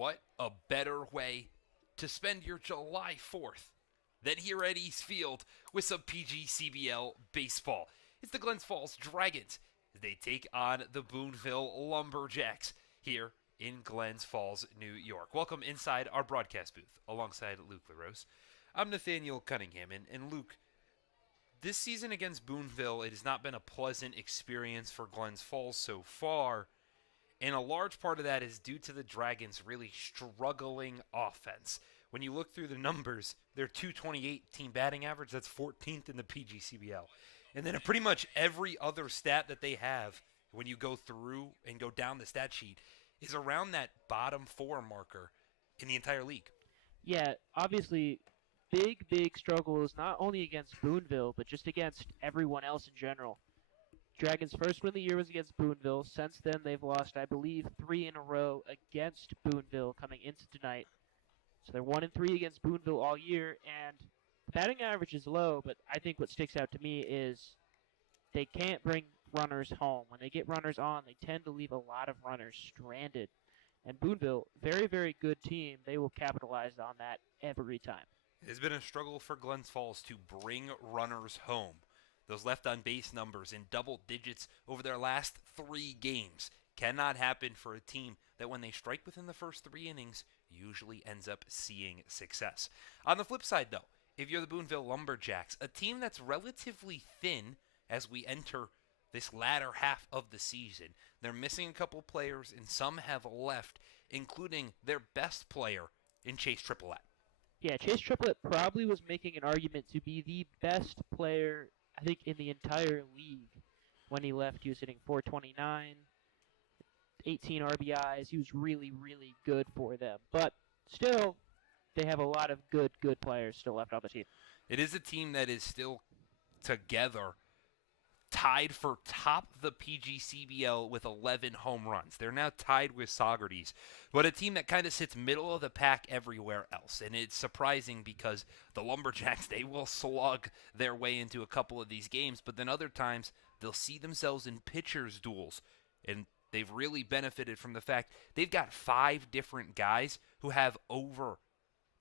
What a better way to spend your July 4th than here at East Field with some PGCBL baseball. It's the Glens Falls Dragons as they take on the Boonville Lumberjacks here in Glens Falls, New York. Welcome inside our broadcast booth alongside Luke LaRose. I'm Nathaniel Cunningham, and Luke, this season against Boonville, it has not been a pleasant experience for Glens Falls so far. And a large part of that is due to the Dragons' really struggling offense. When you look through the numbers, their .228 team batting average, that's 14th in the PGCBL. And then pretty much every other stat that they have, when you go through and go down the stat sheet, is around that bottom four marker in the entire league. Yeah, obviously, big struggles, not only against Boonville, but just against everyone else in general. Dragons' first win of the year was against Boonville. Since then, they've lost, I believe, 3 in a row against Boonville coming into tonight. So they're 1-3 against Boonville all year, and the batting average is low, but I think what sticks out to me is they can't bring runners home. When they get runners on, they tend to leave a lot of runners stranded. And Boonville, very good team. They will capitalize on that every time. It has been a struggle for Glens Falls to bring runners home. Those left on base numbers in double digits over their last 3 games cannot happen for a team that when they strike within the first 3 innings usually ends up seeing success. On the flip side though, if you're the Boonville Lumberjacks, a team that's relatively thin as we enter this latter half of the season, they're missing a couple players and some have left, including their best player in Chase Triplett. Yeah, Chase Triplett probably was making an argument to be the best player, I think, in the entire league. When he left, he was hitting .429, 18 RBIs. He was really good for them. But still, they have a lot of good players still left on the team. It is a team that is still together, tied for top of the PGCBL with 11 home runs. They're now tied with Socrates, but a team that kind of sits middle of the pack everywhere else. And it's surprising because the Lumberjacks, they will slug their way into a couple of these games, but then other times they'll see themselves in pitchers' duels. And they've really benefited from the fact they've got 5 different guys who have over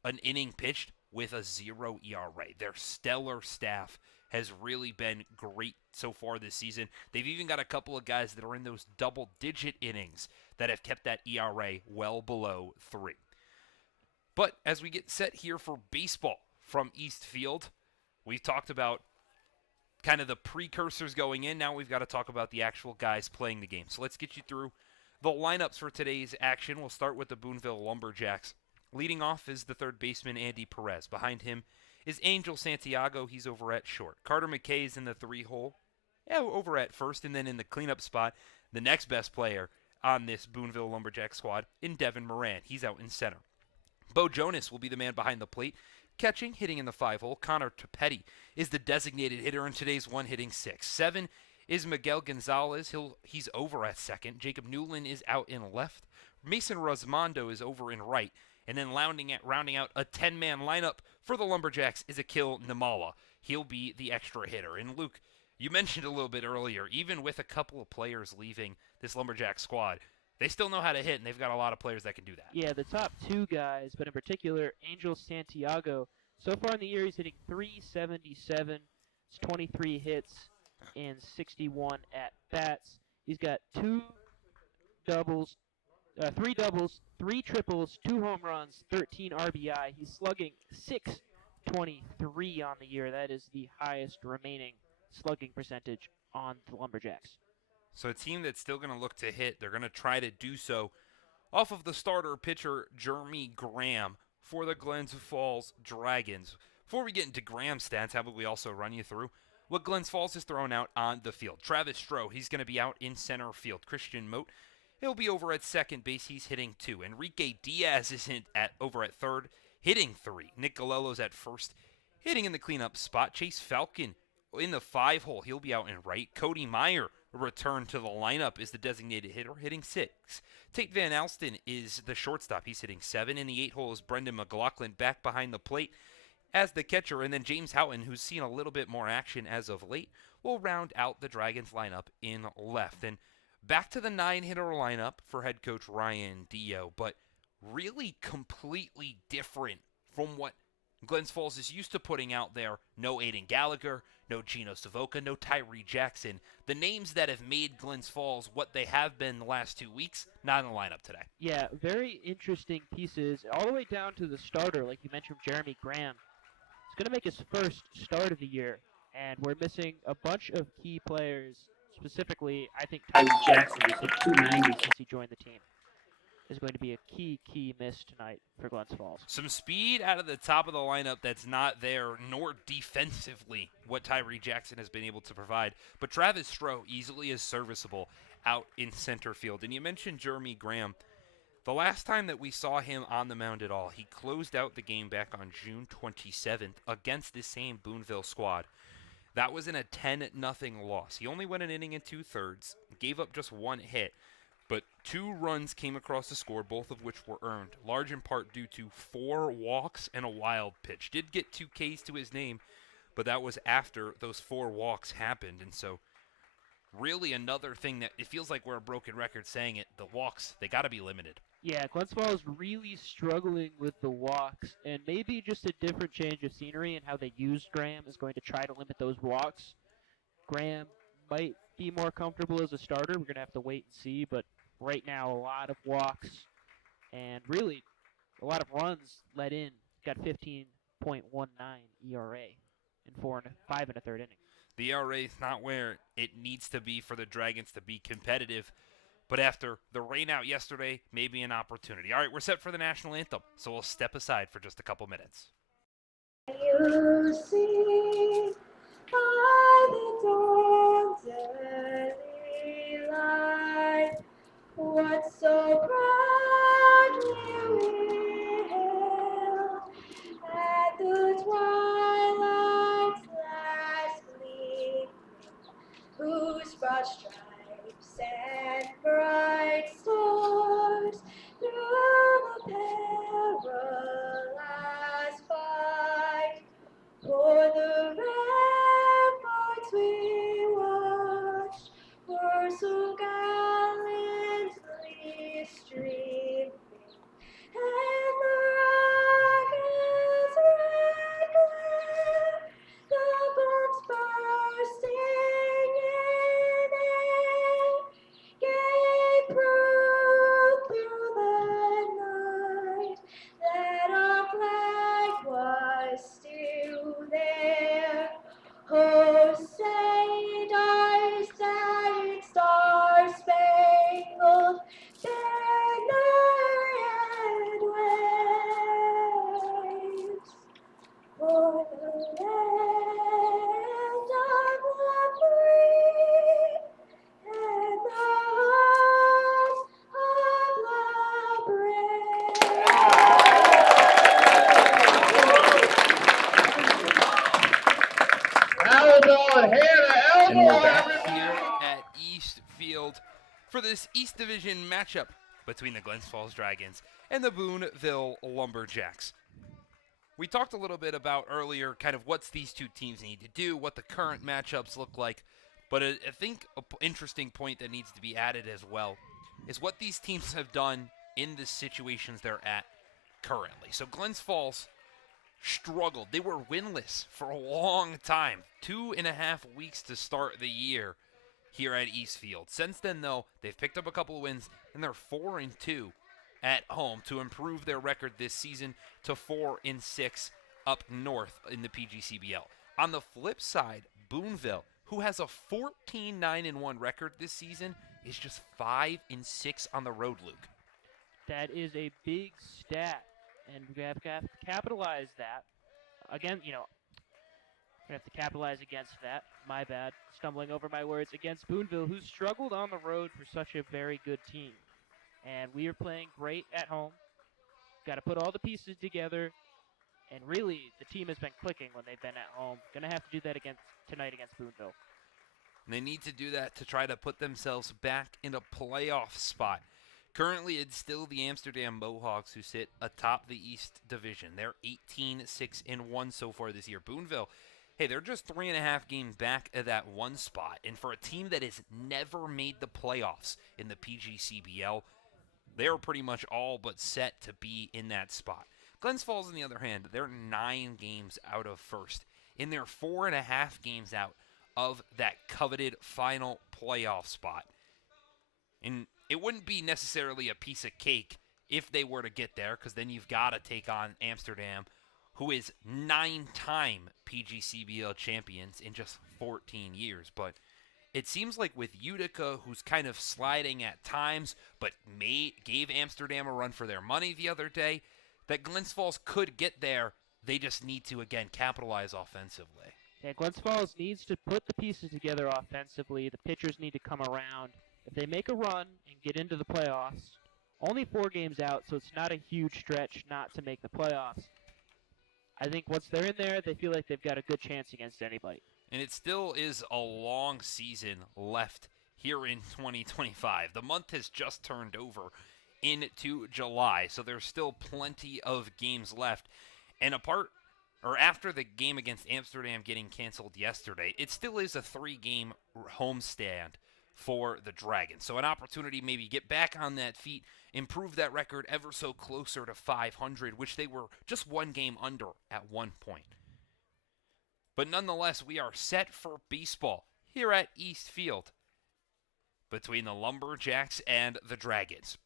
an inning pitched with a 0 ERA. Their stellar staff has really been great so far this season. They've even got a couple of guys that are in those double-digit innings that have kept that ERA well below 3. But as we get set here for baseball from East Field, we've talked about kind of the precursors going in. Now we've got to talk about the actual guys playing the game. So let's get you through the lineups for today's action. We'll start with the Boonville Lumberjacks. Leading off is the third baseman, Andy Perez. Behind him is Angel Santiago. He's over at short. Carter McKay is in the 3-hole, over at first, and then in the cleanup spot, the next best player on this Boonville Lumberjack squad in Devin Moran. He's out in center. Bo Jonas will be the man behind the plate. Catching, hitting in the 5-hole, Connor Topetti is the designated hitter in today's one, hitting 6. 7 is Miguel Gonzalez. He's over at second. Jacob Newland is out in left. Mason Rosmondo is over in right. And then rounding out a 10-man lineup for the Lumberjacks is Akil Namala. He'll be the extra hitter. And Luke, you mentioned a little bit earlier, even with a couple of players leaving this Lumberjack squad, they still know how to hit, and they've got a lot of players that can do that. Yeah, the top 2 guys, but in particular, Angel Santiago. So far in the year, he's hitting .377. It's 23 hits and 61 at-bats. He's got 3 doubles, 3 triples, 2 home runs, 13 RBI. He's slugging .623 on the year. That is the highest remaining slugging percentage on the Lumberjacks. So a team that's still going to look to hit, they're going to try to do so off of the starter pitcher, Jeremy Graham, for the Glens Falls Dragons. Before we get into Graham's stats, how about we also run you through what Glens Falls has thrown out on the field. Travis Stroh, he's going to be out in center field. Christian Mote, he'll be over at second base. He's hitting 2. Enrique Diaz is over at third, hitting 3. Nick Galello's at first, hitting in the cleanup spot. Chase Falcon in the 5-hole. He'll be out in right. Cody Meyer returned to the lineup is the designated hitter, hitting 6. Tate Van Alsten is the shortstop. He's hitting 7. In the 8-hole is Brendan McLaughlin back behind the plate as the catcher. And then James Houghton, who's seen a little bit more action as of late, will round out the Dragons lineup in left. And back to the 9-hitter lineup for head coach Ryan Dio. But really completely different from what Glens Falls is used to putting out there. No Aiden Gallagher, no Gino Savoca, no Tyree Jackson. The names that have made Glens Falls what they have been the last 2 weeks, not in the lineup today. Yeah, very interesting pieces, all the way down to the starter, like you mentioned, Jeremy Graham. He's going to make his first start of the year, and we're missing a bunch of key players. Specifically, I think Tyree Jackson, who's hit 290 since he joined the team, is going to be a key miss tonight for Glens Falls. Some speed out of the top of the lineup that's not there, nor defensively what Tyree Jackson has been able to provide. But Travis Stroh easily is serviceable out in center field. And you mentioned Jeremy Graham. The last time that we saw him on the mound at all, he closed out the game back on June 27th against this same Boonville squad. That was in a 10-0 loss. He only went an inning and 2/3, gave up just 1 hit, but 2 runs came across the score, both of which were earned, large in part due to 4 walks and a wild pitch. Did get 2 Ks to his name, but that was after those 4 walks happened, and so really another thing that it feels like we're a broken record saying it, the walks, they got to be limited. Yeah, Glens Falls is really struggling with the walks, and maybe just a different change of scenery and how they use Graham is going to try to limit those walks. Graham might be more comfortable as a starter. We're going to have to wait and see, but right now a lot of walks and really a lot of runs let in. Got 15.19 ERA in 5 1/3 innings. The ERA is not where it needs to be for the Dragons to be competitive. But after the rain out yesterday, maybe an opportunity. All right, we're set for the national anthem, so we'll step aside for just a couple minutes. You see by the dawn's early light what so proudly we hailed at the twilight's last gleaming, whose broad stripes and bright stars through the perilous fight for the ramparts we watched were so gallantly streaming, and the rocket's red glare, the bombs bursting in air, gave proof through the night that our flag was still there. Oh, say does that star-spangled banner yet waves for the land of the free and the home of the brave. And we're back here at East Field for this East Division matchup between the Glens Falls Dragons and the Boonville Lumberjacks. We talked a little bit about earlier kind of what these two teams need to do, what the current matchups look like, but I think an interesting point that needs to be added as well is what these teams have done in the situations they're at currently. So Glens Falls struggled. They were winless for a long time. 2.5 weeks to start the year here at Eastfield. Since then, though, they've picked up a couple of wins, and they're 4-2 at home to improve their record this season to 4-6 up north in the PGCBL. On the flip side, Boonville, who has a 14-9-1 record this season, is just 5-6 on the road, Luke. That is a big stat, and we have to capitalize that. Again, we have to capitalize against that. My bad. Stumbling over my words. Against Boonville, who struggled on the road for such a very good team. And we are playing great at home. Got to put all the pieces together. And really, the team has been clicking when they've been at home. Going to have to do that tonight against Boonville. And they need to do that to try to put themselves back in a playoff spot. Currently, it's still the Amsterdam Mohawks who sit atop the East Division. They're 18-6-1 so far this year. Boonville, hey, they're just 3.5 games back of that one spot. And for a team that has never made the playoffs in the PGCBL, They're pretty much all but set to be in that spot. Glens Falls, on the other hand, they're 9 games out of first. And they're 4.5 games out of that coveted final playoff spot. And it wouldn't be necessarily a piece of cake if they were to get there, because then you've got to take on Amsterdam, who is 9-time PGCBL champions in just 14 years. But it seems like with Utica, who's kind of sliding at times, but gave Amsterdam a run for their money the other day, that Glens Falls could get there. They just need to, again, capitalize offensively. Yeah, Glens Falls needs to put the pieces together offensively. The pitchers need to come around. If they make a run and get into the playoffs, only 4 games out, so it's not a huge stretch not to make the playoffs. I think once they're in there, they feel like they've got a good chance against anybody. And it still is a long season left here in 2025. The month has just turned over into July, so there's still plenty of games left. And after the game against Amsterdam getting canceled yesterday, it still is a 3-game homestand for the Dragons. So an opportunity maybe get back on that feet, improve that record ever so closer to 500, which they were just 1 game under at one point. But nonetheless, we are set for baseball here at East Field between the Lumberjacks and the Dragons.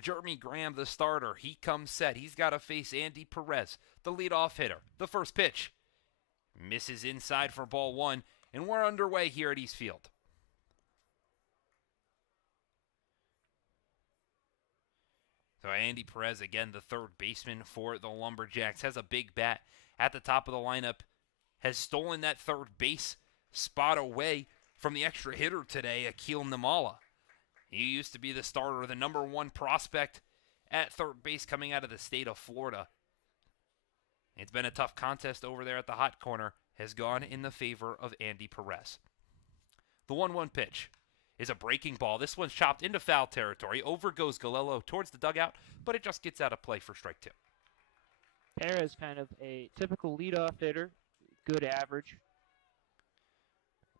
Jeremy Graham, the starter, he comes set. He's got to face Andy Perez, the leadoff hitter. The first pitch misses inside for ball 1, and we're underway here at East Field. So Andy Perez, again, the third baseman for the Lumberjacks, has a big bat at the top of the lineup, has stolen that third base spot away from the extra hitter today, Akil Namala. He used to be the starter, the number 1 prospect at third base coming out of the state of Florida. It's been a tough contest over there at the hot corner, has gone in the favor of Andy Perez. The 1-1 pitch is a breaking ball. This one's chopped into foul territory. Over goes Galello towards the dugout, but it just gets out of play for strike 2. Perez, kind of a typical leadoff hitter, good average.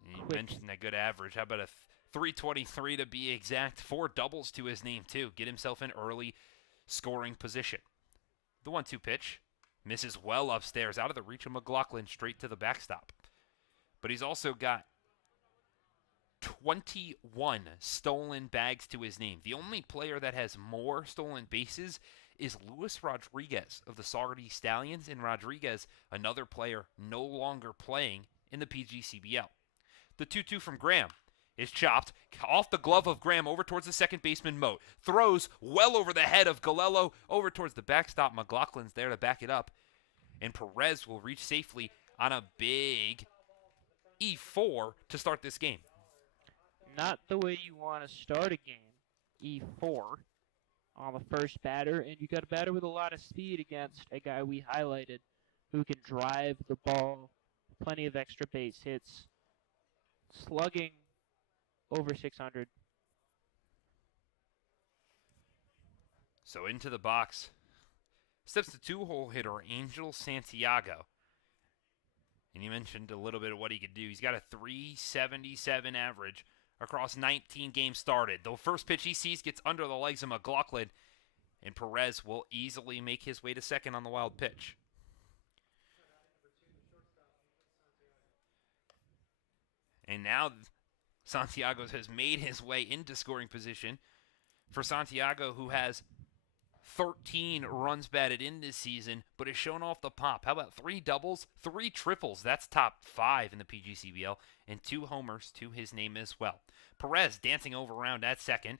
You mentioned that good average. How about a 323 to be exact? 4 doubles to his name, too. Get himself in early scoring position. The 1-2 pitch misses well upstairs, out of the reach of McLaughlin, straight to the backstop. But he's also got 21 stolen bags to his name. The only player that has more stolen bases is Luis Rodriguez of the Saugerty Stallions, and Rodriguez, another player no longer playing in the PGCBL. The 2-2 from Graham is chopped off the glove of Graham over towards the second baseman Moat. Throws well over the head of Galello over towards the backstop. McLaughlin's there to back it up. And Perez will reach safely on a big E4 to start this game. Not the way you want to start a game. E4 on the first batter, and you got a batter with a lot of speed against a guy we highlighted who can drive the ball, plenty of extra base hits, slugging over 600. So into the box steps the 2-hole hitter, Angel Santiago. And you mentioned a little bit of what he could do. He's got a 377 average across 19 games started. The first pitch he sees gets under the legs of McLaughlin, and Perez will easily make his way to second on the wild pitch. And now Santiago has made his way into scoring position. For Santiago, who has 13 runs batted in this season, but has shown off the pop. How about 3 doubles, 3 triples? That's top 5 in the PGCBL, and 2 homers to his name as well. Perez dancing over around at second.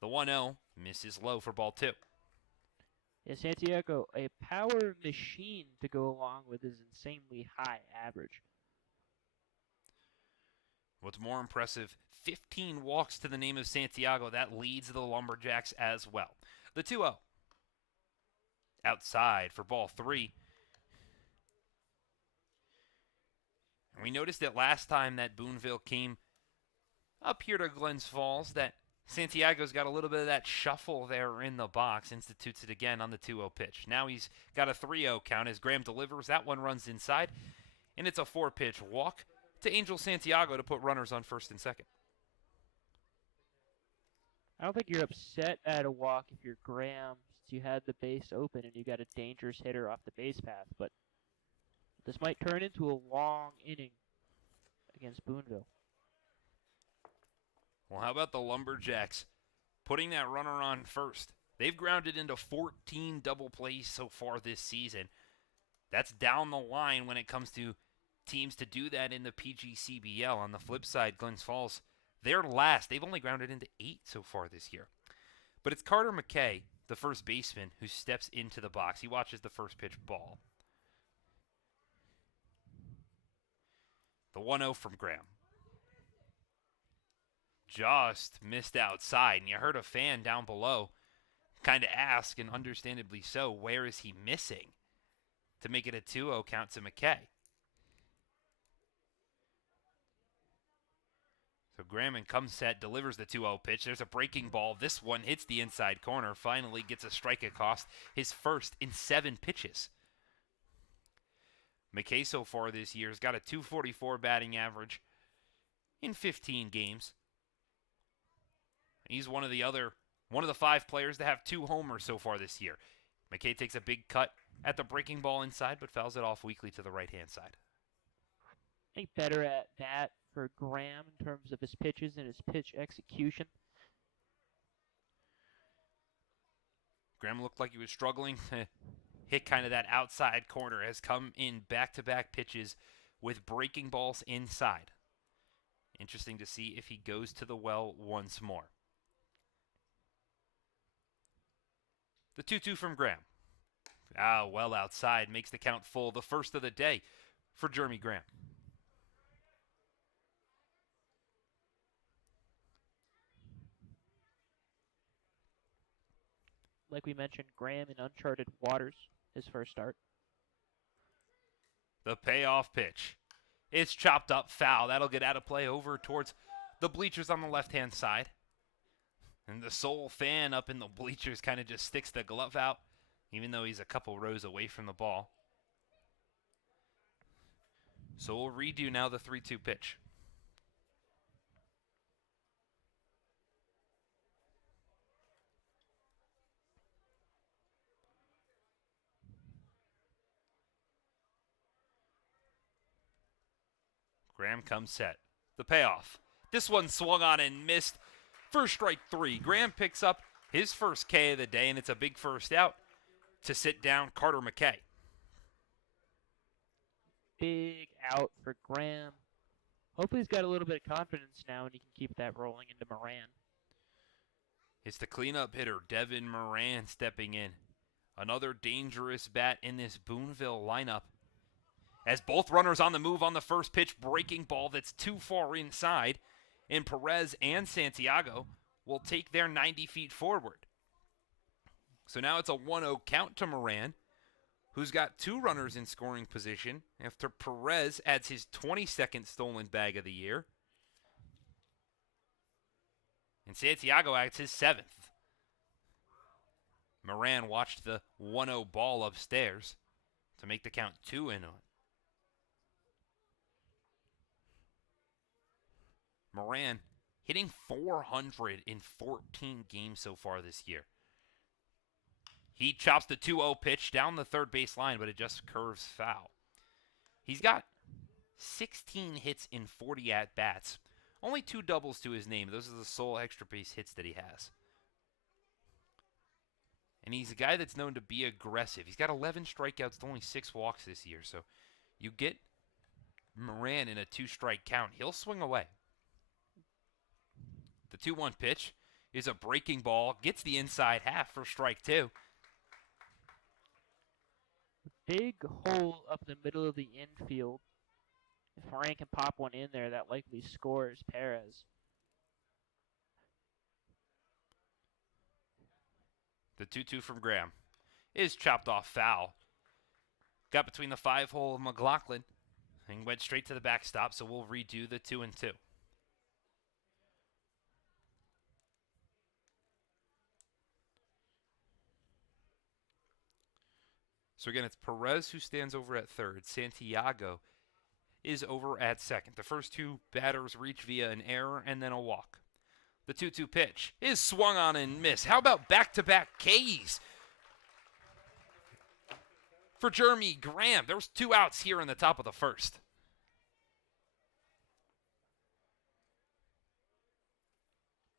The 1-0 misses low for ball 2. Yeah, Santiago, a power machine to go along with his insanely high average. What's more impressive, 15 walks to the name of Santiago. That leads the Lumberjacks as well. The 2-0. Outside for ball 3. And we noticed that last time that Boonville came up here to Glens Falls, that Santiago's got a little bit of that shuffle there in the box, institutes it again on the 2-0 pitch. Now he's got a 3-0 count as Graham delivers. That one runs inside, and it's a 4-pitch walk to Angel Santiago to put runners on first and second. I don't think you're upset at a walk if you're Graham, since you had the base open and you got a dangerous hitter off the base path, but this might turn into a long inning against Boonville. Well, how about the Lumberjacks putting that runner on first? They've grounded into 14 double plays so far this season. That's down the line when it comes to teams to do that in the PGCBL. On the flip side, Glens Falls, they're last. They've only grounded into 8 so far this year. But it's Carter McKay, the first baseman, who steps into the box. He watches the first pitch ball. The 1-0 from Graham. Just missed outside, and you heard a fan down below kind of ask, and understandably so, where is he missing to make it a 2-0 count to McKay. So Graham comes set, delivers the 2-0 pitch. There's a breaking ball. This one hits the inside corner, finally gets a strike across, his first in 7 pitches. McKay so far this year has got a .244 batting average in 15 games. He's one of the 5 players to have 2 homers so far this year. McKay takes a big cut at the breaking ball inside, but fouls it off weakly to the right-hand side. I think better at bat for Graham in terms of his pitches and his pitch execution. Graham looked like he was struggling to hit kind of that outside corner, has come in back-to-back pitches with breaking balls inside. Interesting to see if he goes to the well once more. The 2-2 from Graham. Well outside, makes the count full. The first of the day for Jeremy Graham. Like we mentioned, Graham in uncharted waters, his first start. The payoff pitch. It's chopped up foul. That'll get out of play over towards the bleachers on the left-hand side. And the sole fan up in the bleachers kind of just sticks the glove out, even though he's a couple rows away from the ball. So we'll redo now the 3-2 pitch. Graham comes set. The payoff. This one swung on and missed. First strike 3. Graham picks up his first K of the day, and it's a big first out to sit down Carter McKay. Big out for Graham. Hopefully he's got a little bit of confidence now and he can keep that rolling into Moran. It's the cleanup hitter, Devin Moran, stepping in. Another dangerous bat in this Boonville lineup. As both runners on the move on the first pitch, breaking ball that's too far inside, and Perez and Santiago will take their 90 feet forward. So now it's a 1-0 count to Moran, who's got 2 runners in scoring position after Perez adds his 22nd stolen bag of the year. And Santiago adds his 7th. Moran watched the 1-0 ball upstairs to make the count 2-0. Moran hitting .400 in 14 games so far this year. He chops the 2-0 pitch down the third base line, but it just curves foul. He's got 16 hits in 40 at-bats. Only 2 doubles to his name. Those are the sole extra base hits that he has. And he's a guy that's known to be aggressive. He's got 11 strikeouts to only 6 walks this year. So you get Moran in a 2-strike count, he'll swing away. The 2-1 pitch is a breaking ball, gets the inside half for strike 2. Big hole up the middle of the infield. If Moran can pop one in there, that likely scores Perez. The 2-2 from Graham is chopped off foul. Got between the 5-hole of McLaughlin and went straight to the backstop, so we'll redo the 2-2. So again, it's Perez who stands over at third. Santiago is over at second. The first 2 batters reach via an error and then a walk. The 2-2 pitch is swung on and missed. How about back-to-back Ks for Jeremy Graham? There was 2 outs here in the top of the first.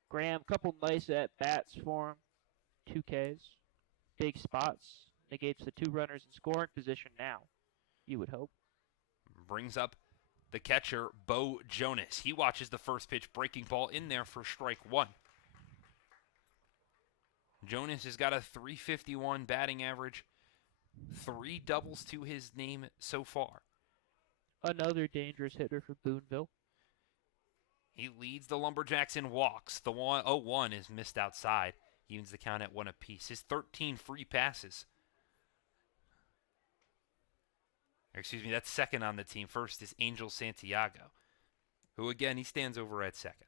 Graham, couple nice at-bats for him. 2 Ks. Big spots. Negates the 2 runners in scoring position now, you would hope. Brings up the catcher, Bo Jonas. He watches the first pitch breaking ball in there for strike 1. Jonas has got a .351 batting average, 3 doubles to his name so far. Another dangerous hitter for Boonville. He leads the Lumberjacks in walks. The 0-1 is missed outside. He evens the count at 1 apiece. His 13 free passes. Excuse me, that's second on the team. First is Angel Santiago, who again, he stands over at second.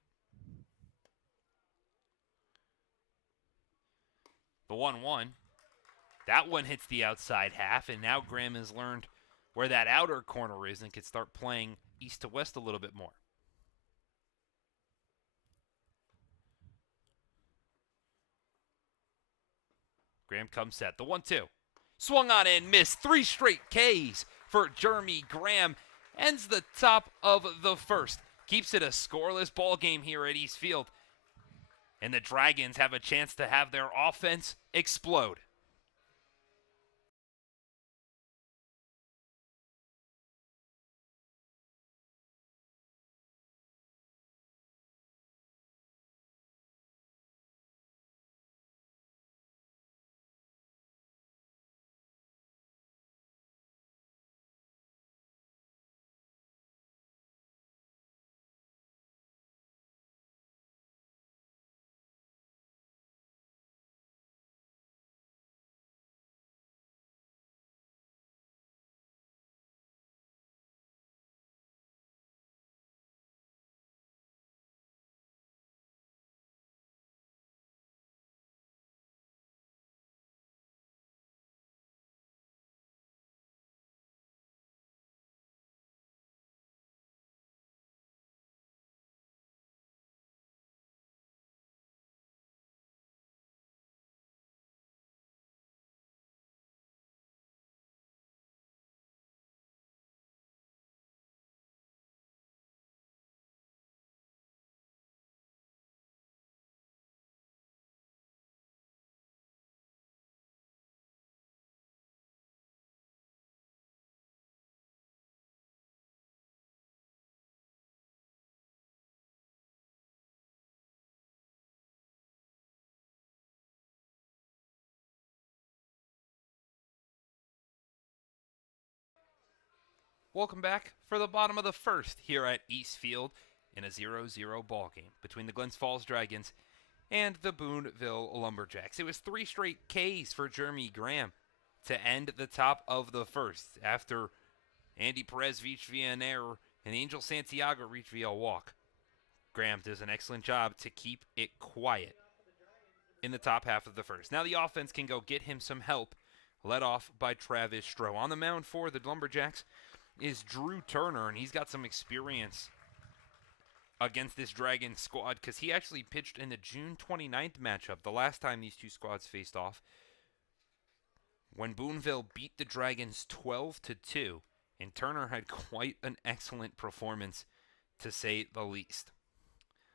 The 1-1, that one hits the outside half, and now Graham has learned where that outer corner is and can start playing east to west a little bit more. Graham comes set. The 1-2. Swung on and missed. 3 straight Ks for Jeremy Graham. Ends the top of the first. Keeps it a scoreless ball game here at East Field. And the Dragons have a chance to have their offense explode. Welcome back for the bottom of the first here at East Field in a 0-0 ball game between the Glens Falls Dragons and the Boonville Lumberjacks. It was 3 straight Ks for Jeremy Graham to end the top of the first after Andy Perez reached via an error and Angel Santiago reached via a walk. Graham does an excellent job to keep it quiet in the top half of the first. Now the offense can go get him some help, led off by Travis Stroh. On the mound for the Lumberjacks is Drew Turner, and he's got some experience against this Dragons squad because he actually pitched in the June 29th matchup, the last time these two squads faced off, when Boonville beat the Dragons 12-2, and Turner had quite an excellent performance, to say the least.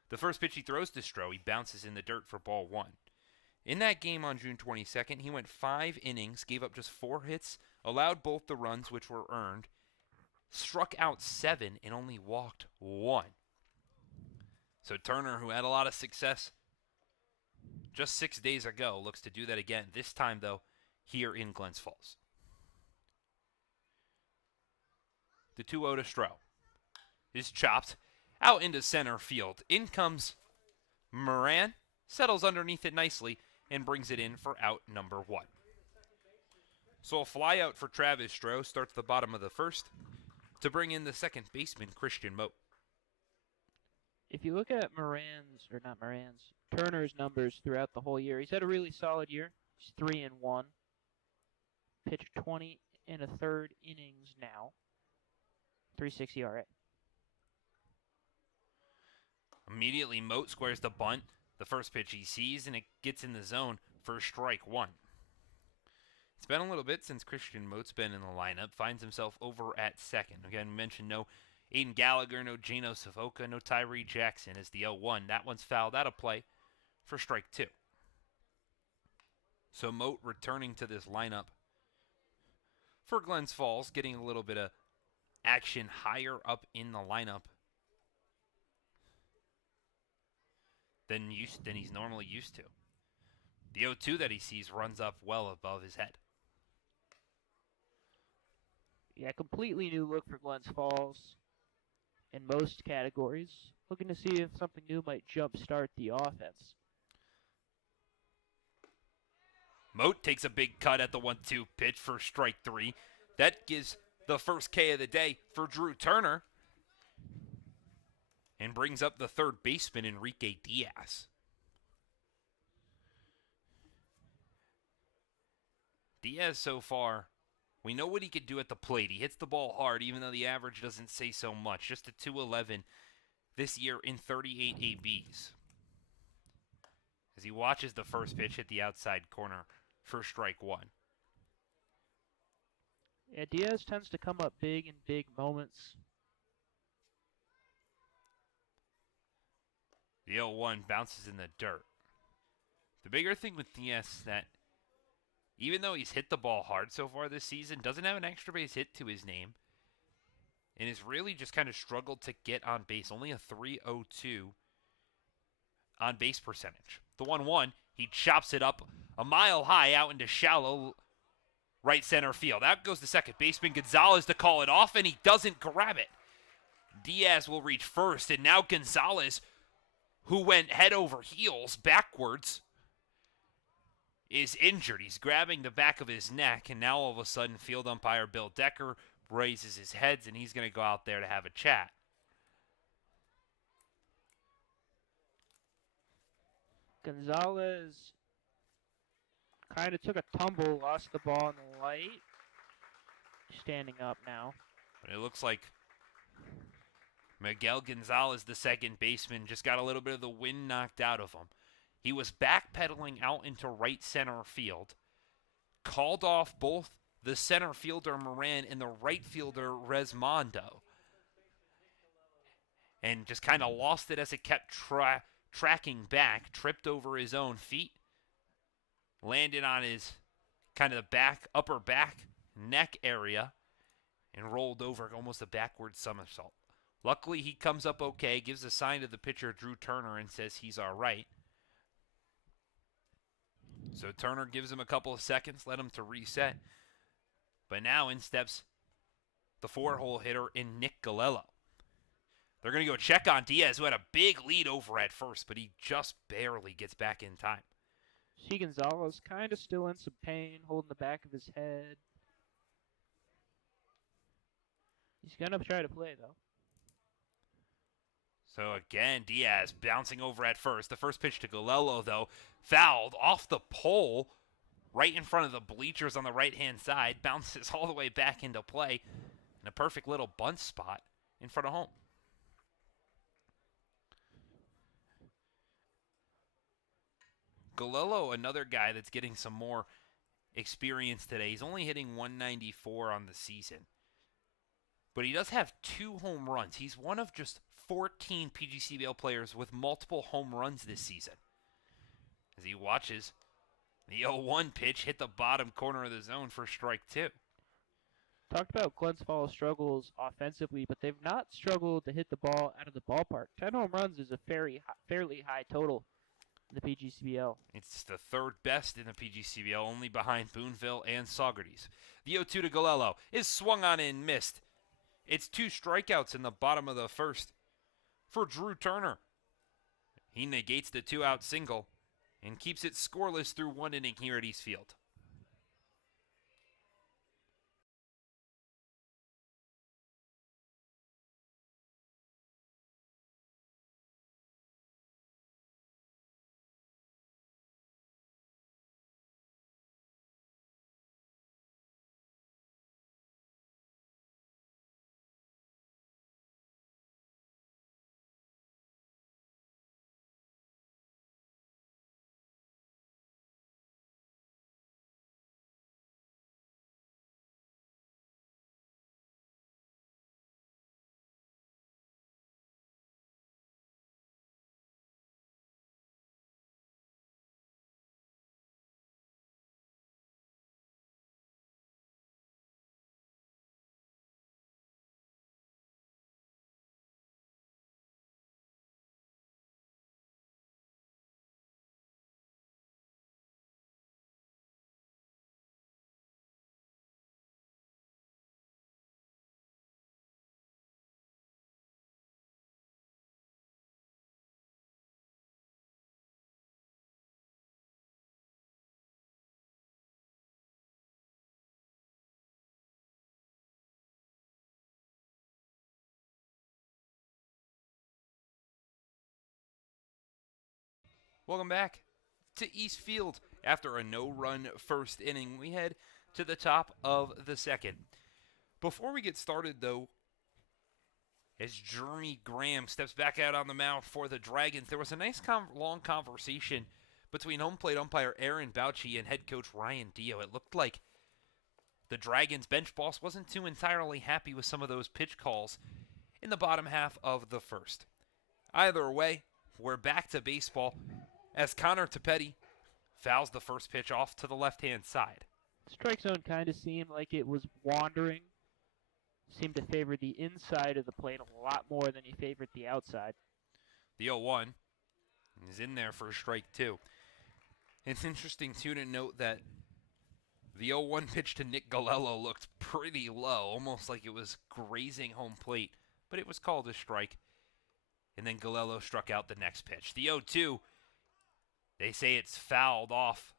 The first pitch he throws to Stroh, he bounces in the dirt for ball 1. In that game on June 22nd, he went 5 innings, gave up just 4 hits, allowed both the runs which were earned, struck out 7, and only walked 1. So Turner, who had a lot of success just 6 days ago, looks to do that again, this time, though, here in Glens Falls. The 2-0 to Stroh is chopped out into center field. In comes Moran, settles underneath it nicely, and brings it in for out number 1. So a fly out for Travis Stroh starts the bottom of the first to bring in the second baseman, Christian Moat. If you look at Turner's numbers throughout the whole year, he's had a really solid year. He's 3-1. Pitched 20 1/3 innings now. 3.60 ERA. Immediately, Moat squares the bunt. The first pitch he sees, and it gets in the zone for strike one. It's been a little bit since Christian Moat's been in the lineup. Finds himself over at second. Again, we mentioned no Aiden Gallagher, no Geno Savoca, no Tyree Jackson as the 0-1. That one's fouled out of play for strike two. So Moat returning to this lineup for Glens Falls, getting a little bit of action higher up in the lineup than he's normally used to. The 0-2 that he sees runs up well above his head. Yeah, completely new look for Glens Falls in most categories. Looking to see if something new might jumpstart the offense. Moat takes a big cut at the 1-2 pitch for strike three. That gives the first K of the day for Drew Turner and brings up the third baseman, Enrique Diaz. Diaz so far, we know what he could do at the plate. He hits the ball hard, even though the average doesn't say so much. Just a .211 this year in 38 ABs. As he watches the first pitch hit the outside corner for strike one. Yeah, Diaz tends to come up big in big moments. The 0-1 bounces in the dirt. The bigger thing with Diaz is that even though he's hit the ball hard so far this season, doesn't have an extra base hit to his name, and has really just kind of struggled to get on base. Only a .302 on base percentage. The 1-1, he chops it up a mile high out into shallow right center field. Out goes the second baseman, Gonzalez, to call it off, and he doesn't grab it. Diaz will reach first, and now Gonzalez, who went head over heels backwards, is injured. He's grabbing the back of his neck, and now all of a sudden field umpire Bill Decker raises his heads, and he's going to go out there to have a chat. Gonzalez kind of took a tumble, lost the ball in the light. Standing up now. But it looks like Miguel Gonzalez, the second baseman, just got a little bit of the wind knocked out of him. He was backpedaling out into right center field, called off both the center fielder Moran and the right fielder Resmondo, and just kind of lost it as it kept tracking back, tripped over his own feet, landed on his kind of the upper back neck area, and rolled over almost a backward somersault. Luckily, he comes up okay, gives a sign to the pitcher, Drew Turner, and says he's all right. So Turner gives him a couple of seconds, let him to reset. But now in steps the four-hole hitter in Nick Galello. They're going to go check on Diaz, who had a big lead over at first, but he just barely gets back in time. See Gonzalez kind of still in some pain, holding the back of his head. He's going to try to play, though. So again, Diaz bouncing over at first. The first pitch to Galello, though, fouled off the pole right in front of the bleachers on the right-hand side. Bounces all the way back into play in a perfect little bunt spot in front of home. Galello, another guy that's getting some more experience today. He's only hitting 194 on the season. But he does have 2 home runs. He's one of just 14 PGCBL players with multiple home runs this season. As he watches the 0-1 pitch hit the bottom corner of the zone for strike 2. Talked about Glens Falls' struggles offensively, but they've not struggled to hit the ball out of the ballpark. 10 home runs is a fairly high total in the PGCBL. It's the third best in the PGCBL, only behind Boonville and Saugerties. The 0-2 to Galello is swung on and missed. It's 2 strikeouts in the bottom of the first for Drew Turner. He negates the 2-out single and keeps it scoreless through 1 inning here at East Field. Welcome back to East Field. After a no-run first inning, we head to the top of the second. Before we get started, though, as Jeremy Graham steps back out on the mound for the Dragons, there was a nice long conversation between home plate umpire Aaron Bouchey and head coach Ryan Dio. It looked like the Dragons bench boss wasn't too entirely happy with some of those pitch calls in the bottom half of the first. Either way, we're back to baseball as Connor Tepetti fouls the first pitch off to the left-hand side. Strike zone kind of seemed like it was wandering. Seemed to favor the inside of the plate a lot more than he favored the outside. The 0-1 is in there for a strike two. It's interesting, too, to note that the 0-1 pitch to Nick Galello looked pretty low, almost like it was grazing home plate, but it was called a strike. And then Galello struck out the next pitch. The 0-2, they say it's fouled off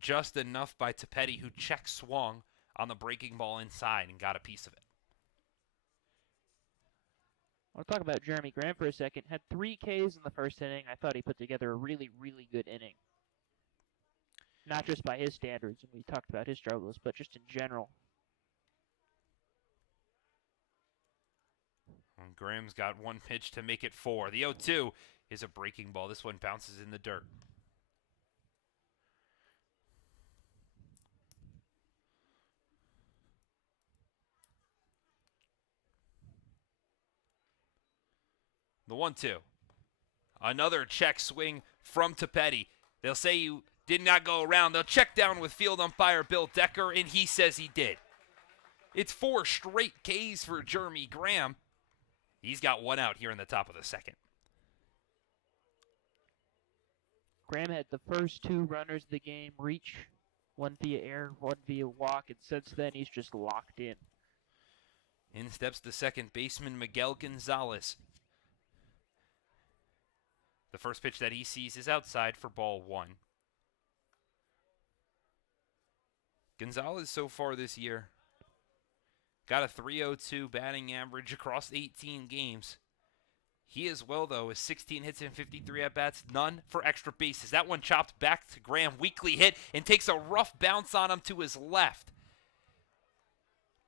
just enough by Tepetti, who check swung on the breaking ball inside and got a piece of it. I want to talk about Jeremy Graham for a second. Had 3 Ks in the first inning. I thought he put together a really, really good inning. Not just by his standards, and we talked about his struggles, but just in general. And Graham's got one pitch to make it 4. The 0-2 is a breaking ball. This one bounces in the dirt. The 1-2. Another check swing from Tepetti. They'll say you did not go around. They'll check down with field umpire Bill Decker, and he says he did. It's 4 straight Ks for Jeremy Graham. He's got one out here in the top of the second. Graham had the first 2 runners of the game reach, one via air, one via walk, and since then he's just locked in. In steps the second baseman Miguel Gonzalez. The first pitch that he sees is outside for ball 1. Gonzalez so far this year got a .302 batting average across 18 games. He as well, though, is 16 hits and 53 at-bats, none for extra bases. That one chopped back to Graham, weakly hit, and takes a rough bounce on him to his left.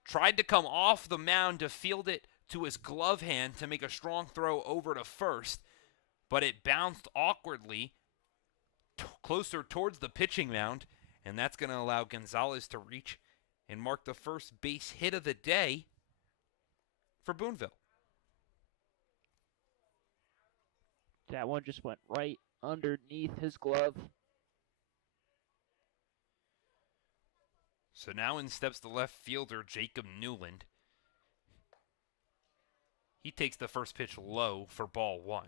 Tried to come off the mound to field it to his glove hand to make a strong throw over to first, but it bounced awkwardly closer towards the pitching mound, and that's going to allow Gonzalez to reach and mark the first base hit of the day for Boonville. That one just went right underneath his glove. So now in steps the left fielder, Jacob Newland. He takes the first pitch low for ball 1.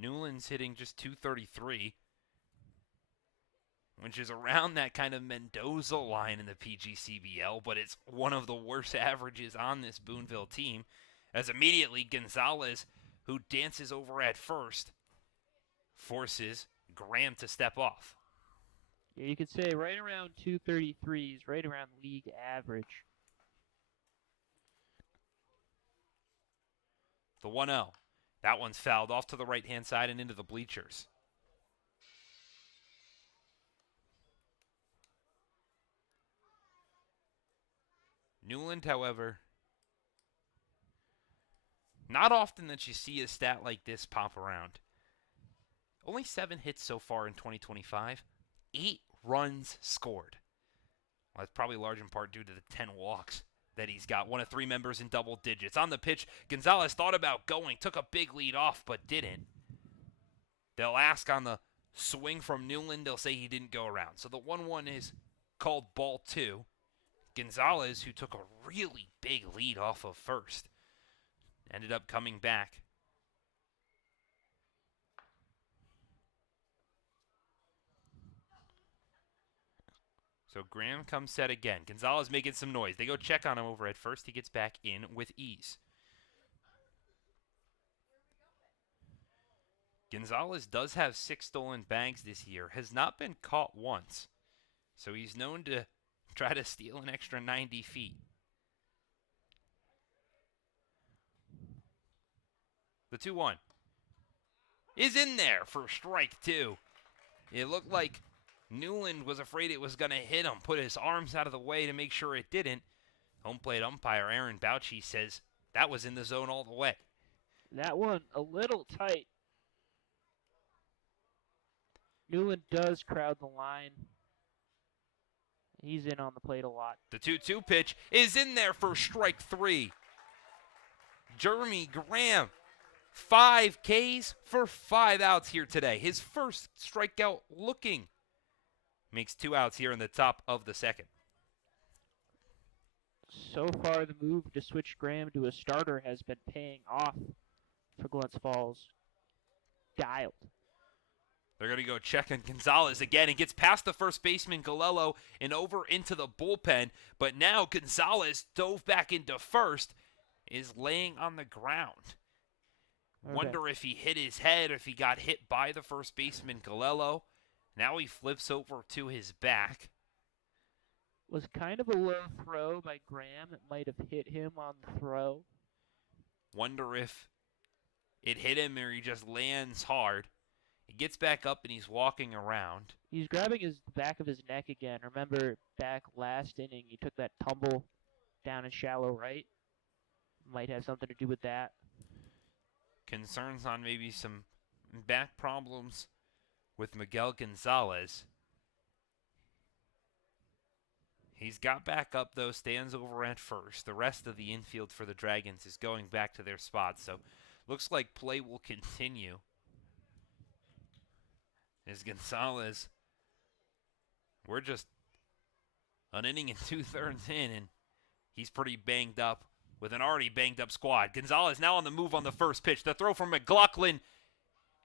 Newland's hitting just .233, which is around that kind of Mendoza line in the PGCBL, but it's one of the worst averages on this Boonville team, as immediately Gonzalez, who dances over at first, forces Graham to step off. Yeah, you could say right around 233 is right around league average. The 1-0. That one's fouled off to the right-hand side and into the bleachers. Newland, however, not often that you see a stat like this pop around. Only 7 hits so far in 2025, 8 runs scored. Well, that's probably large in part due to the 10 walks that he's got. One of 3 members in double digits. On the pitch, Gonzalez thought about going, took a big lead off, but didn't. They'll ask on the swing from Newland, they'll say he didn't go around. So the 1-1 is called ball 2. Gonzalez, who took a really big lead off of first, ended up coming back. So Graham comes set again. Gonzalez making some noise. They go check on him over at first. He gets back in with ease. Gonzalez does have 6 stolen bags this year. Has not been caught once. So he's known to try to steal an extra 90 feet. The 2-1. is in there for strike 2. It looked like Newland was afraid it was going to hit him, put his arms out of the way to make sure it didn't. Home plate umpire Aaron Bouchie says that was in the zone all the way. That one a little tight. Newland does crowd the line. He's in on the plate a lot. The 2-2 pitch is in there for strike 3. Jeremy Graham, 5 Ks for 5 outs here today. His first strikeout looking. Makes 2 outs here in the top of the second. So far, the move to switch Graham to a starter has been paying off for Glens Falls. Dialed. They're going to go check on Gonzalez again. He gets past the first baseman, Galello, and over into the bullpen. But now Gonzalez dove back into first, is laying on the ground. Okay. Wonder if he hit his head, or if he got hit by the first baseman, Galello. Now he flips over to his back. Was kind of a low throw by Graham. It might have hit him on the throw. Wonder if it hit him or he just lands hard. He gets back up and he's walking around. He's grabbing his back of his neck again. Remember back last inning, he took that tumble down in shallow right. Might have something to do with that. Concerns on maybe some back problems with Miguel Gonzalez. He's got back up, though, stands over at first. The rest of the infield for the Dragons is going back to their spots, so looks like play will continue. As Gonzalez, we're just an inning and 2/3 in, and he's pretty banged up with an already banged-up squad. Gonzalez now on the move on the first pitch. The throw from McLaughlin,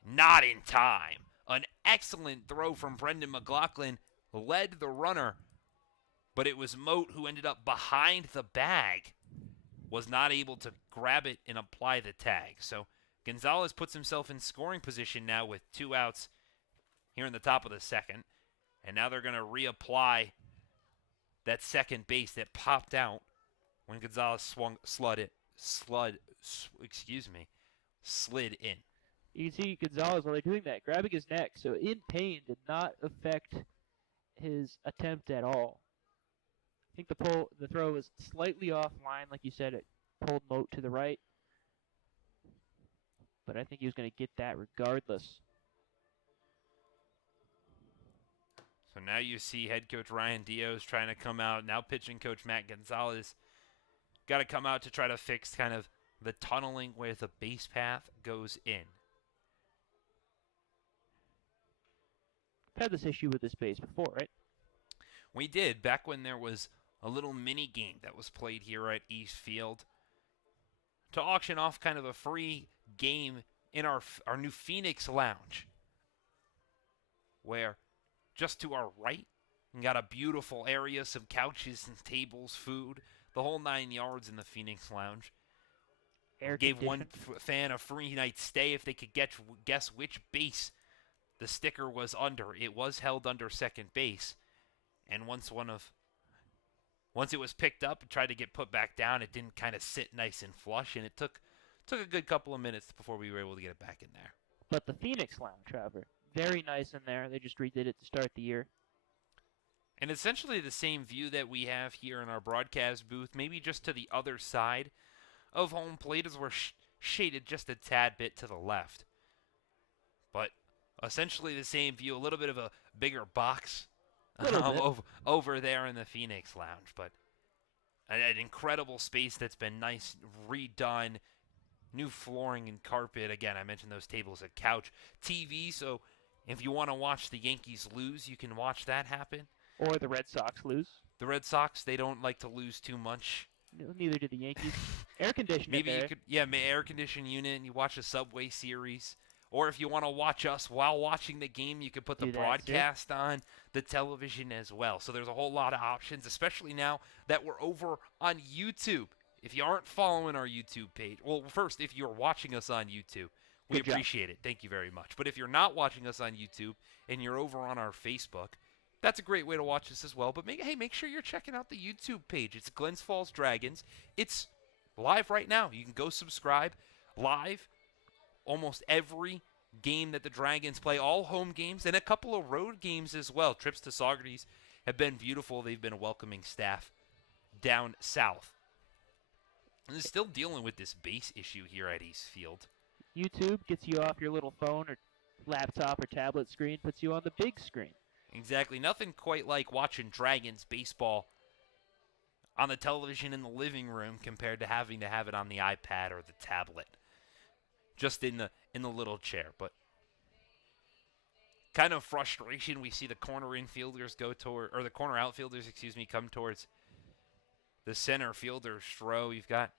not in time. An excellent throw from Brendan McLaughlin led the runner, but it was Moat who ended up behind the bag, was not able to grab it and apply the tag. So Gonzalez puts himself in scoring position now with 2 outs here in the top of the second. And now they're going to reapply that second base that popped out when Gonzalez slid in. You can see Gonzalez while they're doing that, grabbing his neck. So in pain did not affect his attempt at all. I think the throw was slightly offline, like you said. It pulled Moat to the right, but I think he was going to get that regardless. So now you see head coach Ryan Diaz trying to come out. Now pitching coach Matt Gonzalez got to come out to try to fix kind of the tunneling where the base path goes in. I've had this issue with this base before, right? We did, back when there was a little mini game that was played here at East Field to auction off kind of a free game in our new Phoenix Lounge, where just to our right, we got a beautiful area, some couches and tables, food, the whole 9 yards in the Phoenix Lounge. Air Gave one conditioned. fan a free night stay if they could guess which base the sticker was under. It was held under second base, and once it was picked up and tried to get put back down, it didn't kind of sit nice and flush, and it took a good couple of minutes before we were able to get it back in there. But the Phoenix Lounge, Trevor, very nice in there. They just redid it to start the year. And essentially the same view that we have here in our broadcast booth, maybe just to the other side of home plate as we're shaded just a tad bit to the left. But essentially the same view, a little bit of a bigger box over there in the Phoenix Lounge. But an incredible space that's been nice, redone, new flooring and carpet. Again, I mentioned those tables, a couch, TV, so if you want to watch the Yankees lose, you can watch that happen. Or the Red Sox lose. The Red Sox, they don't like to lose too much. No, neither do the Yankees. Air conditioning. Maybe there. you could, air conditioned unit, and you watch a Subway Series. Or if you want to watch us while watching the game, you could put the Do that, broadcast on the television as well. So there's a whole lot of options, especially now that we're over on YouTube. If you aren't following our YouTube page, well, first, if you're watching us on YouTube, we Good job. appreciate it. Thank you very much. But if you're not watching us on YouTube and you're over on our Facebook, that's a great way to watch us as well. But make sure you're checking out the YouTube page. It's Glens Falls Dragons. It's live right now. You can go subscribe live almost every game that the Dragons play, all home games and a couple of road games as well. Trips to Saugerties have been beautiful. They've been a welcoming staff down south. And they're still dealing with this base issue here at East Field. YouTube gets you off your little phone or laptop or tablet screen, puts you on the big screen. Exactly. Nothing quite like watching Dragons baseball on the television in the living room compared to having to have it on the iPad or the tablet. Just in the little chair. But kind of frustration we see the corner infielders go toward, or the corner outfielders, come towards the center fielder's throw. You've got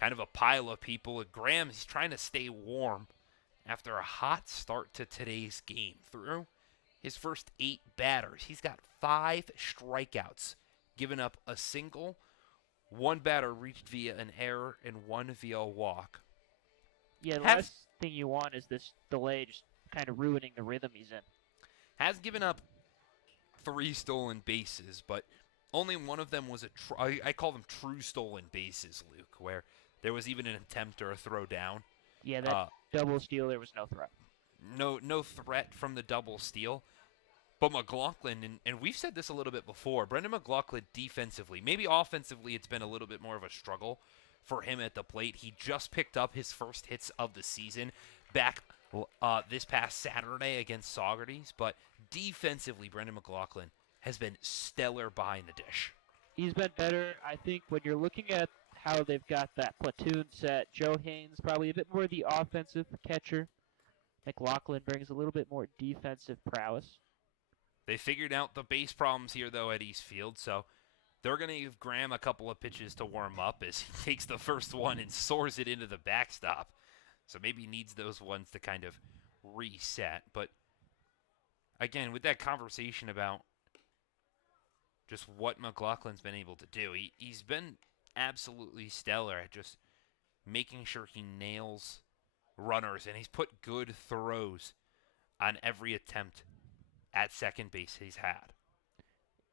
kind of a pile of people. Graham, he's trying to stay warm after a hot start to today's game. Through his first 8 batters, he's got 5 strikeouts, given up a single. 1 batter reached via an error and 1 via a walk. Yeah, the last thing you want is this delay just kind of ruining the rhythm he's in. Has given up 3 stolen bases, but only one of them was I call them true stolen bases, Luke, where there was even an attempt or a throw down. Yeah, that double steal, there was no threat. No threat from the double steal. But McLaughlin, and we've said this a little bit before, Brendan McLaughlin defensively, maybe offensively it's been a little bit more of a struggle for him at the plate. He just picked up his first hits of the season back this past Saturday against Saugerties, but defensively, Brendan McLaughlin has been stellar behind the dish. He's been better. I think when you're looking at how they've got that platoon set, Joe Haynes probably a bit more the offensive catcher. McLaughlin brings a little bit more defensive prowess. They figured out the base problems here, though, at East Field, so they're going to give Graham a couple of pitches to warm up as he takes the first one and soars it into the backstop. So maybe he needs those ones to kind of reset. But, again, with that conversation about just what McLaughlin's been able to do, he's been absolutely stellar at just making sure he nails runners, and he's put good throws on every attempt at second base he's had.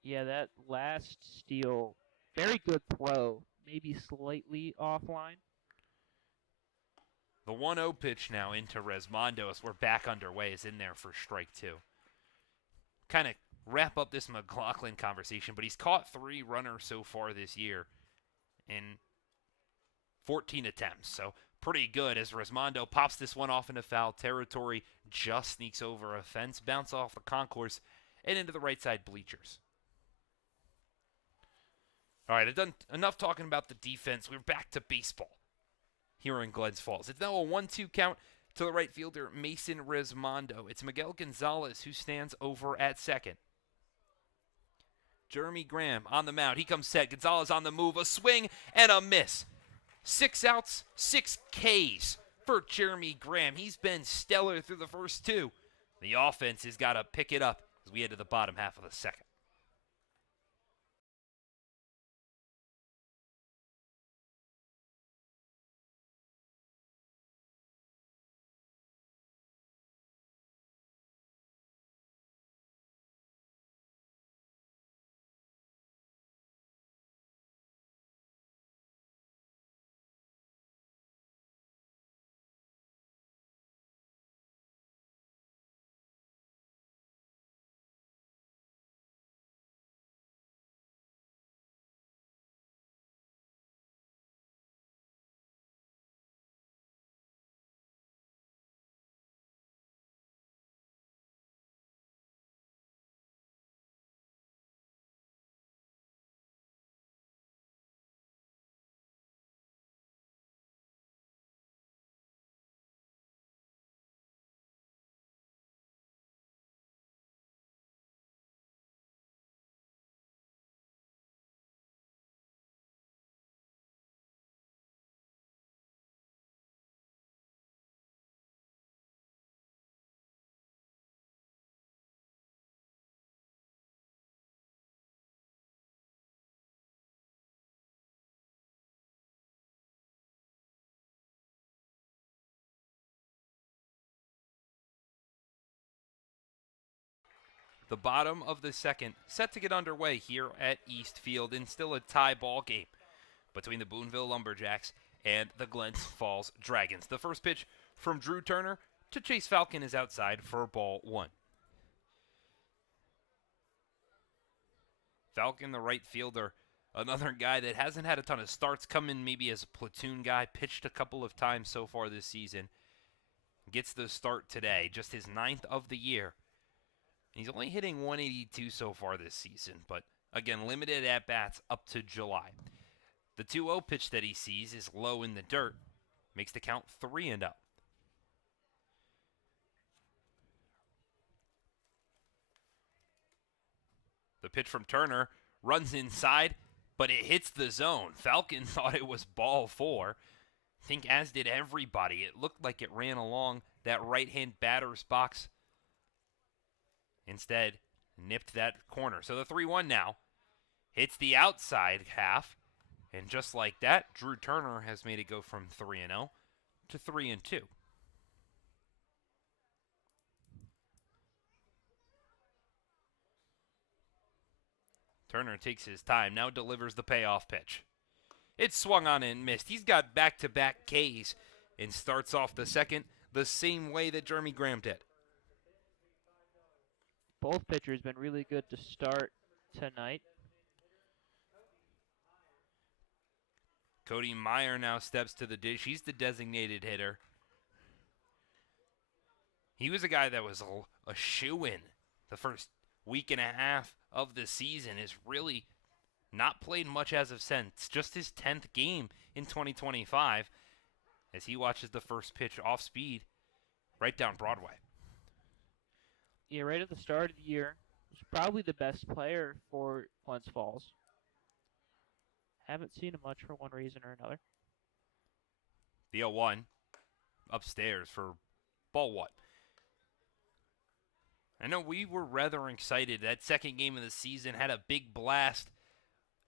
Yeah, that last steal, very good throw, maybe slightly offline. The 1-0 pitch now into Resmondo as we're back underway is in there for strike 2. Kind of wrap up this McLaughlin conversation, but he's caught 3 runners so far this year in 14 attempts, so pretty good as Resmondo pops this one off into foul territory, just sneaks over a fence, bounce off the concourse, and into the right side bleachers. All right, I've done enough talking about the defense. We're back to baseball here in Glens Falls. It's now a 1-2 count to the right fielder, Mason Resmondo. It's Miguel Gonzalez who stands over at second. Jeremy Graham on the mound. He comes set. Gonzalez on the move. A swing and a miss. 6 outs, 6 Ks for Jeremy Graham. He's been stellar through the first 2. The offense has got to pick it up as we head to the bottom half of the second. The bottom of the second set to get underway here at East Field, and still a tie ball game between the Boonville Lumberjacks and the Glens Falls Dragons. The first pitch from Drew Turner to Chase Falcon is outside for ball 1. Falcon, the right fielder, another guy that hasn't had a ton of starts, come in maybe as a platoon guy, pitched a couple of times so far this season. Gets the start today, just his 9th of the year. He's only hitting 182 so far this season, but again, limited at-bats up to July. The 2-0 pitch that he sees is low in the dirt, makes the count 3-0. The pitch from Turner runs inside, but it hits the zone. Falcon thought it was ball 4. I think as did everybody. It looked like it ran along that right-hand batter's box. Instead, nipped that corner. So the 3-1 now hits the outside half. And just like that, Drew Turner has made it go from 3-0 to 3-2. Turner takes his time, now delivers the payoff pitch. It's swung on and missed. He's got back-to-back Ks and starts off the second the same way that Jeremy Graham did. Both pitchers been really good to start tonight. Cody Meyer now steps to the dish. He's the designated hitter. He was a guy that was a shoo-in the first week and a half of the season. Has really not played much as of since. Just his 10th game in 2025 as he watches the first pitch off speed right down Broadway. Yeah, right at the start of the year, was probably the best player for Glens Falls. Haven't seen him much for one reason or another. The 0-1 upstairs for ball 1. I know we were rather excited. That second game of the season had a big blast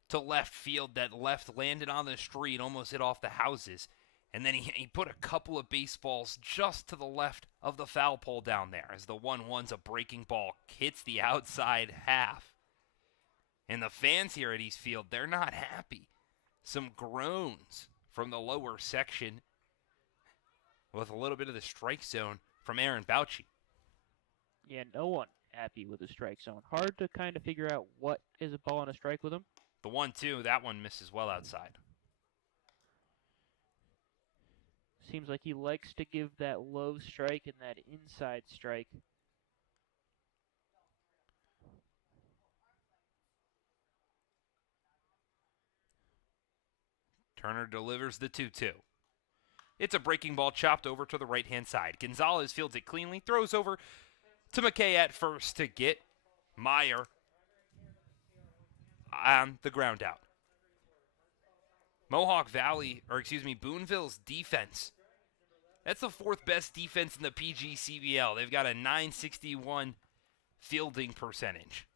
to left field. That left landed on the street, almost hit off the houses. And then he put a couple of baseballs just to the left of the foul pole down there as the 1-1's a breaking ball, hits the outside half. And the fans here at East Field, they're not happy. Some groans from the lower section with a little bit of the strike zone from Aaron Bouchy. Yeah, no one happy with the strike zone. Hard to kind of figure out what is a ball and a strike with him. The 1-2, that one misses well outside. Seems like he likes to give that low strike and that inside strike. Turner delivers the 2-2. It's a breaking ball chopped over to the right-hand side. Gonzalez fields it cleanly, throws over to McKay at first to get Meyer on the ground out. Boonville's defense. That's the 4th best defense in the PGCBL. They've got a .961 fielding percentage.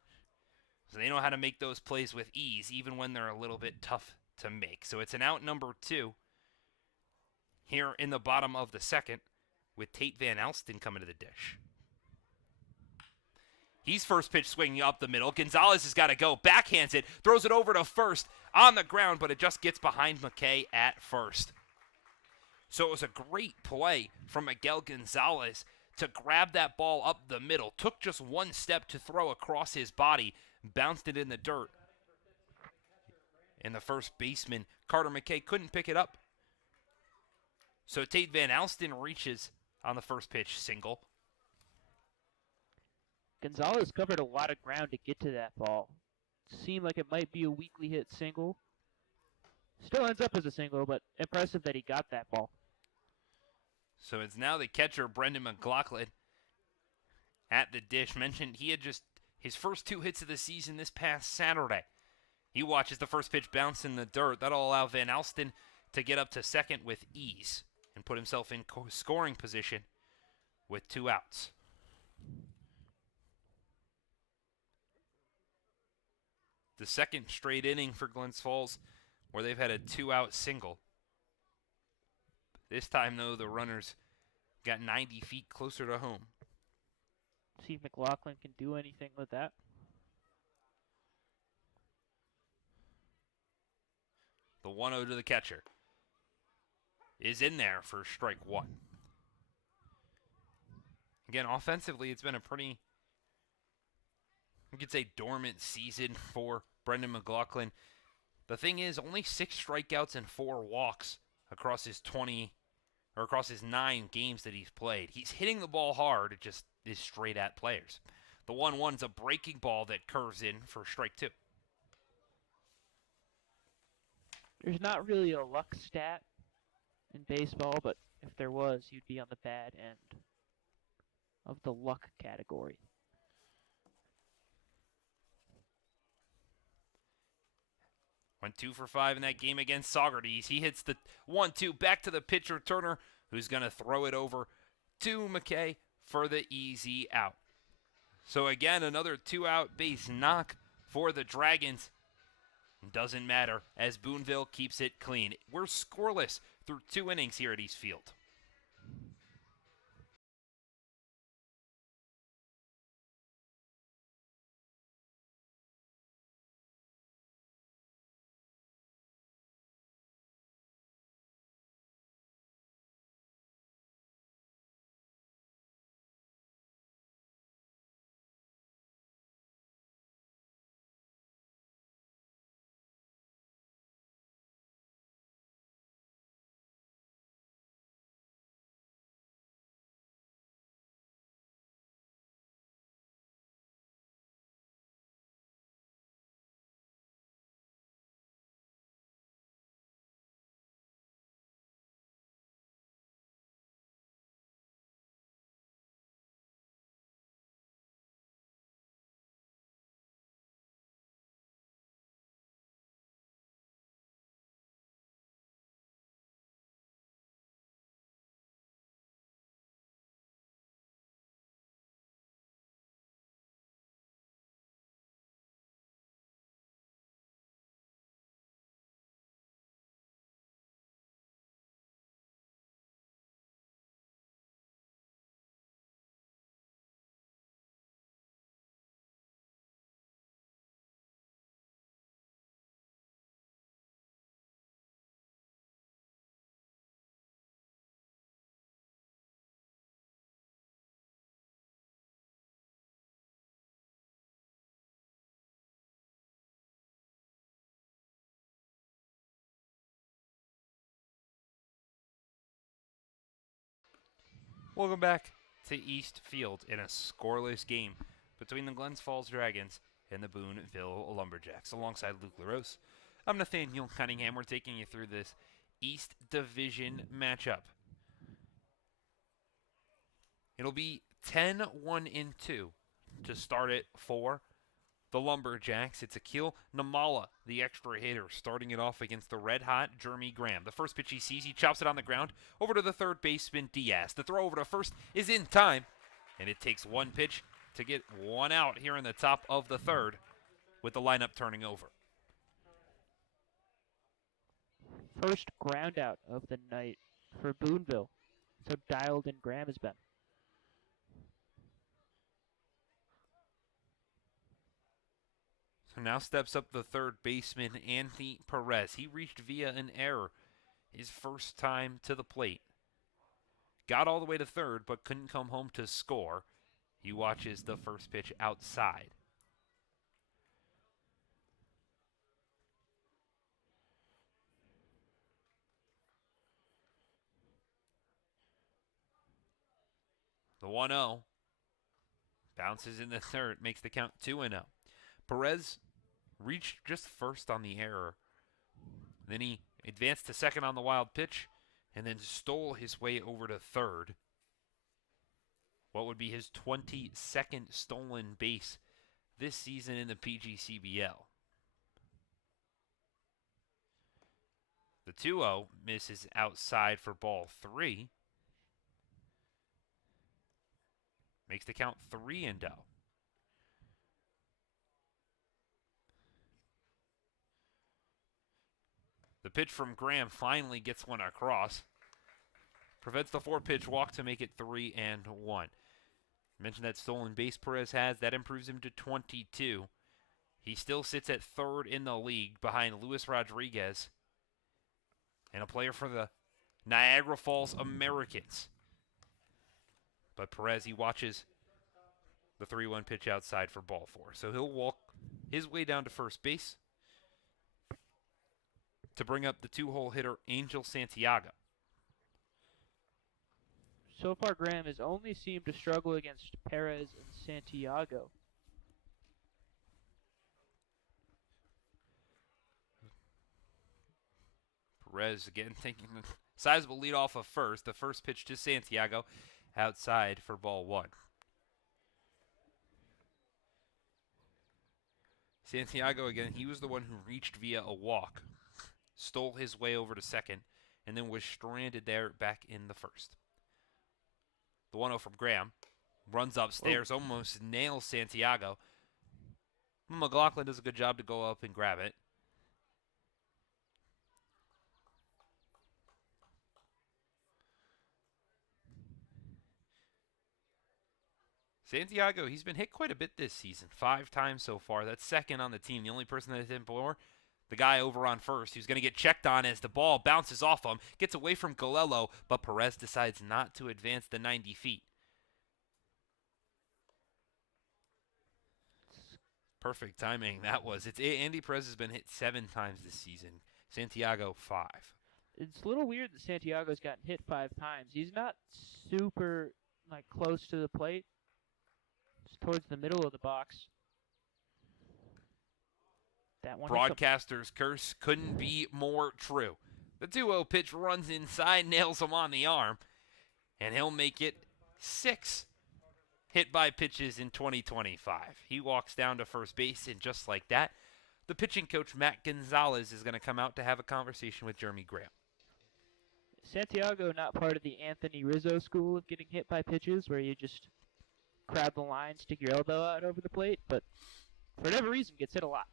So they know how to make those plays with ease, even when they're a little bit tough to make. So it's an out number 2 here in the bottom of the second with Tate Van Alsten coming to the dish. He's first pitch swinging up the middle. Gonzalez has got to go. Backhands it. Throws it over to first on the ground, but it just gets behind McKay at first. So it was a great play from Miguel Gonzalez to grab that ball up the middle. Took just one step to throw across his body. Bounced it in the dirt. And the first baseman, Carter McKay, couldn't pick it up. So Tate Van Alsten reaches on the first pitch single. Gonzalez covered a lot of ground to get to that ball. Seemed like it might be a weakly hit single. Still ends up as a single, but impressive that he got that ball. So it's now the catcher, Brendan McLaughlin, at the dish. Mentioned he had just his first 2 hits of the season this past Saturday. He watches the first pitch bounce in the dirt. That'll allow Van Alsten to get up to second with ease and put himself in scoring position with 2 outs. The second straight inning for Glens Falls where they've had a 2-out single. This time, though, the runners got 90 feet closer to home. See if McLaughlin can do anything with that. The 1-0 to the catcher is in there for strike 1. Again, offensively, it's been a pretty, you could say, dormant season for Brendan McLaughlin. The thing is, only 6 strikeouts and 4 walks across his 9 games that he's played. He's hitting the ball hard, it just is straight at players. The 1-1's a breaking ball that curves in for strike 2. There's not really a luck stat in baseball, but if there was, you'd be on the bad end of the luck category. Went 2 for 5 in that game against Saugerties. He hits the 1-2 back to the pitcher Turner, who's going to throw it over to McKay for the easy out. So again, another 2-out base knock for the Dragons. Doesn't matter as Boonville keeps it clean. We're scoreless through 2 innings here at East Field. Welcome back to East Field in a scoreless game between the Glens Falls Dragons and the Boonville Lumberjacks. Alongside Luke LaRose, I'm Nathaniel Cunningham. We're taking you through this East Division matchup. It'll be 10-1-2 to start it for the Lumberjacks. It's Akil Namala, the extra hitter, starting it off against the red-hot Jeremy Graham. The first pitch he sees, he chops it on the ground over to the third baseman, Diaz. The throw over to first is in time, and it takes one pitch to get one out here in the top of the third with the lineup turning over. First ground out of the night for Boonville. So dialed in Graham has been. So now steps up the third baseman, Anthony Perez. He reached via an error his first time to the plate. Got all the way to third, but couldn't come home to score. He watches the first pitch outside. The 1-0 bounces in the third, makes the count 2-0. Perez reached just first on the error. Then he advanced to second on the wild pitch and then stole his way over to third. What would be his 22nd stolen base this season in the PGCBL. The 2-0 misses outside for ball 3. Makes the count 3-0. The pitch from Graham finally gets one across. Prevents the 4-pitch walk to make it 3-1. Mentioned that stolen base Perez has. That improves him to 22. He still sits at third in the league behind Luis Rodriguez and a player for the Niagara Falls Americans. But Perez, he watches the 3-1 pitch outside for ball 4. So he'll walk his way down to first base to bring up the 2-hole hitter, Angel Santiago. So far, Graham has only seemed to struggle against Perez and Santiago. Perez again taking the sizable lead off of first. The first pitch to Santiago outside for ball 1. Santiago again, he was the one who reached via a walk, stole his way over to second, and then was stranded there back in the first. The 1-0 from Graham runs upstairs, almost nails Santiago. McLaughlin does a good job to go up and grab it. Santiago, he's been hit quite a bit this season, 5 times so far. That's second on the team. The only person that has hit more, the guy over on first, who's going to get checked on as the ball bounces off him, gets away from Galello, but Perez decides not to advance the 90 feet. Perfect timing that was. Andy Perez has been hit 7 times this season. Santiago 5. It's a little weird that Santiago's gotten hit 5 times. He's not super close to the plate. It's towards the middle of the box. That one. Broadcaster's curse couldn't be more true. The 2-0 pitch runs inside, nails him on the arm, and he'll make it 6 hit by pitches in 2025. He walks down to first base, and just like that, the pitching coach, Matt Gonzalez, is going to come out to have a conversation with Jeremy Graham. Santiago not part of the Anthony Rizzo school of getting hit by pitches where you just crowd the line, stick your elbow out over the plate, but for whatever reason gets hit a lot.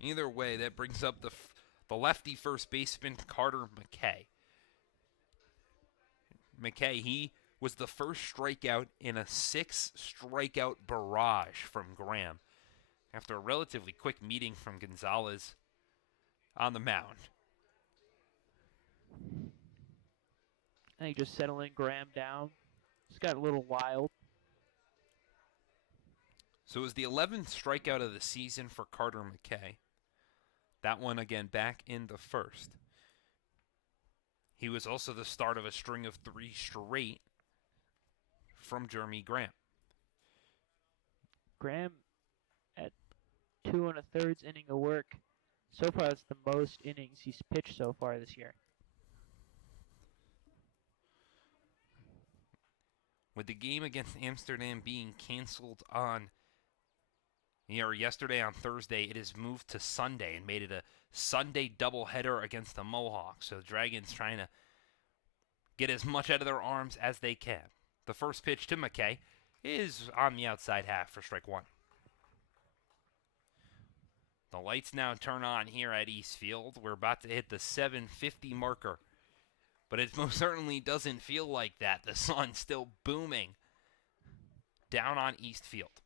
Either way, that brings up the lefty first baseman, Carter McKay. McKay, he was the first strikeout in a 6-strikeout barrage from Graham after a relatively quick meeting from Gonzalez on the mound. I think just settling Graham down. It's got a little wild. So it was the 11th strikeout of the season for Carter McKay. That one again back in the first. He was also the start of a string of 3 straight from Jeremy Graham. Graham at 2 1/3 inning of work. So far, it's the most innings he's pitched so far this year. With the game against Amsterdam being canceled on yesterday on Thursday, it is moved to Sunday and made it a Sunday doubleheader against the Mohawks. So the Dragons trying to get as much out of their arms as they can. The first pitch to McKay is on the outside half for strike 1. The lights now turn on here at Eastfield. We're about to hit the 7:50 marker. But it most certainly doesn't feel like that. The sun's still booming down on Eastfield.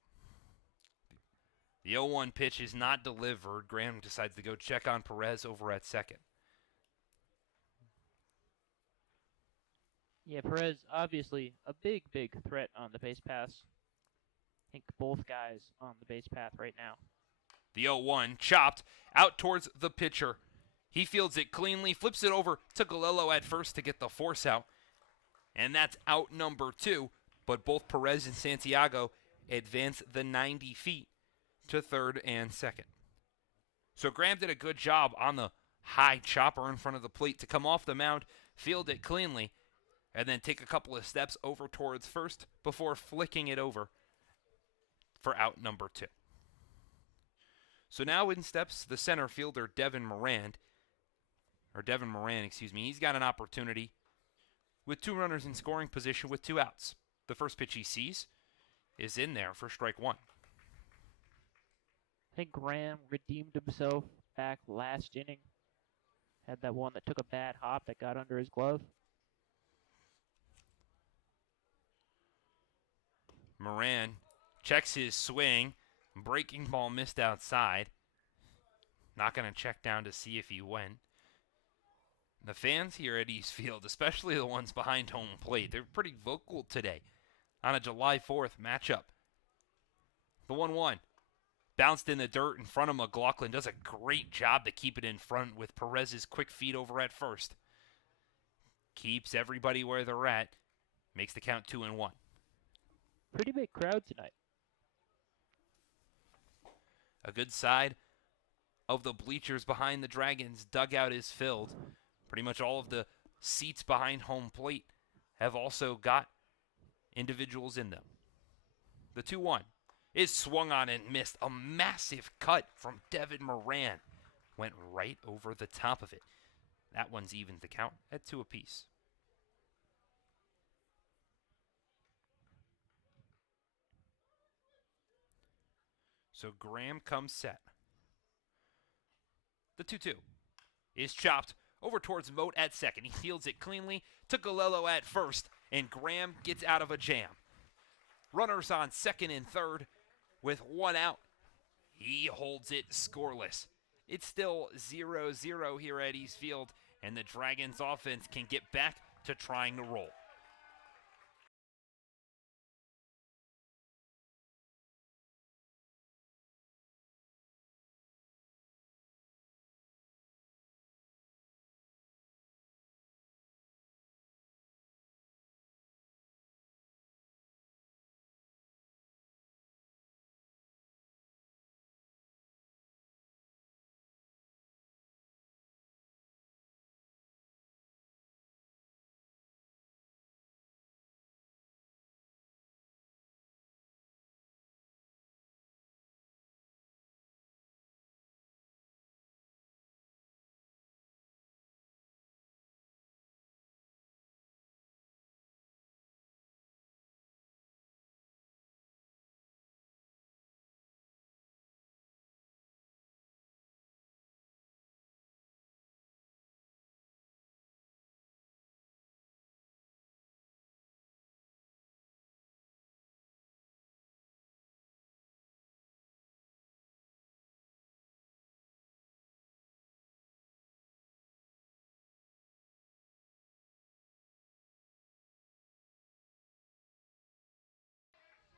The 0-1 pitch is not delivered. Graham decides to go check on Perez over at second. Yeah, Perez, obviously a big threat on the base pass. I think both guys on the base path right now. The 0-1 chopped out towards the pitcher. He fields it cleanly, flips it over to Galello at first to get the force out. And that's out number 2. But both Perez and Santiago advance the 90 feet to third and second. So Graham did a good job on the high chopper in front of the plate to come off the mound, field it cleanly, and then take a couple of steps over towards first before flicking it over for out number 2. So now in steps the center fielder, Devin Moran. He's got an opportunity with 2 runners in scoring position with 2 outs. The first pitch he sees is in there for strike 1. I think Graham redeemed himself back last inning. Had that one that took a bad hop that got under his glove. Moran checks his swing. Breaking ball missed outside. Not going to check down to see if he went. The fans here at East Field, especially the ones behind home plate, they're pretty vocal today on a July 4th matchup. The 1-1. Bounced in the dirt in front of McLaughlin. Does a great job to keep it in front with Perez's quick feet over at first. Keeps everybody where they're at. Makes the count 2-1. Pretty big crowd tonight. A good side of the bleachers behind the Dragons dugout is filled. Pretty much all of the seats behind home plate have also got individuals in them. The 2-1 is swung on and missed. A massive cut from Devin Moran went right over the top of it. That one's evened the count at 2 apiece. So Graham comes set. The 2-2 is chopped over towards Moat at second. He fields it cleanly to Galello at first, and Graham gets out of a jam. Runners on second and third with 1 out. He holds it scoreless. It's still 0-0 here at East Field, and the Dragons offense can get back to trying to roll.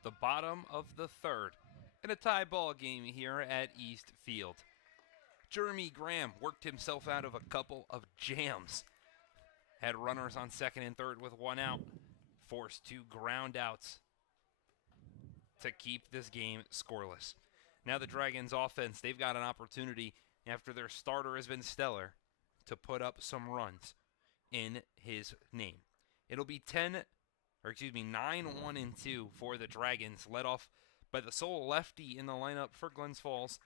The bottom of the third in a tie ball game here at East Field. Jeremy Graham worked himself out of a couple of jams. Had runners on second and third with 1 out. Forced 2 ground outs to keep this game scoreless. Now the Dragons offense, they've got an opportunity after their starter has been stellar to put up some runs in his name. It'll be 9-1-2 for the Dragons, led off by the sole lefty in the lineup for Glens Falls,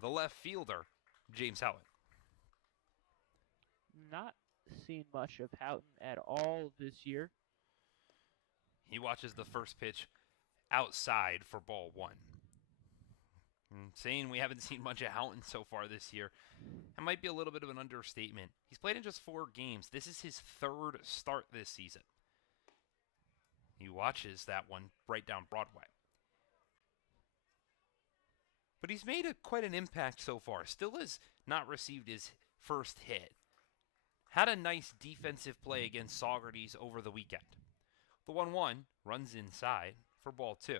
the left fielder, James Houghton. Not seen much of Houghton at all this year. He watches the first pitch outside for ball 1. Saying we haven't seen much of Houghton so far this year, that might be a little bit of an understatement. He's played in just 4 games. This is his 3rd start this season. He watches that one right down Broadway. But he's made quite an impact so far. Still has not received his first hit. Had a nice defensive play against Saugerties over the weekend. The 1-1 runs inside for ball 2.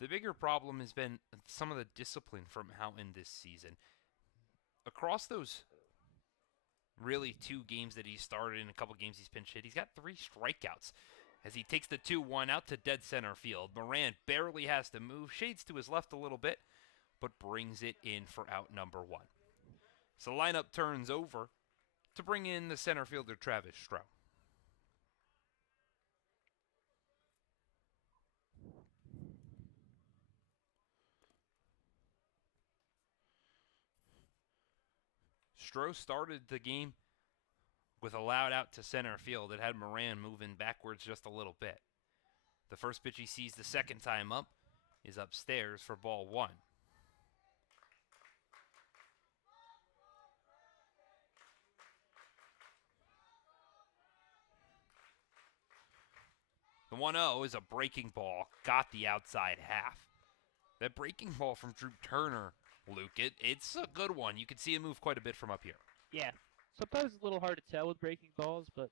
The bigger problem has been some of the discipline from Houghton this season. Across those really 2 games that he started and a couple games he's pinch hit, he's got 3 strikeouts as he takes the 2-1 out to dead center field. Moran barely has to move, shades to his left a little bit, but brings it in for out number 1. So the lineup turns over to bring in the center fielder Travis Stroh. Stroh started the game with a loud out to center field. It had Moran moving backwards just a little bit. The first pitch he sees the second time up is upstairs for ball 1. The 1-0 is a breaking ball, got the outside half. That breaking ball from Drew Turner Luke. It's a good one. You can see him move quite a bit from up here. Yeah. Sometimes it's a little hard to tell with breaking balls, but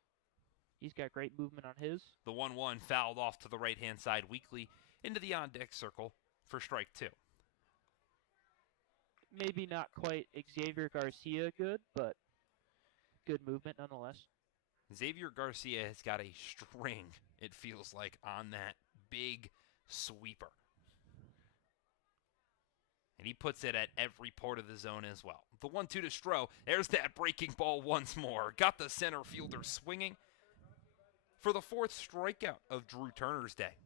he's got great movement on his. The 1-1 fouled off to the right-hand side weakly into the on-deck circle for strike 2. Maybe not quite Xavier Garcia good, but good movement nonetheless. Xavier Garcia has got a string, it feels like, on that big sweeper. And he puts it at every part of the zone as well. The 1-2 to Stroh. There's that breaking ball once more. Got the center fielder swinging for the 4th strikeout of Drew Turner's day.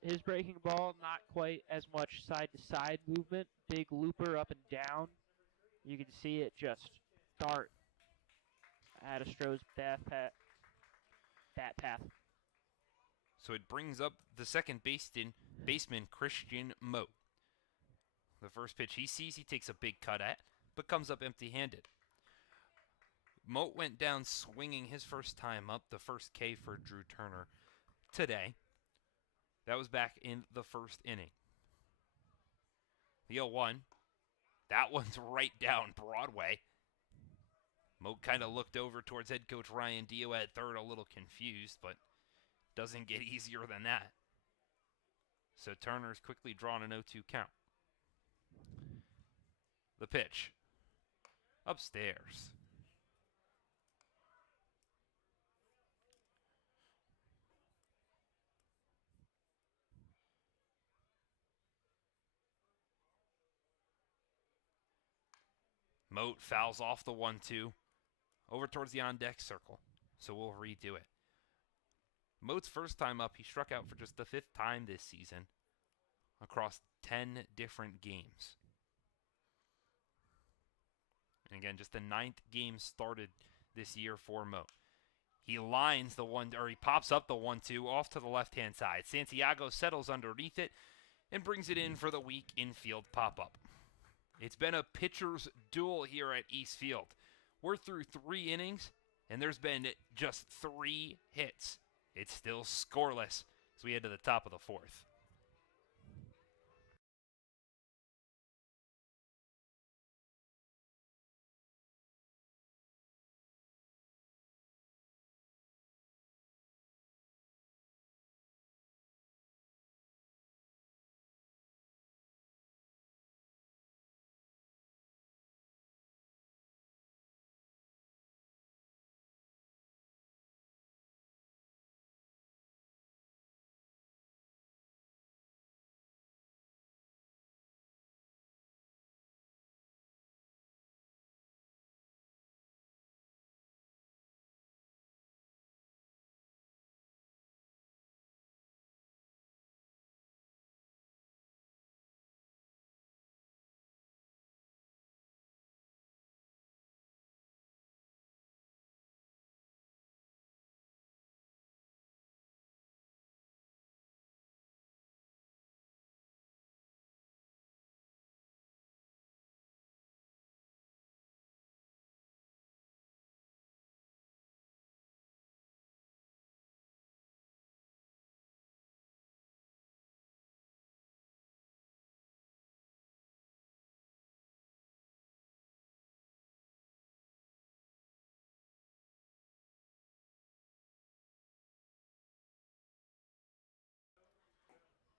His breaking ball, not quite as much side-to-side movement. Big looper up and down. You can see it just dart out of Stroh's bat path. So it brings up the second baseman, Christian Moat. The first pitch he sees, he takes a big cut at, but comes up empty-handed. Moat went down swinging his first time up, the first K for Drew Turner today. That was back in the first inning. The 0-1, that one's right down Broadway. Moat kind of looked over towards head coach Ryan Dio at third, a little confused, but doesn't get easier than that. So Turner's quickly drawn an 0-2 count. The pitch. Upstairs. Moat fouls off the 1-2 over towards the on-deck circle, so we'll redo it. Moat's first time up, he struck out for just the 5th time this season across 10 different games. And again, just the 9th game started this year for Moat. He lines the he pops up the 1-2 off to the left-hand side. Santiago settles underneath it and brings it in for the weak infield pop-up. It's been a pitcher's duel here at East Field. We're through 3 innings, and there's been just 3 hits. It's still scoreless as we head to the top of the 4th.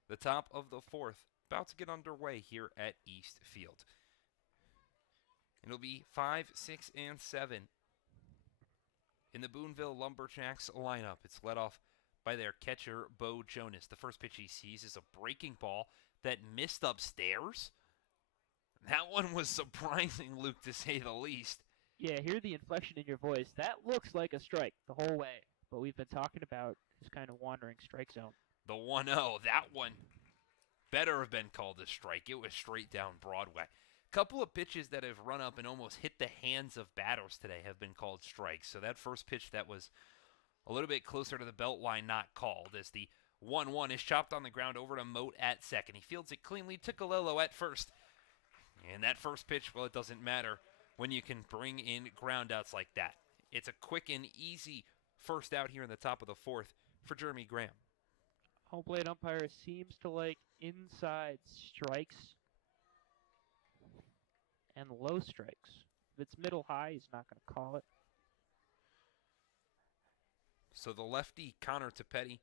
The top of the 4th about to get underway here at East Field. It'll be 5, 6, and 7 in the Boonville Lumberjacks lineup. It's led off by their catcher, Bo Jonas. The first pitch he sees is a breaking ball that missed upstairs. That one was surprising, Luke, to say the least. Yeah, hear the inflection in your voice. That looks like a strike the whole way, but we've been talking about this kind of wandering strike zone. The 1-0, that one better have been called a strike. It was straight down Broadway. Couple of pitches that have run up and almost hit the hands of batters today have been called strikes. So that first pitch that was a little bit closer to the belt line, not called, as the 1-1 is chopped on the ground over to Moat at second. He fields it cleanly to Colello at first. And that first pitch, well, it doesn't matter when you can bring in groundouts like that. It's a quick and easy first out here in the top of the 4th for Jeremy Graham. Home plate umpire seems to like inside strikes. and low strikes. If it's middle high, he's not going to call it. So the lefty, Connor Tepetti,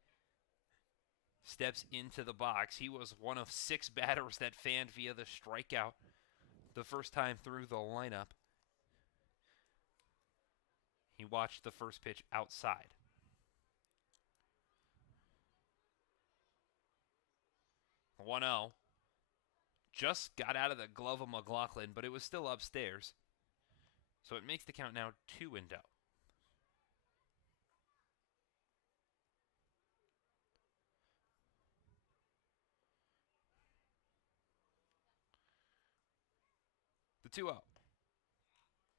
steps into the box. He was one of 6 batters that fanned via the strikeout the first time through the lineup. He watched the first pitch outside. The 1-0. Just got out of the glove of McLaughlin, but it was still upstairs. So it makes the count now 2-0. The 2-0.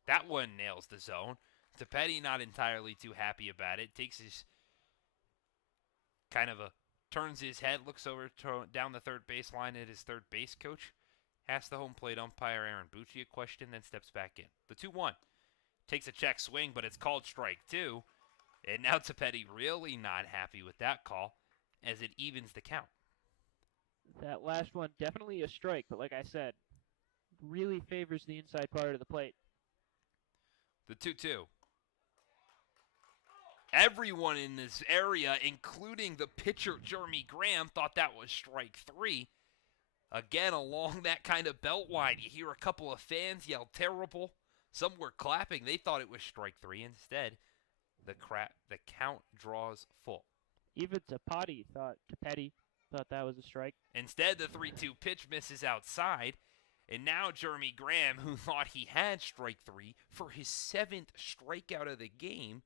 That one nails the zone. Tepetti not entirely too happy about it. Takes his turns his head, looks over down the third baseline at his third base coach. Asks the home plate umpire Aaron Bucci a question, then steps back in. The 2-1. Takes a check swing, but it's called strike 2. And now Tepetti really not happy with that call as it evens the count. That last one, definitely a strike, but like I said, really favors the inside part of the plate. The 2-2. Everyone in this area, including the pitcher Jeremy Graham, thought that was strike 3. Again, along that kind of belt line, you hear a couple of fans yell terrible. Some were clapping. They thought it was strike 3. Instead, the count draws full. Even Tepetti thought that was a strike. Instead, the 3-2 pitch misses outside. And now Jeremy Graham, who thought he had strike 3 for his 7th strikeout of the game,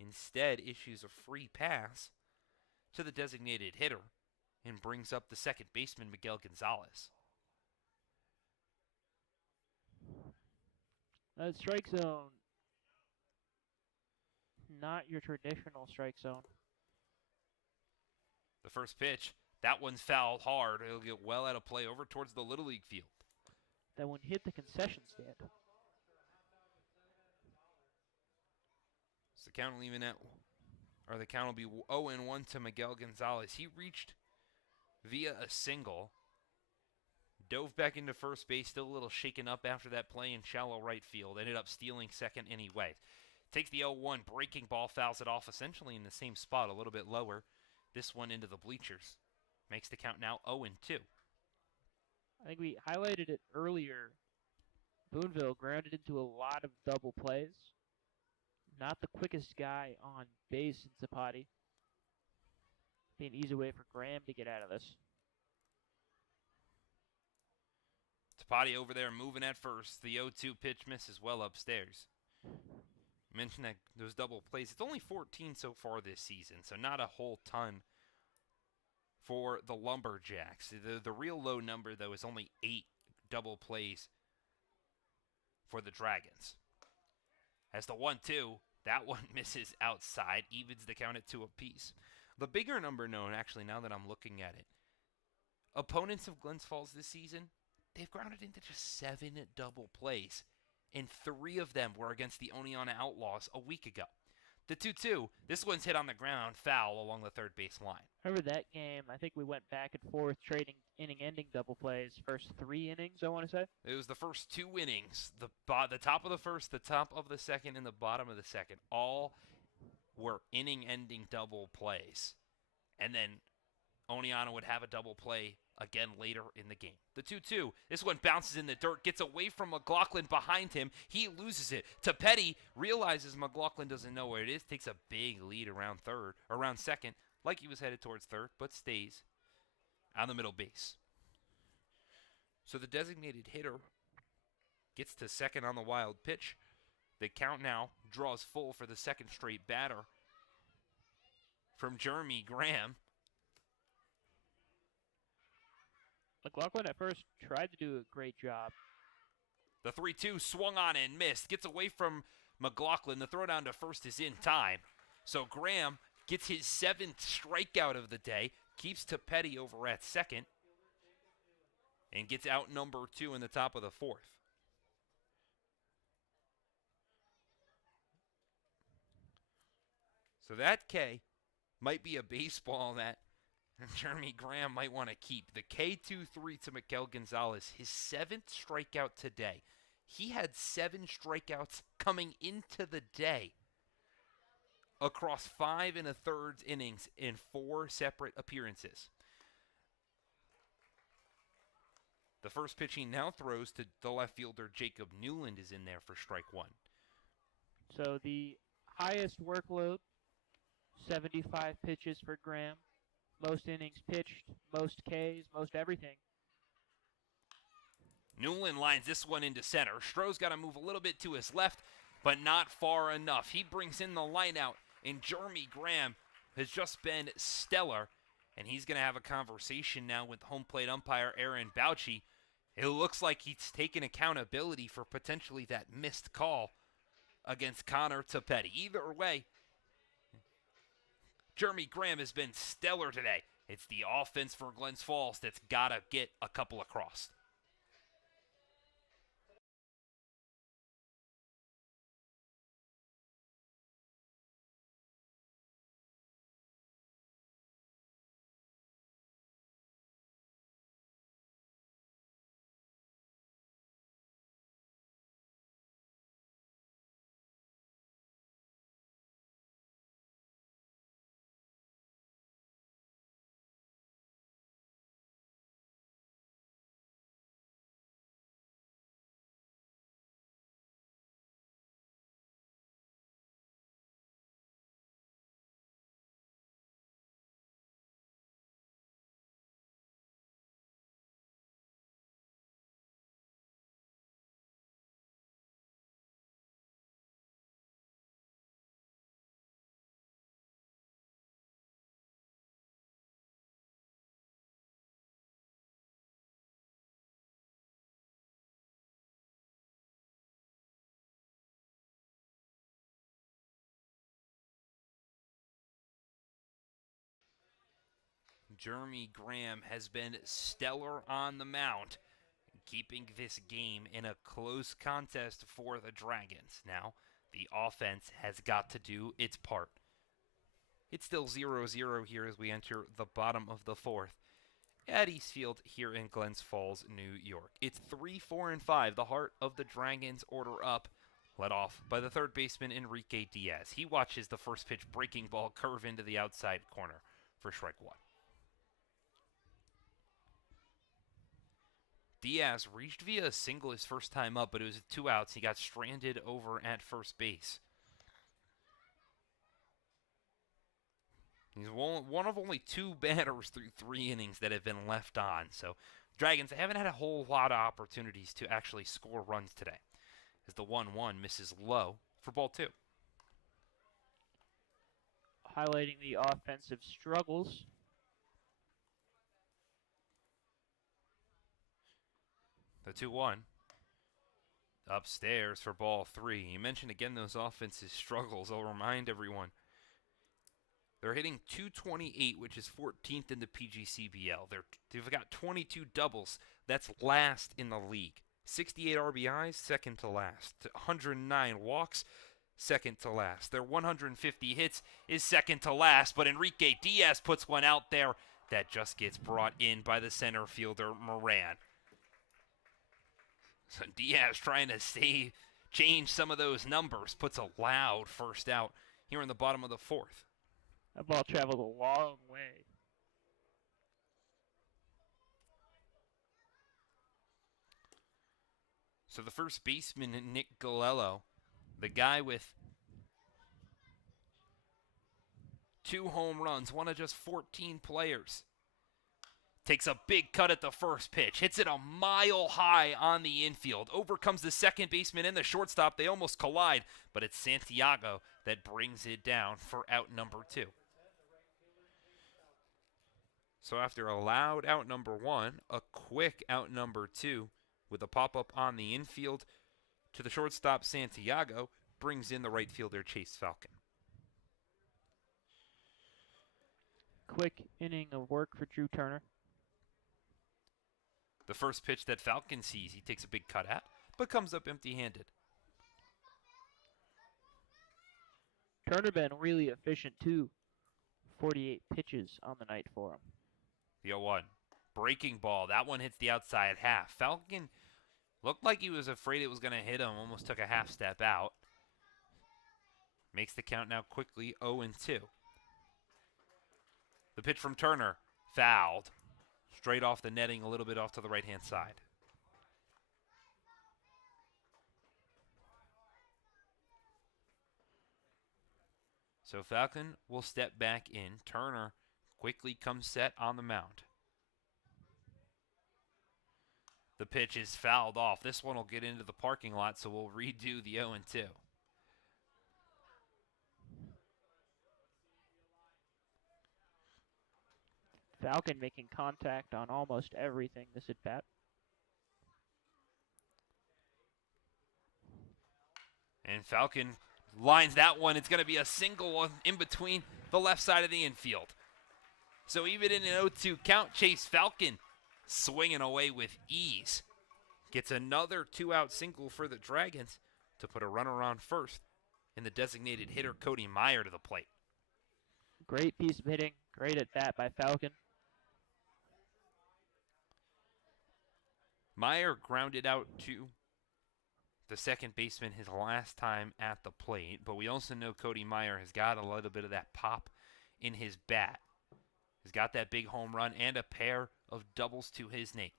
instead issues a free pass to the designated hitter and brings up the second baseman, Miguel Gonzalez. Strike zone, not your traditional strike zone. The first pitch, that one's fouled hard. It'll get well out of play over towards the Little League field. That one hit the concession stand. So the count will even the count will be 0-1 to Miguel Gonzalez. He reached via a single, dove back into first base, still a little shaken up after that play in shallow right field. Ended up stealing second anyway. Takes the 0-1, breaking ball, fouls it off essentially in the same spot, a little bit lower. This one into the bleachers. Makes the count now 0-2. I think we highlighted it earlier. Boonville grounded into a lot of double plays. Not the quickest guy on base in Tepetti. Be an easy way for Graham to get out of this. Tepetti over there moving at first. The 0-2 pitch misses well upstairs. Mentioned that those double plays. It's only 14 so far this season, so not a whole ton for the Lumberjacks. The real low number, though, is only 8 double plays for the Dragons. As the 1-2, that one misses outside, evens the count at 2 apiece. The bigger number known, actually, now that I'm looking at it, opponents of Glens Falls this season, they've grounded into just 7 double plays, and 3 of them were against the Oneonta Outlaws a week ago. The 2-2, this one's hit on the ground, foul along the third base line. Remember that game? I think we went back and forth trading inning-ending double plays. First 3 innings, I want to say. It was the first 2 innings. The top of the first, the top of the second, and the bottom of the second. All were inning-ending double plays. And then Oneonta would have a double play again later in the game. The 2-2, this one bounces in the dirt, gets away from McLaughlin behind him. He loses it. Tepetti realizes McLaughlin doesn't know where it is, takes a big lead around second, like he was headed towards third, but stays on the middle base. So the designated hitter gets to second on the wild pitch. The count now draws full for the second straight batter from Jeremy Graham. McLaughlin at first tried to do a great job. The 3-2 swung on and missed. Gets away from McLaughlin. The throw down to first is in time. So Graham gets his 7th strikeout of the day. Keeps Tepetti over at second. And gets out number 2 in the top of the 4th. So that K might be a baseball that Jeremy Graham might want to keep. The K-2-3 to Miguel Gonzalez, his 7th strikeout today. He had 7 strikeouts coming into the day across 5 1/3 innings in 4 separate appearances. The first pitch he now throws to the left fielder Jacob Newland is in there for strike 1. So the highest workload, 75 pitches for Graham. Most innings pitched, most Ks, most everything. Newland lines this one into center. Stroh's got to move a little bit to his left, but not far enough. He brings in the line out, and Jeremy Graham has just been stellar, and he's going to have a conversation now with home plate umpire Aaron Bouchey. It looks like he's taken accountability for potentially that missed call against Connor Tapetti. Either way, Jeremy Graham has been stellar today. It's the offense for Glens Falls that's got to get a couple across. Jeremy Graham has been stellar on the mound, keeping this game in a close contest for the Dragons. Now, the offense has got to do its part. It's still 0-0 here as we enter the bottom of the 4th at East Field here in Glens Falls, New York. It's 3-4-5. The heart of the Dragons order up, led off by the third baseman Enrique Diaz. He watches the first pitch breaking ball curve into the outside corner for strike 1. Diaz reached via a single his first time up, but it was 2 outs. He got stranded over at first base. He's one of only 2 batters through 3 innings that have been left on. So Dragons haven't had a whole lot of opportunities to actually score runs today, as the 1-1 misses low for ball 2. Highlighting the offensive struggles. The 2-1. Upstairs for ball 3. You mentioned again those offensive struggles. I'll remind everyone. They're hitting .228, which is 14th in the PGCBL. They've got 22 doubles. That's last in the league. 68 RBIs, second to last. 109 walks, second to last. Their 150 hits is second to last, but Enrique Diaz puts one out there that just gets brought in by the center fielder, Moran. So Diaz trying to change some of those numbers, puts a loud first out here in the bottom of the 4th. That ball traveled a long way. So the first baseman, Nick Galello, the guy with 2 home runs, one of just 14 players, takes a big cut at the first pitch, hits it a mile high on the infield, overcomes the second baseman and the shortstop. They almost collide, but it's Santiago that brings it down for out number 2. So after a loud out number 1, a quick out number 2 with a pop-up on the infield to the shortstop Santiago brings in the right fielder Chase Falcon. Quick inning of work for Drew Turner. The first pitch that Falcon sees, he takes a big cut at, but comes up empty-handed. Turner been really efficient too. 48 pitches on the night for him. The 0-1. Breaking ball. That one hits the outside half. Falcon Looked like he was afraid it was going to hit him, almost took a half step out. Makes the count now quickly 0-2. The pitch from Turner, fouled. Straight off the netting, a little bit off to the right-hand side. So Falcon will step back in. Turner quickly comes set on the mound. The pitch is fouled off. This one will get into the parking lot, so we'll redo the 0-2. Falcon making contact on almost everything this at bat. And Falcon lines that one. It's going to be a single in between the left side of the infield. So even in an 0-2 count, Chase Falcon swinging away with ease. Gets another 2-out single for the Dragons to put a runner on first and the designated hitter Cody Meyer to the plate. Great piece of hitting. Great at bat by Falcon. Meyer grounded out to the second baseman his last time at the plate, but we also know Cody Meyer has got a little bit of that pop in his bat. He's got that big home run and a pair of doubles to his name.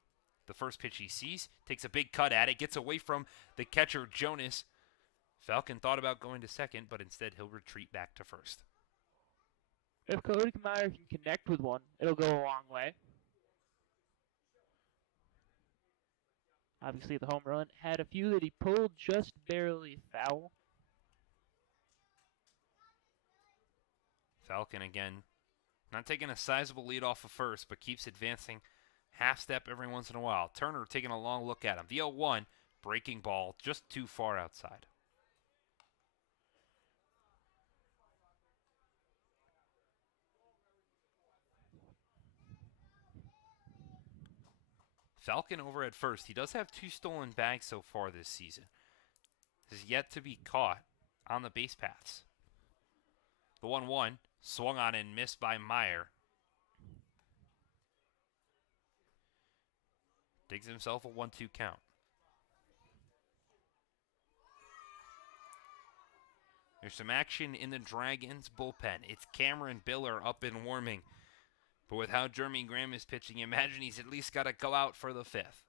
The first pitch he sees, takes a big cut at it, gets away from the catcher Jonas. Falcon thought about going to second, but instead he'll retreat back to first. If Cody Meyer can connect with one, it'll go a long way. Obviously, the home run had a few that he pulled just barely foul. Falcon again, not taking a sizable lead off of first, but keeps advancing half step every once in a while. Turner taking a long look at him. The 0-1, breaking ball just too far outside. Falcon over at first. He does have 2 stolen bags so far this season. Has yet to be caught on the base paths. The 1-1 swung on and missed by Meyer. Digs himself a 1-2 count. There's some action in the Dragons bullpen. It's Cameron Biller up and warming. But with how Jeremy Graham is pitching, imagine he's at least got to go out for the 5th.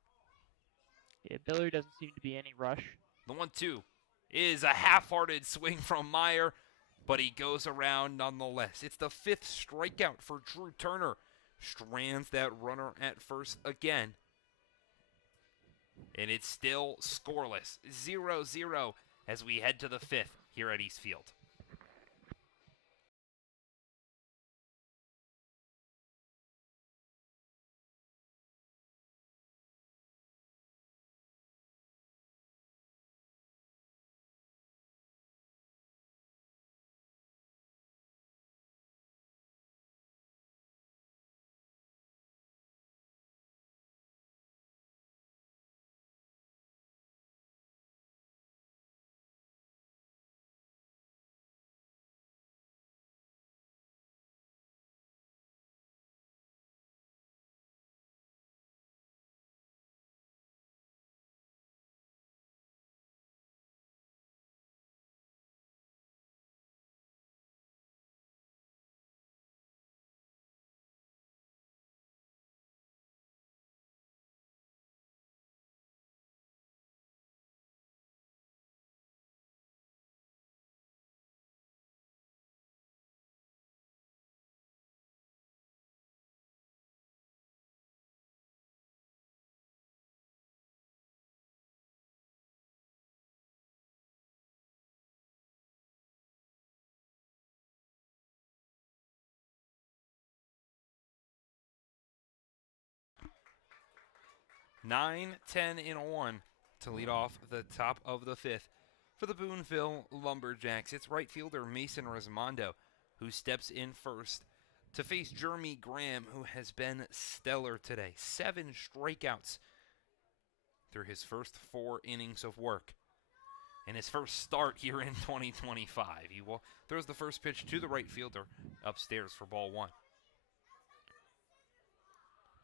Yeah, Biller doesn't seem to be any rush. The 1-2 is a half-hearted swing from Meyer, but he goes around nonetheless. It's the 5th strikeout for Drew Turner. Strands that runner at first again. And it's still scoreless. 0-0 as we head to the 5th here at East Field. Nine, 10, and 1 to lead off the top of the 5th for the Boonville Lumberjacks. It's right fielder Mason Rismondo who steps in first to face Jeremy Graham, who has been stellar today. 7 strikeouts through his first 4 innings of work. And his first start here in 2025. He throws the first pitch to the right fielder upstairs for ball 1.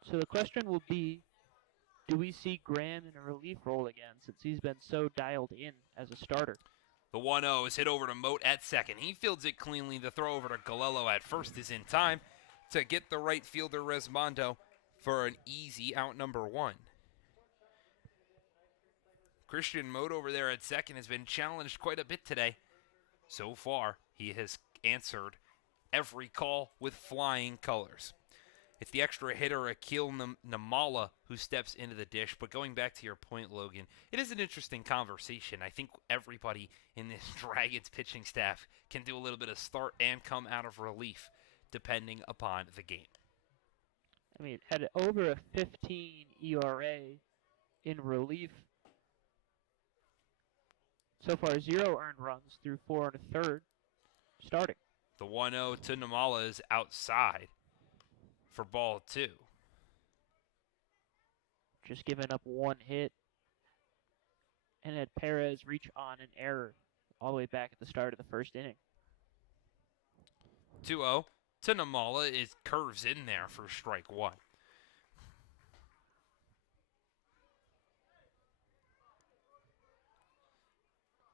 So the question will be, do we see Graham in a relief role again since he's been so dialed in as a starter? The 1-0 is hit over to Moat at second. He fields it cleanly. The throw over to Galello at first is in time to get the right fielder Resmondo for an easy out number one. Christian Moat over there at second has been challenged quite a bit today. So far, he has answered every call with flying colors. It's the extra hitter, Akil Namala, who steps into the dish. But going back to your point, Logan, it is an interesting conversation. I think everybody in this Dragons pitching staff can do a little bit of start and come out of relief, depending upon the game. I mean, had over a 15 ERA in relief. So far, 0 earned runs through 4 1/3 starting. The 1-0 to Namala is outside for ball 2. Just giving up 1 hit. And had Perez reach on an error all the way back at the start of the first inning. 2-0 to Namala is curves in there for strike 1.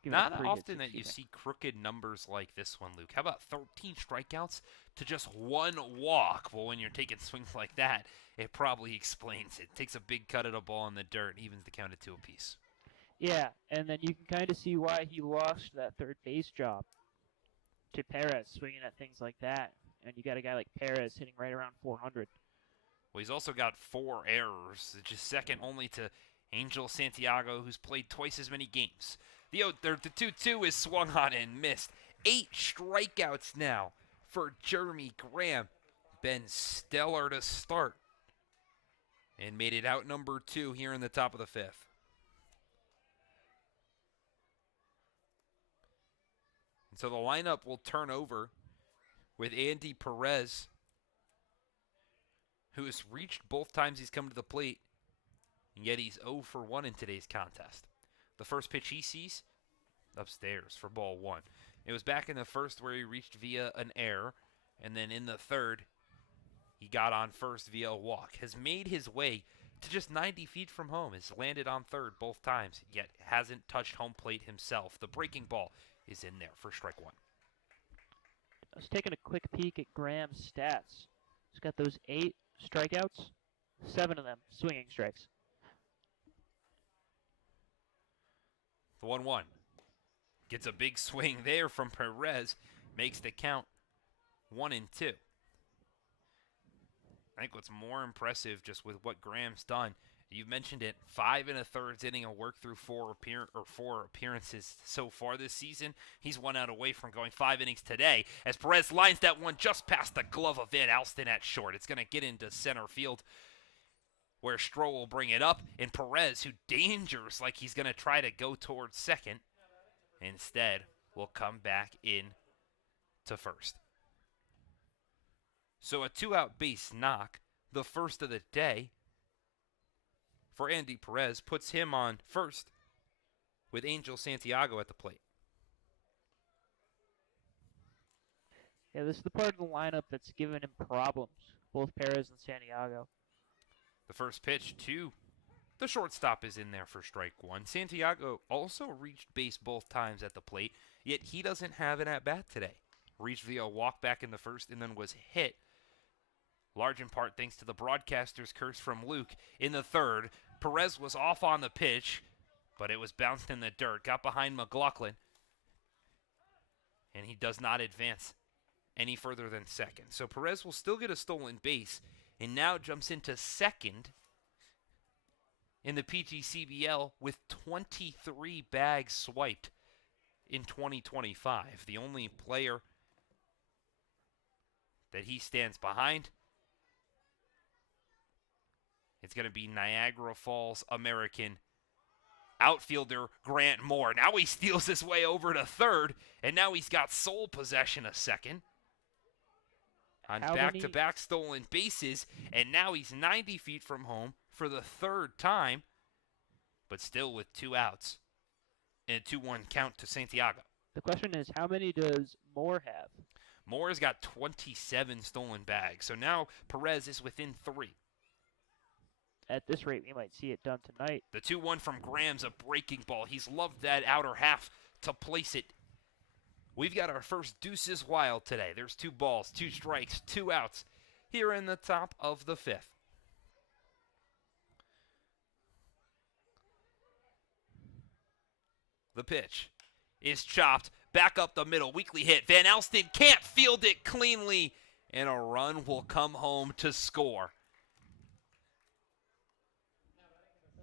Not often that you see crooked numbers like this one, Luke. How about 13 strikeouts to just 1 walk? Well, when you're taking swings like that, it probably explains it. Takes a big cut at a ball in the dirt and evens the count at 2 apiece. Yeah, and then you can kind of see why he lost that third base job to Perez, swinging at things like that. And you got a guy like Perez hitting right around 400. Well, he's also got 4 errors, just second only to Angel Santiago, who's played twice as many games. The 2-2 is swung on and missed. 8 strikeouts now for Jeremy Graham. Been stellar to start and made it out number 2 here in the top of the 5th. And so the lineup will turn over with Andy Perez, who has reached both times he's come to the plate, and yet he's 0 for 1 in today's contest. The first pitch he sees, upstairs for ball 1. It was back in the first where he reached via an error, and then in the third, he got on first via a walk. Has made his way to just 90 feet from home. Has landed on third both times, yet hasn't touched home plate himself. The breaking ball is in there for strike 1. I was taking a quick peek at Graham's stats. He's got those 8 strikeouts, 7 of them swinging strikes. The 1-1. Gets a big swing there from Perez. Makes the count 1-2. I think what's more impressive just with what Graham's done, you've mentioned it, 5 1/3 inning of work through 4 appearances so far this season. He's 1 out away from going 5 innings today as Perez lines that one just past the glove of Van Alsten at short. It's going to get into center field, where Stroh will bring it up, and Perez, who dangers like he's going to try to go towards second, instead will come back in to first. So a 2-out base knock, the first of the day for Andy Perez, puts him on first with Angel Santiago at the plate. Yeah, this is the part of the lineup that's given him problems, both Perez and Santiago. The first pitch to the shortstop is in there for strike 1. Santiago also reached base both times at the plate, yet he doesn't have an at-bat today. Reached via a walk back in the first and then was hit, large in part thanks to the broadcaster's curse from Luke. In the third, Perez was off on the pitch, but it was bounced in the dirt, got behind McLaughlin, and he does not advance any further than second. So Perez will still get a stolen base, and now jumps into second in the PGCBL with 23 bags swiped in 2025. The only player that he stands behind, it's going to be Niagara Falls American outfielder Grant Moore. Now he steals his way over to third, and now he's got sole possession of second on back-to-back stolen bases, and now he's 90 feet from home for the third time, but still with 2 outs and a 2-1 count to Santiago. The question is, how many does Moore have? Moore has got 27 stolen bags, so now Perez is within 3. at this rate, we might see it done tonight. The 2-1 from Graham's a breaking ball. He's loved that outer half to place it. We've got our first deuces wild today. There's 2 balls, 2 strikes, 2 outs here in the top of the 5th. The pitch is chopped back up the middle. Weakly hit. Van Alsten can't field it cleanly, and a run will come home to score.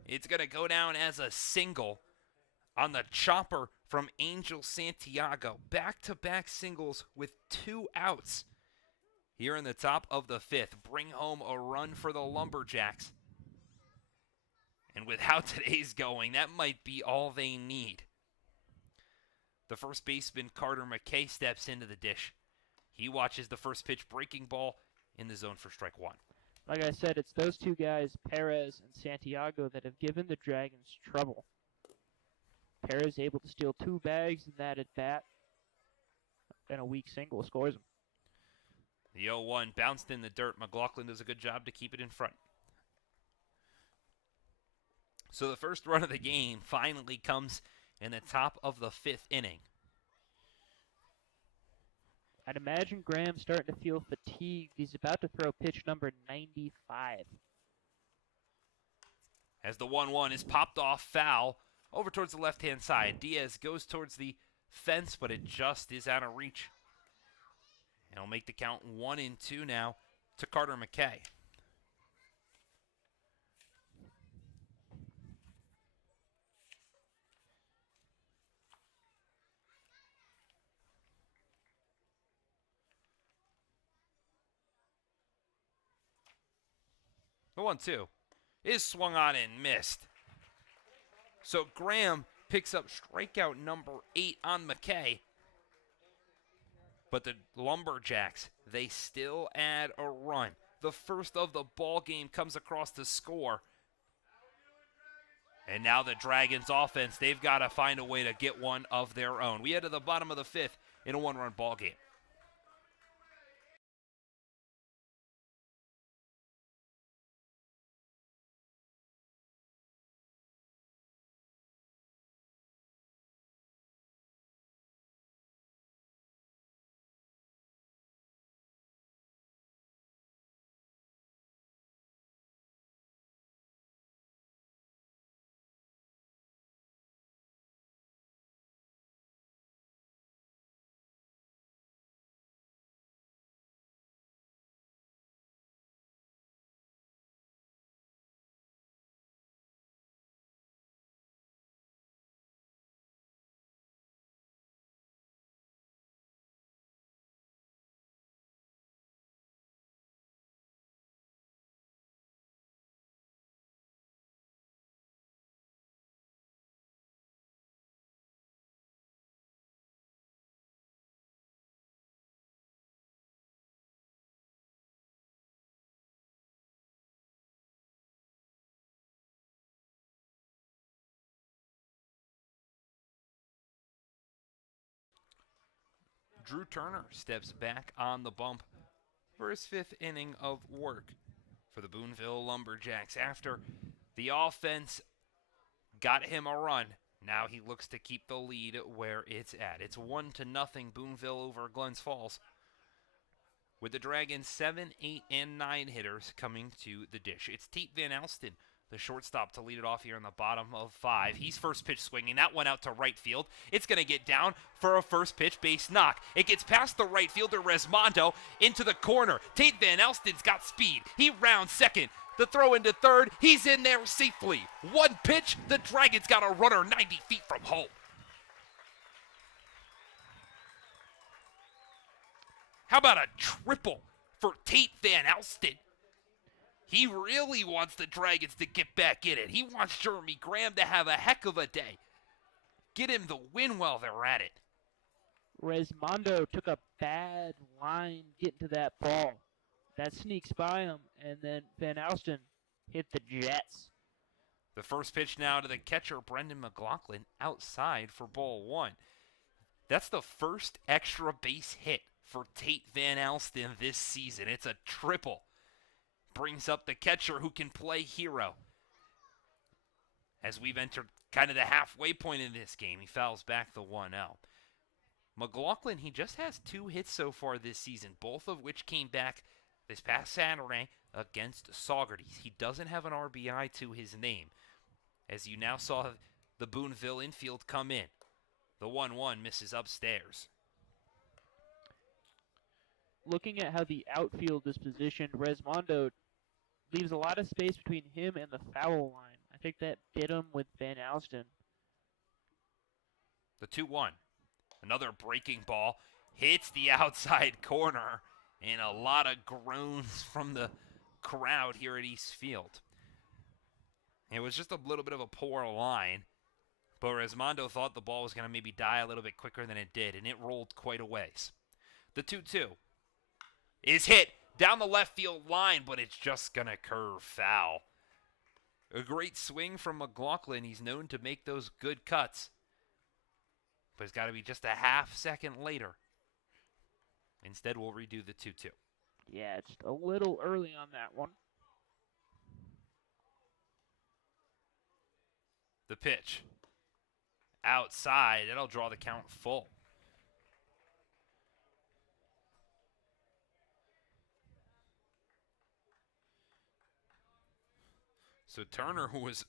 It's going to go down as a single on the chopper from Angel Santiago. Back-to-back singles with 2 outs here in the top of the 5th. Bring home a run for the Lumberjacks. And with how today's going, that might be all they need. The first baseman, Carter McKay, steps into the dish. He watches the first pitch breaking ball in the zone for strike 1. Like I said, it's those 2 guys, Perez and Santiago, that have given the Dragons trouble. Perez able to steal 2 bags in that at bat, and a weak single scores him. The 0-1 bounced in the dirt. McLaughlin does a good job to keep it in front. So the first run of the game finally comes in the top of the 5th inning. I'd imagine Graham's starting to feel fatigued. He's about to throw pitch number 95. As the 1-1 is popped off foul over towards the left-hand side. Diaz goes towards the fence, but it just is out of reach. And he'll make the count 1-2 now to Carter McKay. The 1-2 is swung on and missed. So Graham picks up strikeout number 8 on McKay. But the Lumberjacks, they still add a run. The first of the ball game comes across to score. And now the Dragons offense, they've got to find a way to get one of their own. We head to the bottom of the 5th in a 1-run ball game. Drew Turner steps back on the bump for his 5th inning of work for the Boonville Lumberjacks. After the offense got him a run, now he looks to keep the lead where it's at. It's 1-0 Boonville over Glens Falls, with the Dragons 7, 8, and 9 hitters coming to the dish. It's Tate Van Alsten, the shortstop, to lead it off here in the bottom of 5. He's first pitch swinging. That one out to right field. It's going to get down for a first pitch base knock. It gets past the right fielder, Resmondo, into the corner. Tate Van Alsten's got speed. He rounds second. The throw into third. He's in there safely. One pitch. The Dragons got a runner 90 feet from home. How about a triple for Tate Van Alsten? He really wants the Dragons to get back in it. He wants Jeremy Graham to have a heck of a day. Get him the win while they're at it. Resmondo took a bad line getting to that ball. That sneaks by him, and then Van Alsten hit the Jets. The first pitch now to the catcher, Brendan McLaughlin, outside for ball 1. That's the first extra base hit for Tate Van Alsten this season. It's a triple. brings up the catcher who can play hero. As we've entered kind of the halfway point in this game, he fouls back the 1-0. McLaughlin, he just has 2 hits so far this season, both of which came back this past Saturday against Saugerties. He doesn't have an RBI to his name, as you now saw the Boonville infield come in. The 1-1 misses upstairs. Looking at how the outfield is positioned, Resmondo leaves a lot of space between him and the foul line. I think that bit him with Van Alsten. The 2-1. Another breaking ball hits the outside corner, and a lot of groans from the crowd here at East Field. It was just a little bit of a poor line, but Resmondo thought the ball was going to maybe die a little bit quicker than it did, and it rolled quite a ways. The 2-2 is hit down the left field line, but it's just going to curve foul. A great swing from McLaughlin. He's known to make those good cuts, but it's got to be just a half second later. Instead, we'll redo the 2-2. Yeah, it's a little early on that one. The pitch. Outside. That'll draw the count full. So Turner, who was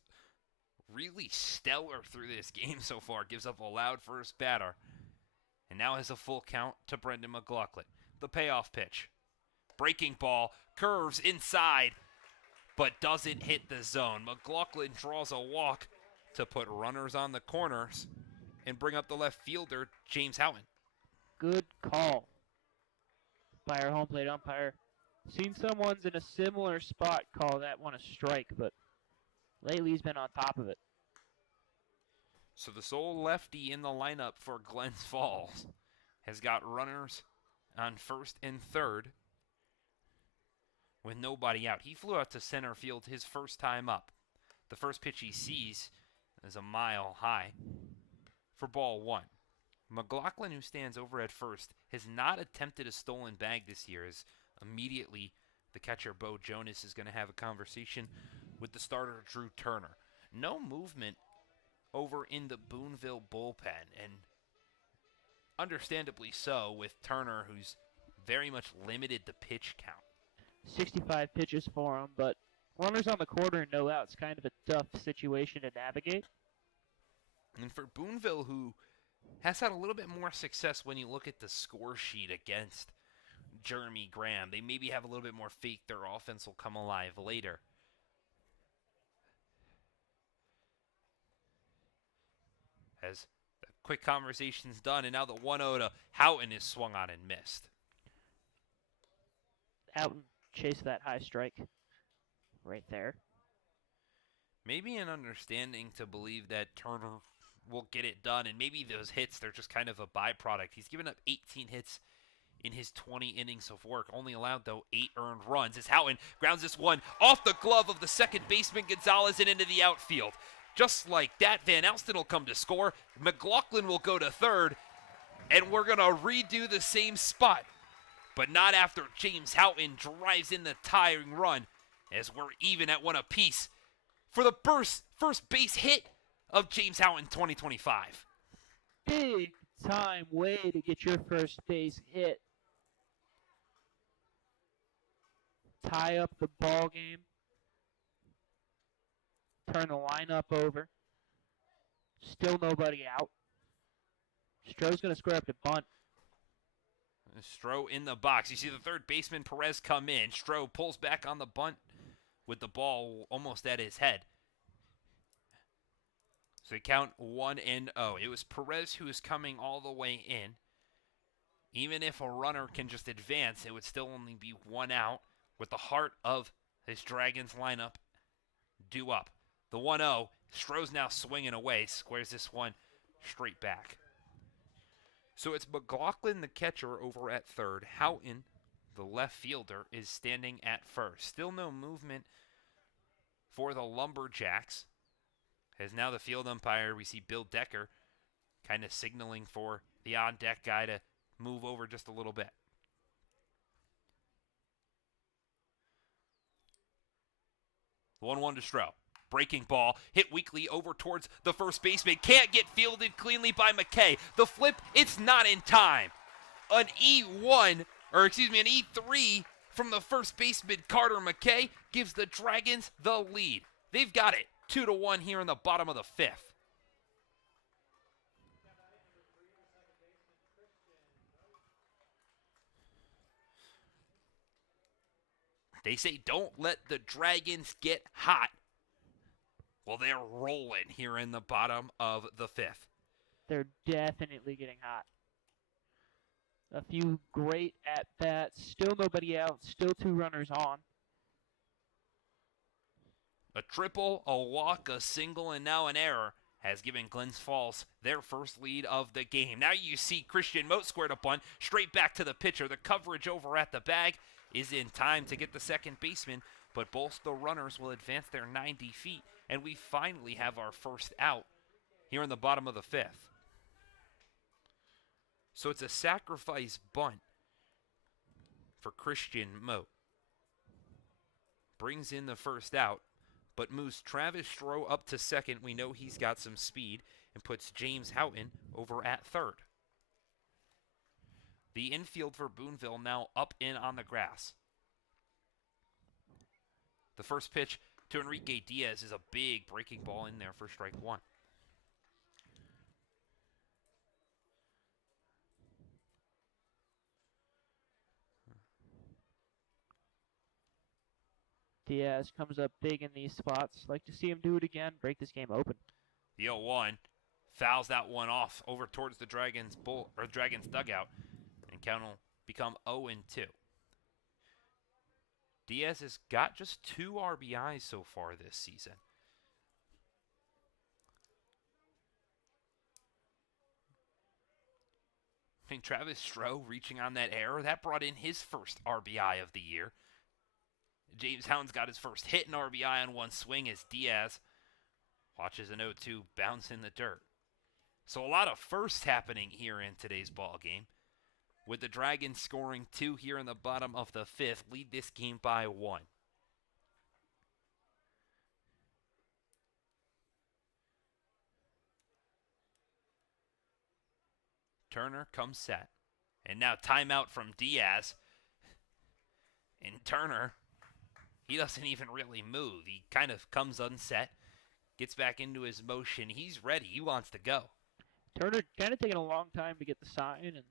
really stellar through this game so far, gives up a loud first batter. And now has a full count to Brendan McLaughlin. The payoff pitch. Breaking ball. Curves inside, but doesn't hit the zone. McLaughlin draws a walk to put runners on the corners and bring up the left fielder, James Houghton. Good call by our home plate umpire. Seen someone's in a similar spot call that one a strike, but lately he's been on top of it. So the sole lefty in the lineup for Glens Falls has got runners on first and third with nobody out. He flew out to center field his first time up. The first pitch he sees is a mile high for ball 1. McLaughlin, who stands over at first, has not attempted a stolen bag this year, as immediately the catcher, Bo Jonas, is going to have a conversation with the starter, Drew Turner. No movement over in the Boonville bullpen, and understandably so with Turner, who's very much limited the pitch count. 65 pitches for him, but runners on the corner and no outs, kind of a tough situation to navigate. And for Boonville, who has had a little bit more success when you look at the score sheet against Jeremy Graham, they maybe have a little bit more faith their offense will come alive later. As the quick conversation's done, and now the 1-0 to Houghton is swung on and missed. Houghton chased that high strike right there. Maybe an understanding to believe that Turner will get it done, and maybe those hits, they're just kind of a byproduct. He's given up 18 hits in his 20 innings of work, only allowed, though, 8 earned runs. As Houghton grounds this one off the glove of the second baseman, Gonzalez, and into the outfield. Just like that, Van Alsten will come to score. McLaughlin will go to third, and we're going to redo the same spot. But not after James Houghton drives in the tying run, as we're even at one apiece for the first base hit of James Houghton 2025. Big time way to get your first base hit. Tie up the ball game. Turn the lineup over. Still nobody out. Stroh's going to square up to bunt. Stroh in the box. You see the third baseman, Perez, come in. Stroh pulls back on the bunt with the ball almost at his head. So you count 1-0. It was Perez who was coming all the way in. Even if a runner can just advance, it would still only be 1 out with the heart of this Dragons lineup due up. The 1-0, Stroh's now swinging away, squares this one straight back. So it's McLaughlin, the catcher, over at third. Houghton, the left fielder, is standing at first. Still no movement for the Lumberjacks. As now the field umpire, we see Bill Decker kind of signaling for the on-deck guy to move over just a little bit. 1-1 to Stroh. Breaking ball, hit weakly over towards the first baseman. Can't get fielded cleanly by McKay. The flip, it's not in time. An E3 from the first baseman, Carter McKay, gives the Dragons the lead. They've got it 2-1 here in the bottom of the 5th. They say don't let the Dragons get hot. Well, they're rolling here in the bottom of the 5th. They're definitely getting hot. A few great at-bats. Still nobody out. Still 2 runners on. A triple, a walk, a single, and now an error has given Glens Falls their first lead of the game. Now you see Christian Moat squared a bunt straight back to the pitcher. The coverage over at the bag is in time to get the second baseman, but both the runners will advance their 90 feet, and we finally have our first out here in the bottom of the 5th. So it's a sacrifice bunt for Christian Moat. Brings in the first out, but moves Travis Stroh up to second. We know he's got some speed, and puts James Houghton over at third. The infield for Boonville now up in on the grass. The first pitch to Enrique Diaz is a big breaking ball in there for strike 1. Diaz comes up big in these spots. Like to see him do it again, break this game open. The 0-1 fouls that one off over towards the Dragons dugout, and count will become 0-2. Diaz has got just 2 RBIs so far this season. I mean, Travis Stroh reaching on that error, that brought in his first RBI of the year. James Houghton's got his first hit and RBI on one swing as Diaz watches an 0-2 bounce in the dirt. So a lot of firsts happening here in today's ball game, with the Dragons scoring 2 here in the bottom of the 5th, lead this game by 1. Turner comes set. And now timeout from Diaz. And Turner, he doesn't even really move. He kind of comes unset, gets back into his motion. He's ready. He wants to go. Turner kind of taking a long time to get the sign, and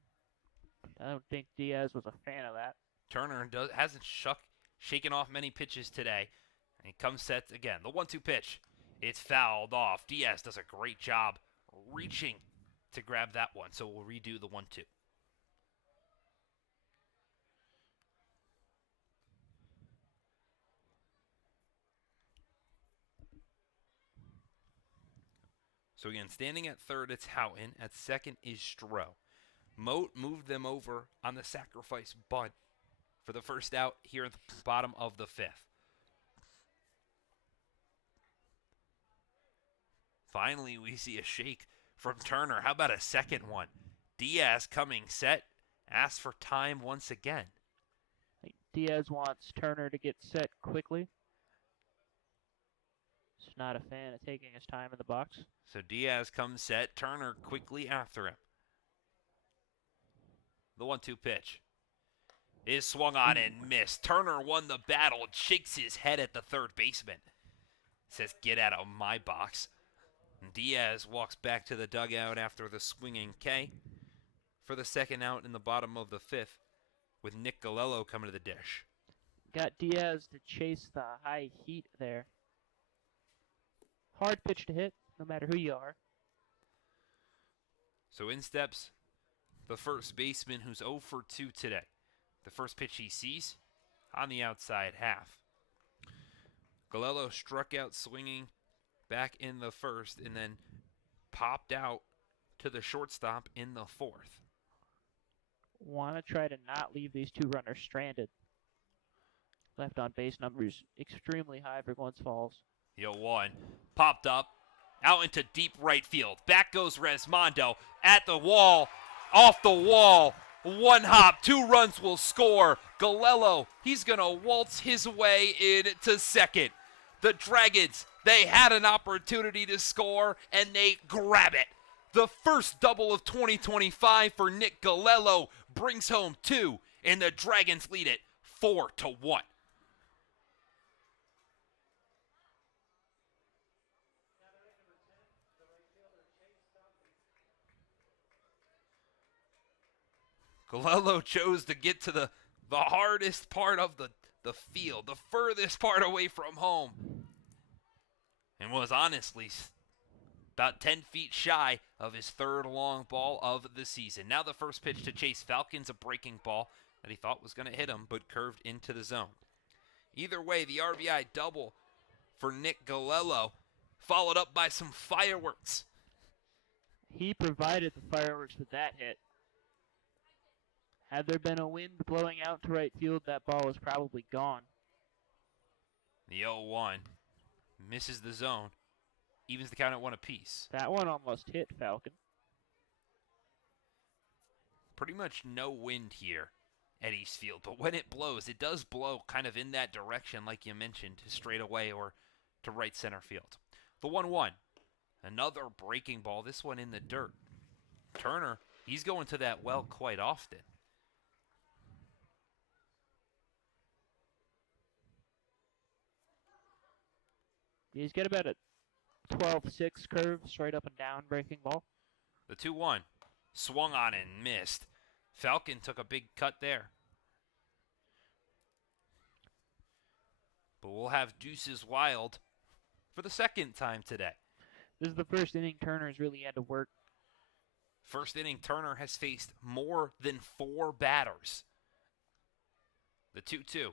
I don't think Diaz was a fan of that. Turner hasn't shaken off many pitches today. And he comes set again. The 1-2 pitch. It's fouled off. Diaz does a great job reaching to grab that one. So we'll redo the 1-2. So again, standing at third, it's Houghton. At second is Stroh. Moat moved them over on the sacrifice bunt for the first out here at the bottom of the 5th. Finally, we see a shake from Turner. How about a second one? Diaz coming set, asks for time once again. I think Diaz wants Turner to get set quickly. He's not a fan of taking his time in the box. So Diaz comes set, Turner quickly after him. The 1-2 pitch is swung on and missed. Turner won the battle, shakes his head at the third baseman. Says, get out of my box. And Diaz walks back to the dugout after the swinging K for the second out in the bottom of the 5th, with Nick Galello coming to the dish. Got Diaz to chase the high heat there. Hard pitch to hit, no matter who you are. So in steps the first baseman, who's 0 for 2 today. The first pitch he sees on the outside half. Galello struck out swinging back in the first and then popped out to the shortstop in the 4th. Want to try to not leave these 2 runners stranded. Left on base numbers extremely high for Glens Falls. The 0-1 popped up out into deep right field. Back goes Resmondo at the wall, off the wall. 1 hop, 2 runs will score. Galello, he's going to waltz his way into second. The Dragons, they had an opportunity to score, and they grab it. The first double of 2025 for Nick Galello brings home 2, and the Dragons lead it 4-1. Galello chose to get to the hardest part of the field, the furthest part away from home, and was honestly about 10 feet shy of his third long ball of the season. Now the first pitch to Chase Falcon's a breaking ball that he thought was going to hit him, but curved into the zone. Either way, the RBI double for Nick Galello, followed up by some fireworks. He provided the fireworks with that hit. Had there been a wind blowing out to right field, that ball was probably gone. The 0-1 misses the zone, evens the count at 1 apiece. That one almost hit Falcon. Pretty much no wind here at East Field, but when it blows, it does blow kind of in that direction, like you mentioned, straight away or to right center field. The 1-1, another breaking ball, this one in the dirt. Turner, he's going to that well quite often. He's got about a 12-6 curve, straight up and down breaking ball. The 2-1, swung on and missed. Falcon took a big cut there. But we'll have deuces wild for the second time today. This is the first inning Turner's really had to work. First inning, Turner has faced more than 4 batters. The 2-2.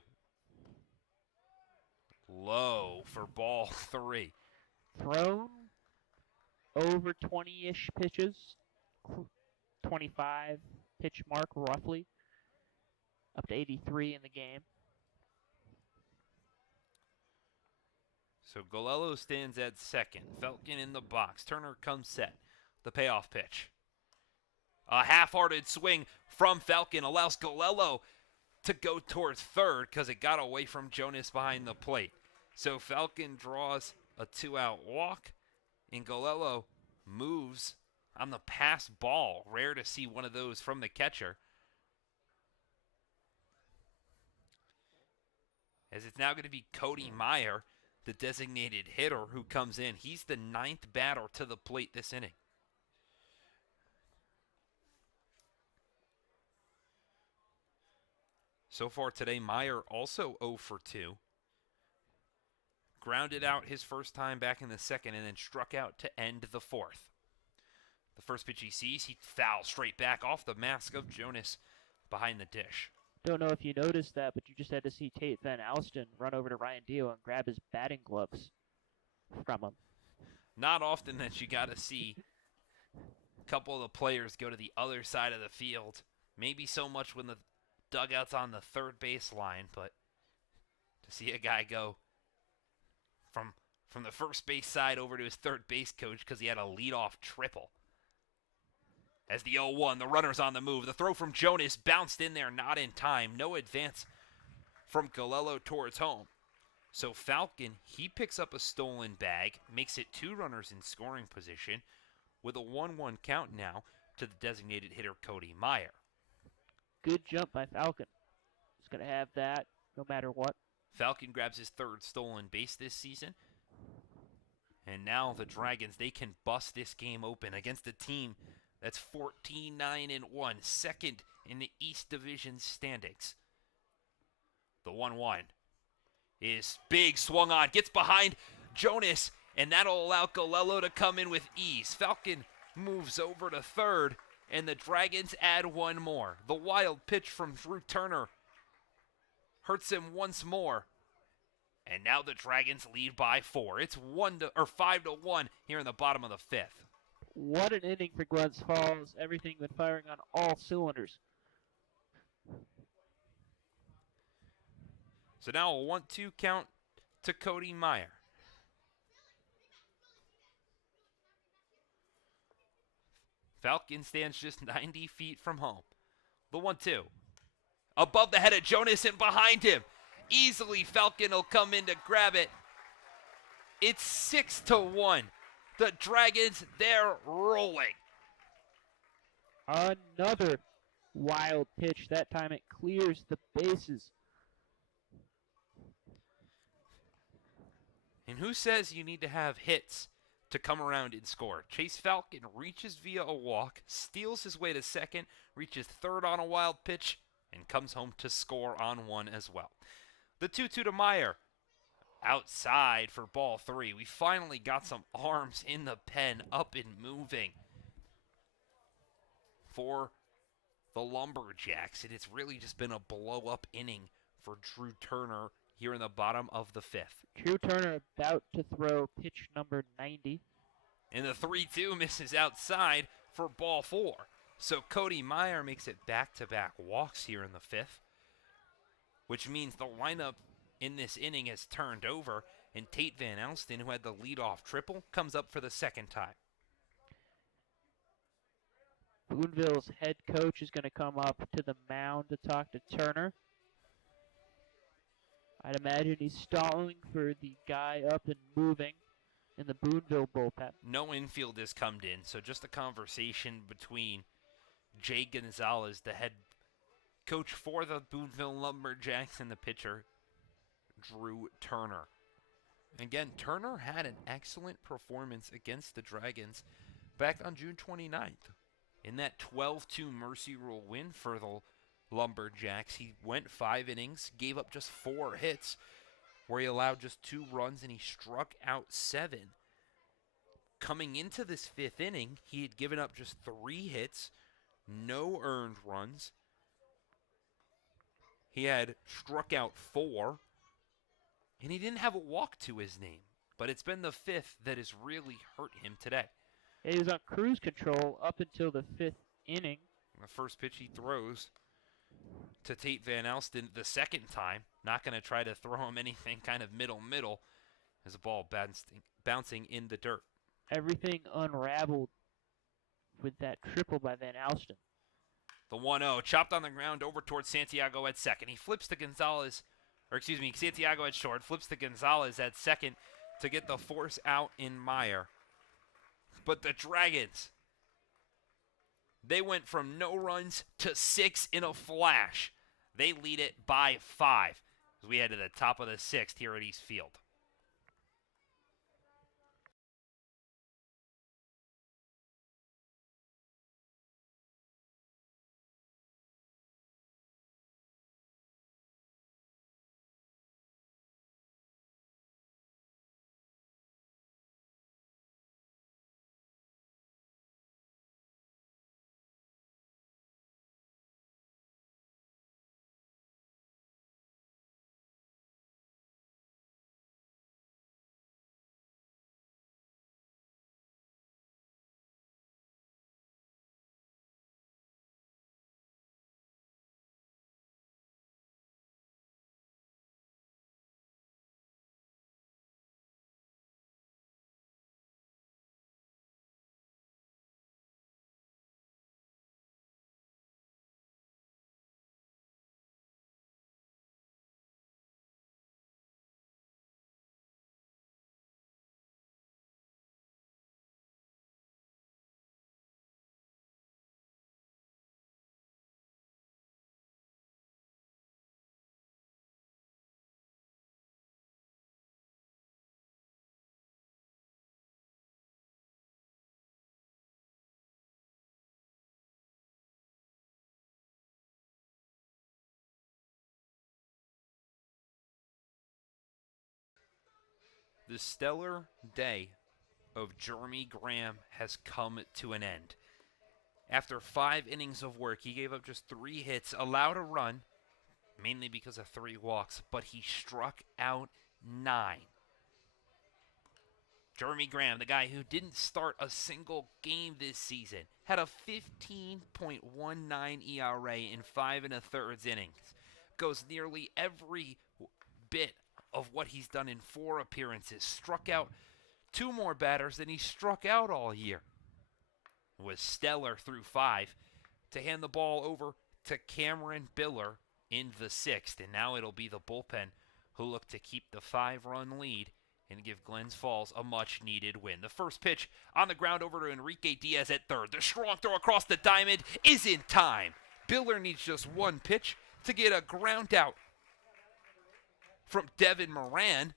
Low for ball 3. Thrown over 20-ish pitches. 25 pitch mark roughly. Up to 83 in the game. So Galello stands at second. Falcon in the box. Turner comes set. The payoff pitch. A half-hearted swing from Falcon allows Galello to go towards third because it got away from Jonas behind the plate. So Falcon draws a 2-out walk, and Galello moves on the pass ball. Rare to see one of those from the catcher. As it's now going to be Cody Meyer, the designated hitter, who comes in. He's the 9th batter to the plate this inning. So far today, Meyer also 0 for 2. Grounded out his first time back in the second and then struck out to end the fourth. The first pitch he sees, he fouls straight back off the mask of Jonas behind the dish. Don't know if you noticed that, but you just had to see Tate Van Alsten run over to Ryan Dio and grab his batting gloves from him. Not often that you got to see a couple of the players go to the other side of the field. Maybe so much when the dugout's on the third base line, but to see a guy go from the first base side over to his third base coach because he had a leadoff triple. As the 0-1, the runner's on the move. The throw from Jonas bounced in there, not in time. No advance from Galello towards home. So Falcon, he picks up a stolen bag, makes it 2 runners in scoring position with a 1-1 count now to the designated hitter Cody Meyer. Good jump by Falcon. He's going to have that no matter what. Falcon grabs his 3rd stolen base this season. And now the Dragons, they can bust this game open against a team that's 14-9-1, second in the East Division standings. The 1-1 is big, swung on, gets behind Jonas, and that'll allow Galello to come in with ease. Falcon moves over to third, and the Dragons add 1 more. The wild pitch from Drew Turner hurts him once more. And now the Dragons lead by 4. It's 5-1 here in the bottom of the 5th. What an inning for Glens Falls. Everything been firing on all cylinders. So now a 1-2 count to Cody Meyer. Falcon stands just 90 feet from home. The 1-2. Above the head of Jonas and behind him. Easily Falcon will come in to grab it. It's 6-1. The Dragons, they're rolling. Another wild pitch. That time it clears the bases. And who says you need to have hits to come around and score? Chase Falcon reaches via a walk, steals his way to second, reaches third on a wild pitch, and comes home to score on one as well. The 2-2 to Meyer. Outside for ball 3. We finally got some arms in the pen, up and moving for the Lumberjacks. And it's really just been a blow-up inning for Drew Turner here in the bottom of the 5th. Drew Turner about to throw pitch number 90. And the 3-2 misses outside for ball 4. So Cody Meyer makes it back-to-back walks here in the 5th, which means the lineup in this inning has turned over, and Tate Van Alsten, who had the leadoff triple, comes up for the second time. Boonville's head coach is going to come up to the mound to talk to Turner. I'd imagine he's stalling for the guy up and moving in the Boonville bullpen. No infield has come in, so just a conversation between Jay Gonzalez, the head coach for the Boonville Lumberjacks, and the pitcher, Drew Turner. Again, Turner had an excellent performance against the Dragons back on June 29th. In that 12-2 Mercy Rule win for the Lumberjacks, he went 5 innings, gave up just 4 hits, where he allowed just 2 runs, and he struck out 7. Coming into this 5th inning, he had given up just 3 hits, no earned runs. He had struck out 4, and he didn't have a walk to his name. But it's been the 5th that has really hurt him today. He was on cruise control up until the 5th inning. The first pitch he throws to Tate Van Alsten the second time. Not going to try to throw him anything kind of middle. As a ball bouncing in the dirt. Everything unraveled with that triple by Van Alsten. The 1-0 chopped on the ground over towards Santiago at second. He flips to Gonzalez, Santiago at short, flips to Gonzalez at second to get the force out in Meyer. But the Dragons, they went from no runs to 6 in a flash. They lead it by 5 as we head to the top of the 6th here at East Field. The stellar day of Jeremy Graham has come to an end. After 5 innings of work, he gave up just 3 hits, allowed a run, mainly because of 3 walks, but he struck out 9. Jeremy Graham, the guy who didn't start a single game this season, had a 15.19 ERA in 5 1/3 innings. Goes nearly every bit of what he's done in 4 appearances. Struck out 2 more batters than he struck out all year. Was stellar through 5 to hand the ball over to Cameron Biller in the 6th. And now it'll be the bullpen who look to keep the 5-run lead and give Glens Falls a much-needed win. The first pitch on the ground over to Enrique Diaz at third. The strong throw across the diamond is in time. Biller needs just one pitch to get a ground out from Devin Moran.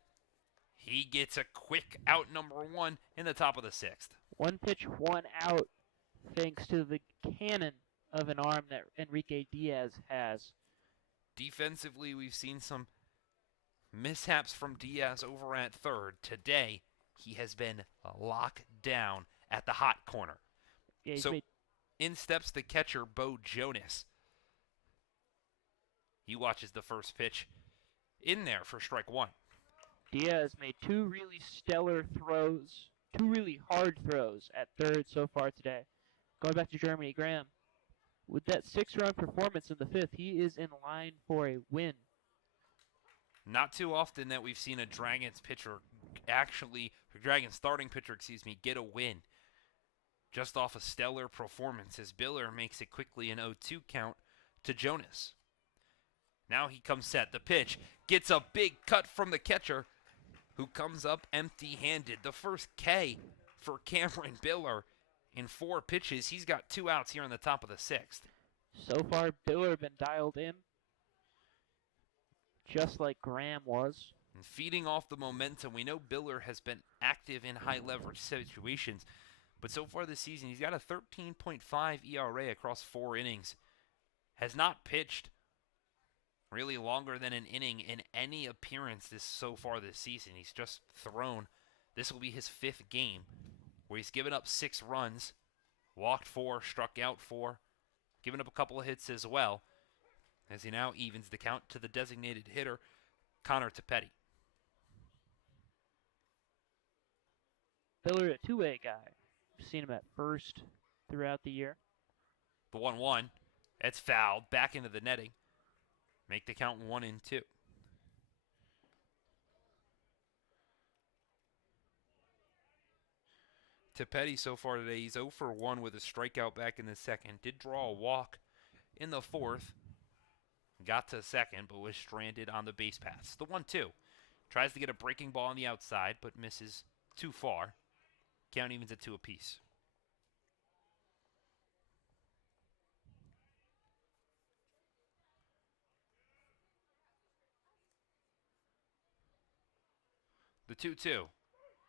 He gets a quick out, number one, in the top of the sixth. One pitch, one out, thanks to the cannon of an arm that Enrique Diaz has. Defensively, we've seen some mishaps from Diaz over at third. Today, he has been locked down at the hot corner. Yeah, So in steps the catcher, Bo Jonas. He watches the first pitch in there for strike one. Diaz made two really stellar throws, two really hard throws at third so far today. Going back to Germany, Graham, with that 6-run performance in the fifth, he is in line for a win. Not too often that we've seen a Dragons starting pitcher, get a win just off a stellar performance, as Biller makes it quickly an 0-2 count to Jonas. Now he comes set. The pitch gets a big cut from the catcher, who comes up empty-handed. The first K for Cameron Biller in 4 pitches. He's got 2 outs here in the top of the sixth. So far, Biller been dialed in, just like Graham was. And feeding off the momentum, we know Biller has been active in high-leverage situations, but so far this season, he's got a 13.5 ERA across 4 innings. Has not pitched really longer than an inning in any appearance so far this season. He's just thrown. This will be his 5th game where he's given up 6 runs, walked 4, struck out 4, given up a couple of hits as well, as he now evens the count to the designated hitter, Connor Tepetti. Biller, a two-way guy. I've seen him at first throughout the year. The 1-1. It's fouled. Back into the netting. Make the count 1-2. Tepetti so far today, he's 0 for 1 with a strikeout back in the second. Did draw a walk in the fourth. Got to second, but was stranded on the base paths. The 1-2. Tries to get a breaking ball on the outside, but misses too far. Count evens at 2 apiece. The 2-2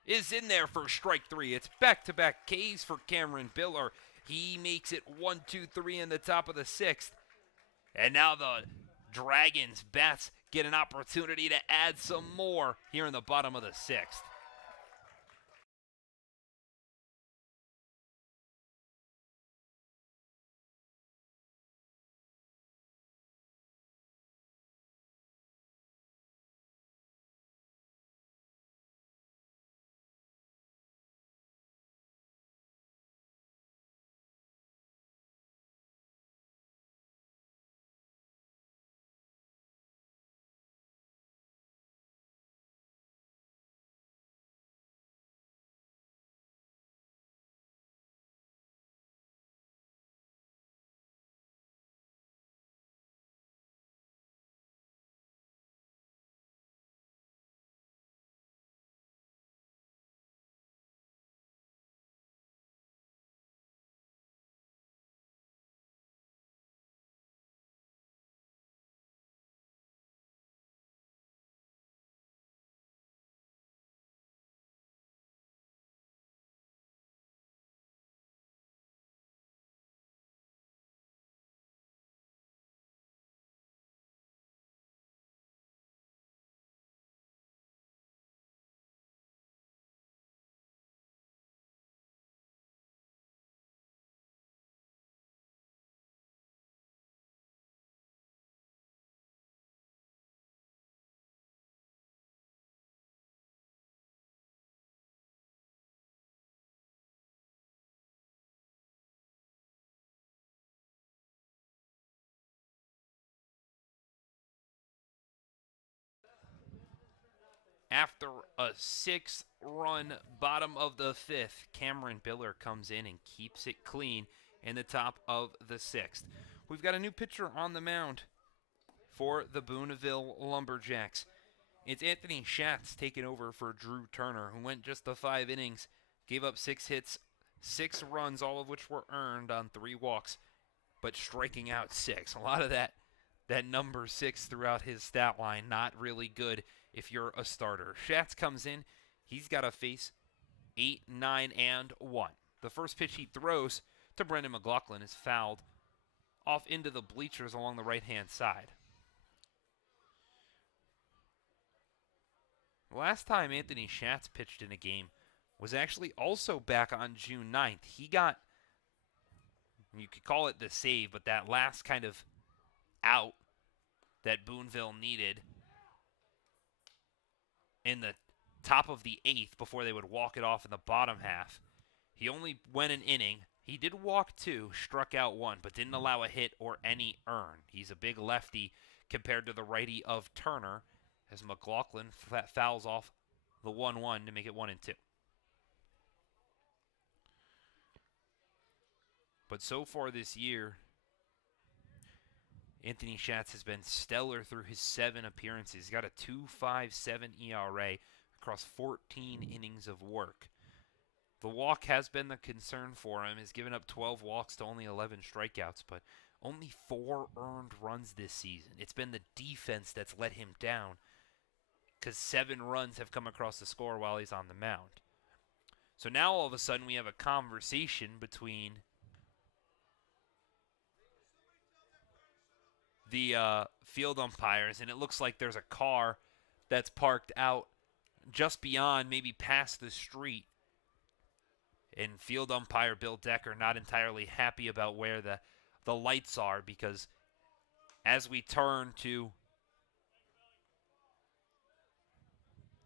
is in there for strike 3. It's back-to-back Ks for Cameron Biller. He makes it 1-2-3 in the top of the sixth. And now the Dragons bats get an opportunity to add some more here in the bottom of the sixth. After a 6-run bottom of the fifth, Cameron Biller comes in and keeps it clean in the top of the sixth. We've got a new pitcher on the mound for the Boonville Lumberjacks. It's Anthony Schatz taking over for Drew Turner, who went just the 5 innings, gave up 6 hits, 6 runs, all of which were earned on 3 walks, but striking out 6. A lot of that number 6 throughout his stat line, not really good if you're a starter. Schatz comes in, he's got to face 8, 9, and 1. The first pitch he throws to Brendan McLaughlin is fouled off into the bleachers along the right-hand side. Last time Anthony Schatz pitched in a game was actually also back on June 9th. He got, you could call it the save, but that last kind of out that Boonville needed in the top of the 8th before they would walk it off in the bottom half. He only went an inning. He did walk 2, struck out 1, but didn't allow a hit or any earned. He's a big lefty compared to the righty of Turner, as McLaughlin fouls off the 1-1 to make it 1-2. But so far this year, Anthony Schatz has been stellar through his 7 appearances. He's got a 2.57 ERA across 14 innings of work. The walk has been the concern for him. He's given up 12 walks to only 11 strikeouts, but only 4 earned runs this season. It's been the defense that's let him down, because 7 runs have come across the score while he's on the mound. So now all of a sudden we have a conversation between the field umpires, and it looks like there's a car that's parked out just beyond, maybe past the street. And field umpire Bill Decker not entirely happy about where the lights are, because as we turn to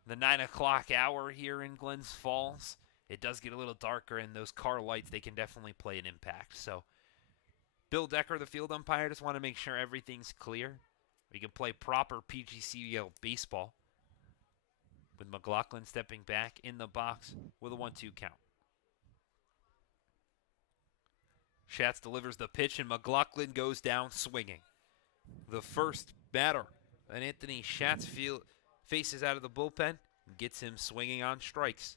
the 9 o'clock hour here in Glens Falls, it does get a little darker, and those car lights, they can definitely play an impact. So Bill Decker, the field umpire, just want to make sure everything's clear. We can play proper PGCBL baseball, with McLaughlin stepping back in the box with a 1-2 count. Schatz delivers the pitch, and McLaughlin goes down swinging. The first batter that Anthony Schatz faces out of the bullpen gets him swinging on strikes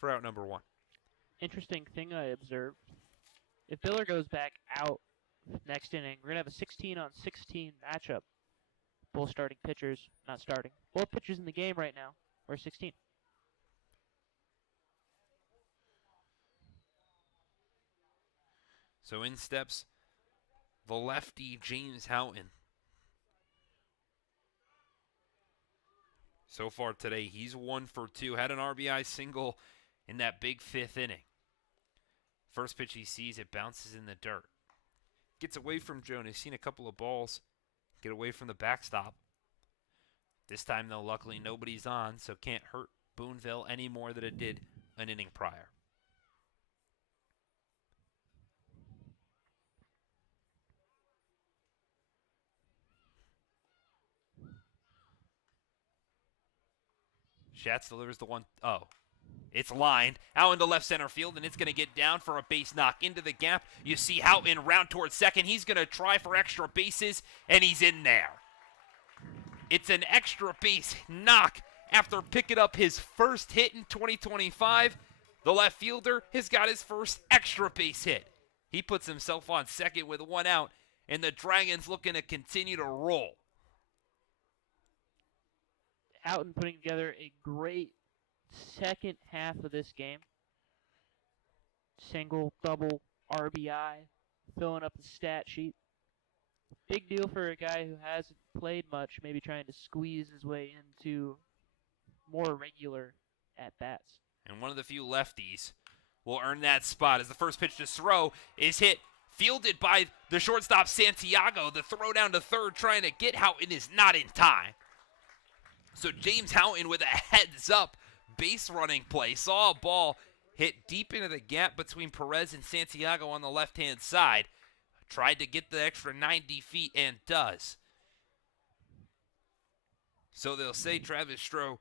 for out number 1. Interesting thing I observed. If Biller goes back out next inning, we're going to have a 16-on-16 matchup. Both starting pitchers, not starting. Both pitchers in the game right now are 16. So in steps the lefty James Houghton. So far today, he's 1 for 2. Had an RBI single in that big 5th inning. First pitch he sees, it bounces in the dirt. Gets away from Jonas. Seen a couple of balls get away from the backstop. This time, though, luckily nobody's on, so can't hurt Boonville any more than it did an inning prior. Schatz delivers the 1. Oh, it's lined out into left center field, and it's going to get down for a base knock into the gap. You see Houghton round towards second. He's going to try for extra bases, and he's in there. It's an extra base knock after picking up his first hit in 2025. The left fielder has got his first extra base hit. He puts himself on second with 1 out, and the Dragons looking to continue to roll. Houghton putting together a great second half of this game. Single, double, RBI, filling up the stat sheet. Big deal for a guy who hasn't played much, maybe trying to squeeze his way into more regular at-bats. And one of the few lefties will earn that spot as the first pitch to throw is hit, fielded by the shortstop Santiago. The throw down to third trying to get Houghton is not in time. So James Houghton with a heads-up base running play. Saw a ball hit deep into the gap between Perez and Santiago on the left-hand side. Tried to get the extra 90 feet and does. So they'll say Travis Stroh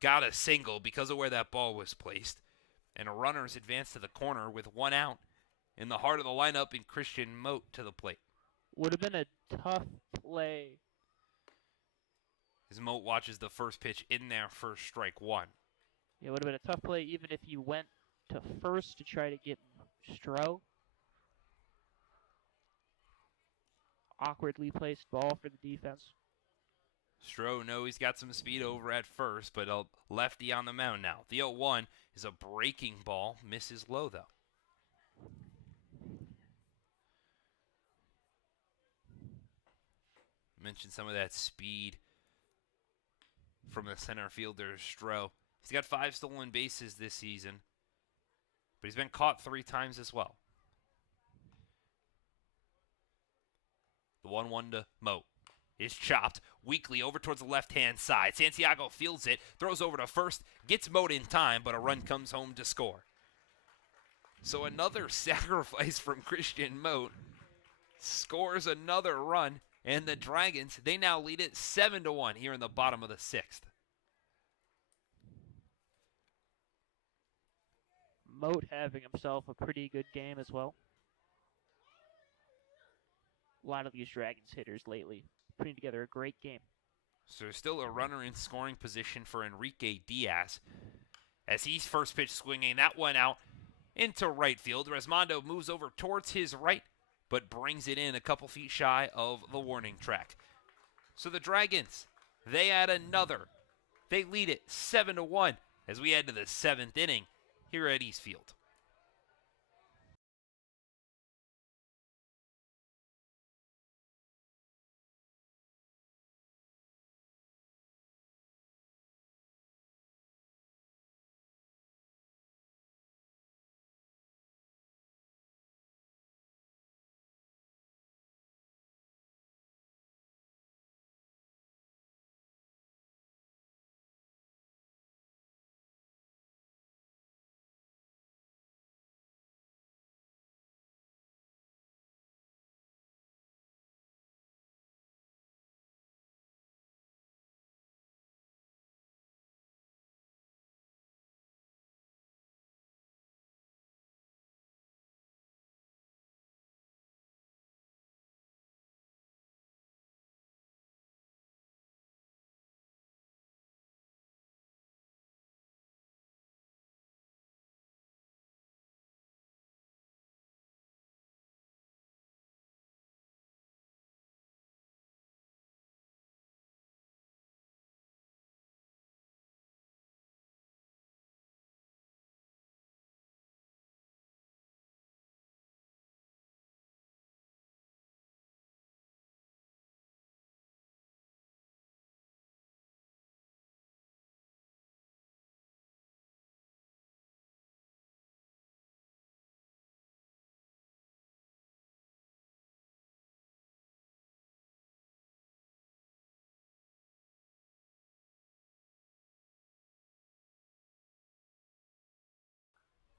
got a single because of where that ball was placed. And a runner's advanced to the corner with 1 out in the heart of the lineup in Christian Moat to the plate. Would have been a tough play As Moat watches the first pitch in there for strike one. It would have been a tough play even if you went to first to try to get Stroh. Awkwardly placed ball for the defense. Stroh, no, he's got some speed over at first, but a lefty on the mound now. The 0-1 is a breaking ball, misses low though. Mentioned some of that speed from the center fielder, Stroh. He's got 5 stolen bases this season, but he's been caught 3 times as well. The 1-1 to Moat is chopped weakly over towards the left-hand side. Santiago fields it, throws over to first, gets Moat in time, but a run comes home to score. So another sacrifice from Christian Moat scores another run, and the Dragons, they now lead it 7-1 here in the bottom of the 6th. Moat having himself a pretty good game as well. A lot of these Dragons hitters lately putting together a great game. So there's still a runner in scoring position for Enrique Diaz as he's first pitch swinging that one out into right field. Resmondo moves over towards his right, but brings it in a couple feet shy of the warning track. So the Dragons, they add another. They lead it 7-1 as we head to the 7th inning here at Eastfield.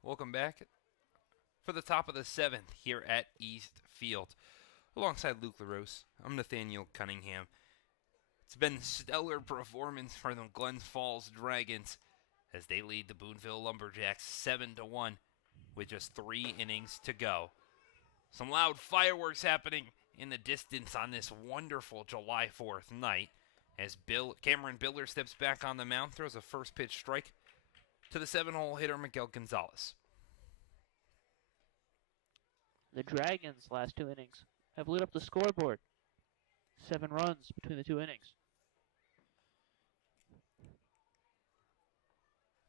Welcome back for the top of the 7th here at Eastfield. Alongside Luke LaRose, I'm Nathaniel Cunningham. It's been stellar performance for the Glens Falls Dragons as they lead the Boonville Lumberjacks 7-1 with just 3 innings to go. Some loud fireworks happening in the distance on this wonderful July 4th night as Cameron Biller steps back on the mound, throws a first pitch strike to the 7-hole hitter Miguel Gonzalez. The Dragons' last 2 innings have lit up the scoreboard. 7 runs between the 2 innings.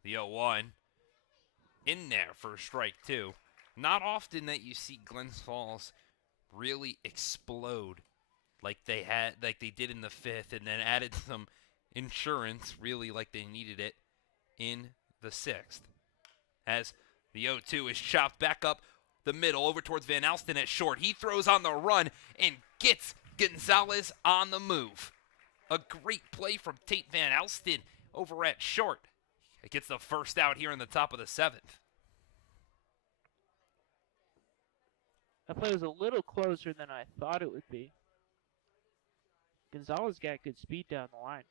The 0-1 in there for strike 2. Not often that you see Glens Falls really explode like they did in the 5th, and then added some insurance, really like they needed it, in the 6th. As the 0-2 is chopped back up the middle over towards Van Alsten at short. He throws on the run and gets Gonzalez on the move. A great play from Tate Van Alsten over at short. It gets the first out here in the top of the 7th. That play was a little closer than I thought it would be. Gonzalez got good speed down the line.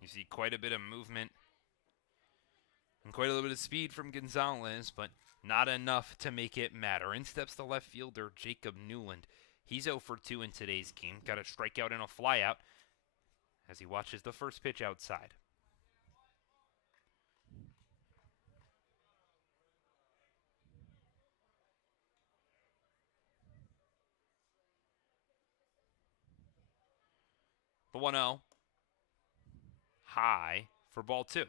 You see quite a bit of movement and quite a little bit of speed from Gonzalez, but not enough to make it matter. In steps the left fielder, Jacob Newland. He's 0 for 2 in today's game. Got a strikeout and a flyout as he watches the first pitch outside. The 1-0. High for ball 2.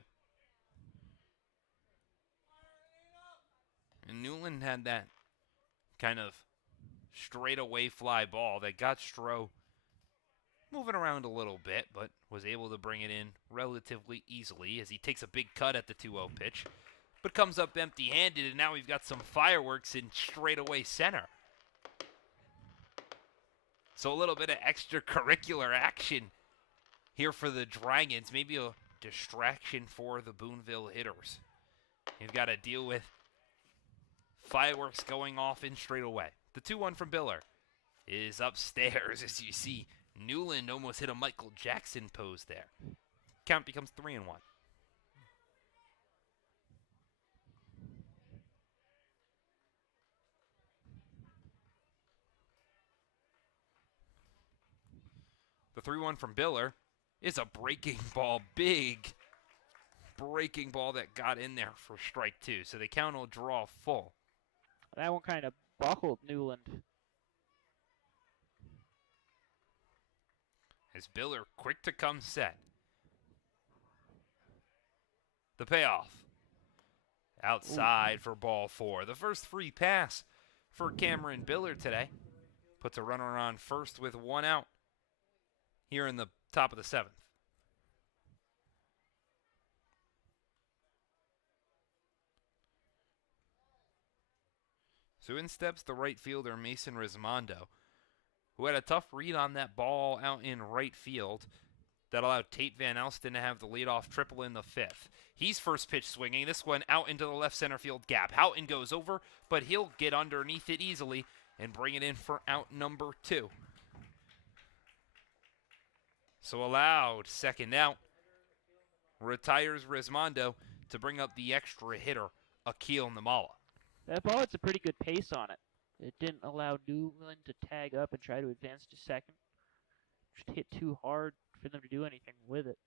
And Newland had that kind of straightaway fly ball that got Stroh moving around a little bit, but was able to bring it in relatively easily as he takes a big cut at the 2-0 pitch, but comes up empty-handed, and now we've got some fireworks in straightaway center. So a little bit of extracurricular action here for the Dragons, maybe a distraction for the Boonville hitters. You've got to deal with fireworks going off in straightaway. The 2-1 from Biller is upstairs as you see Newland almost hit a Michael Jackson pose there. Count becomes 3-1. The 3-1 from Biller is a breaking ball, big breaking ball that got in there for strike 2. So the count will draw full. That one kind of buckled Newland. As Biller quick to come set. The payoff. Outside for ball 4. The first free pass for Cameron Biller today. Puts a runner on first with 1 out here in the top of the 7th. So in steps the right fielder, Mason Rismondo, who had a tough read on that ball out in right field that allowed Tate Van Alsten to have the leadoff triple in the 5th. He's first pitch swinging. This one out into the left center field gap. Houghton goes over, but he'll get underneath it easily and bring it in for out number 2. So allowed, second out. Retires Rismondo to bring up the extra hitter, Akil Namala. That ball had a pretty good pace on it. It didn't allow Newland to tag up and try to advance to second. Just hit too hard for them to do anything with it.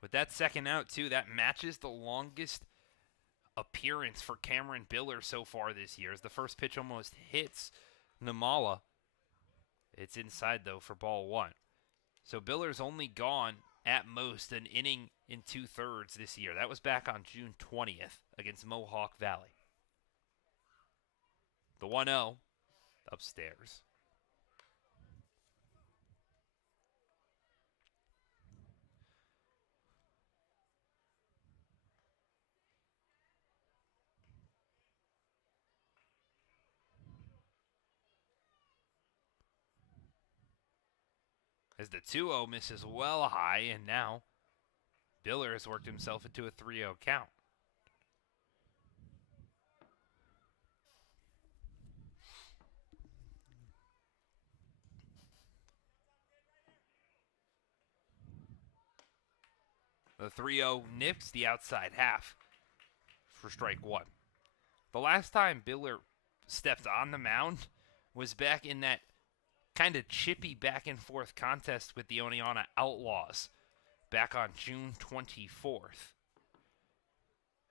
With that second out, too, that matches the longest appearance for Cameron Biller so far this year. As the first pitch almost hits Namala. It's inside, though, for ball 1. So Biller's only gone at most an inning in 2/3 this year. That was back on June 20th against Mohawk Valley. The 1-0 upstairs. As the 2-0 misses well high, and now Biller has worked himself into a 3-0 count. The 3-0 nips the outside half for strike 1. The last time Biller stepped on the mound was back in that kind of chippy back and forth contest with the Oneonta Outlaws back on June 24th.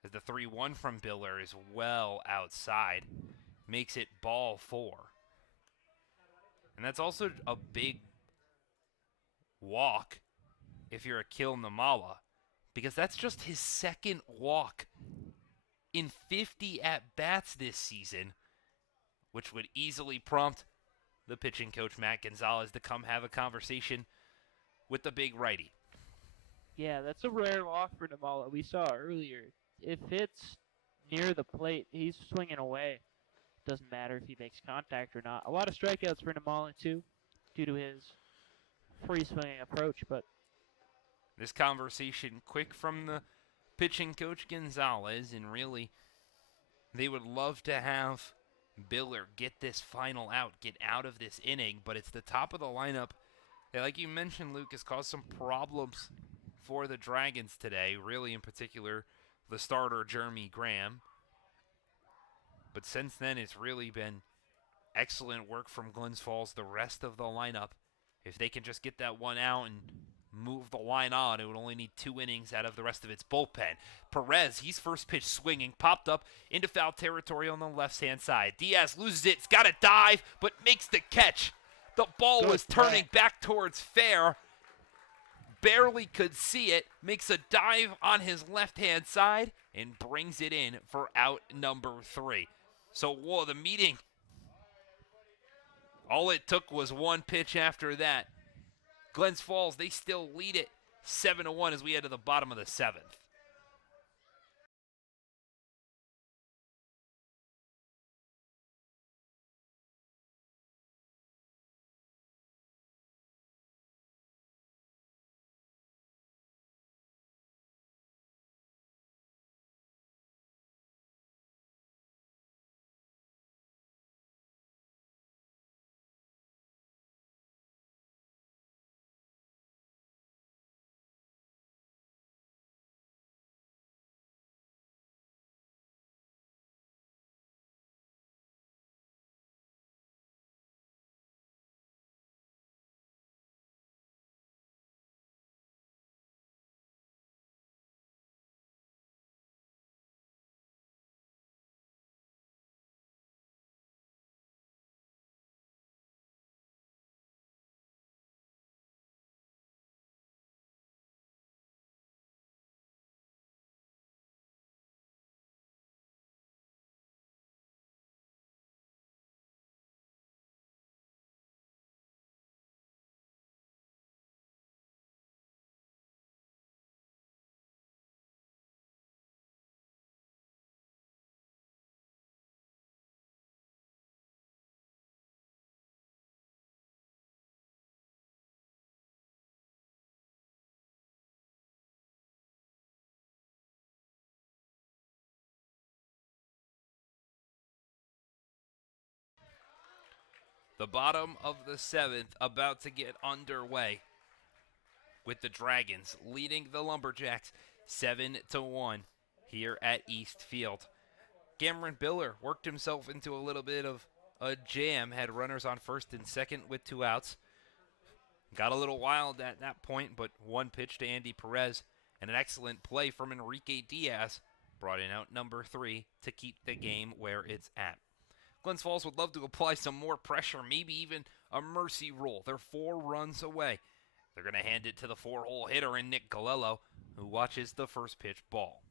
As the 3-1 from Biller is well outside, makes it ball 4. And that's also a big walk if you're Akil Namala, because that's just his second walk in 50 at-bats this season, which would easily prompt the pitching coach, Matt Gonzalez, to come have a conversation with the big righty. Yeah, that's a rare walk for Namala. We saw earlier. If it's near the plate, he's swinging away. Doesn't matter if he makes contact or not. A lot of strikeouts for Namala, too, due to his free-swinging approach, but this conversation quick from the pitching coach Gonzalez, and really they would love to have Biller get this final out, get out of this inning, but it's the top of the lineup that, like you mentioned, Luke, has caused some problems for the Dragons today, really in particular the starter Jeremy Graham. But since then, it's really been excellent work from Glens Falls. The rest of the lineup, if they can just get that one out and move the line on, it would only need 2 innings out of the rest of its bullpen. Perez, he's first pitch swinging, popped up into foul territory on the left-hand side. Diaz loses it, it's got to dive, but makes the catch. The ball was turning back towards fair. Barely could see it, makes a dive on his left-hand side, and brings it in for out number 3. So, whoa, the meeting, all it took was one pitch after that. Glens Falls, they still lead it 7-1 as we head to the bottom of the 7th. The bottom of the 7th about to get underway with the Dragons leading the Lumberjacks 7-1 here at East Field. Cameron Biller worked himself into a little bit of a jam, had runners on first and second with 2 outs. Got a little wild at that point, but one pitch to Andy Perez and an excellent play from Enrique Diaz brought in out number 3 to keep the game where it's at. Glens Falls would love to apply some more pressure, maybe even a mercy rule. They're 4 runs away. They're going to hand it to the 4-hole hitter in Nick Galello, who watches the first pitch ball.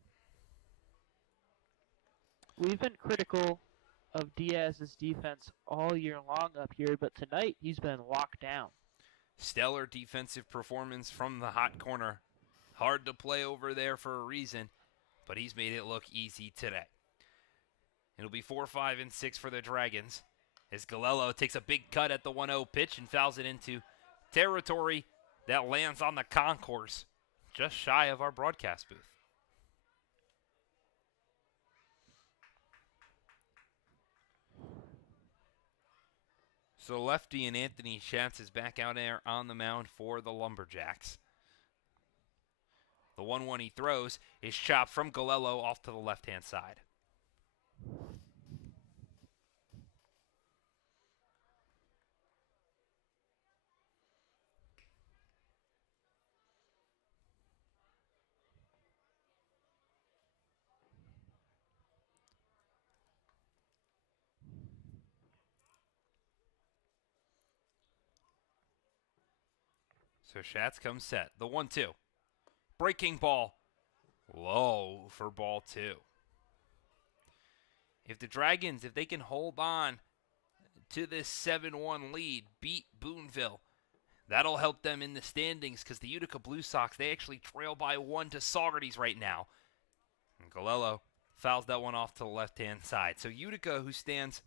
We've been critical of Diaz's defense all year long up here, but tonight he's been locked down. Stellar defensive performance from the hot corner. Hard to play over there for a reason, but he's made it look easy today. It'll be 4, 5, and 6 for the Dragons as Galello takes a big cut at the 1-0 pitch and fouls it into territory that lands on the concourse just shy of our broadcast booth. So lefty and Anthony Schatz is back out there on the mound for the Lumberjacks. The 1-1 he throws is chopped from Galello off to the left-hand side. So Schatz comes set. The 1-2. Breaking ball. Low for ball 2. If the Dragons, if they can hold on to this 7-1 lead, beat Boonville, that'll help them in the standings because the Utica Blue Sox, they actually trail by 1 to Saugerties right now. And Galello fouls that one off to the left-hand side. So Utica, who stands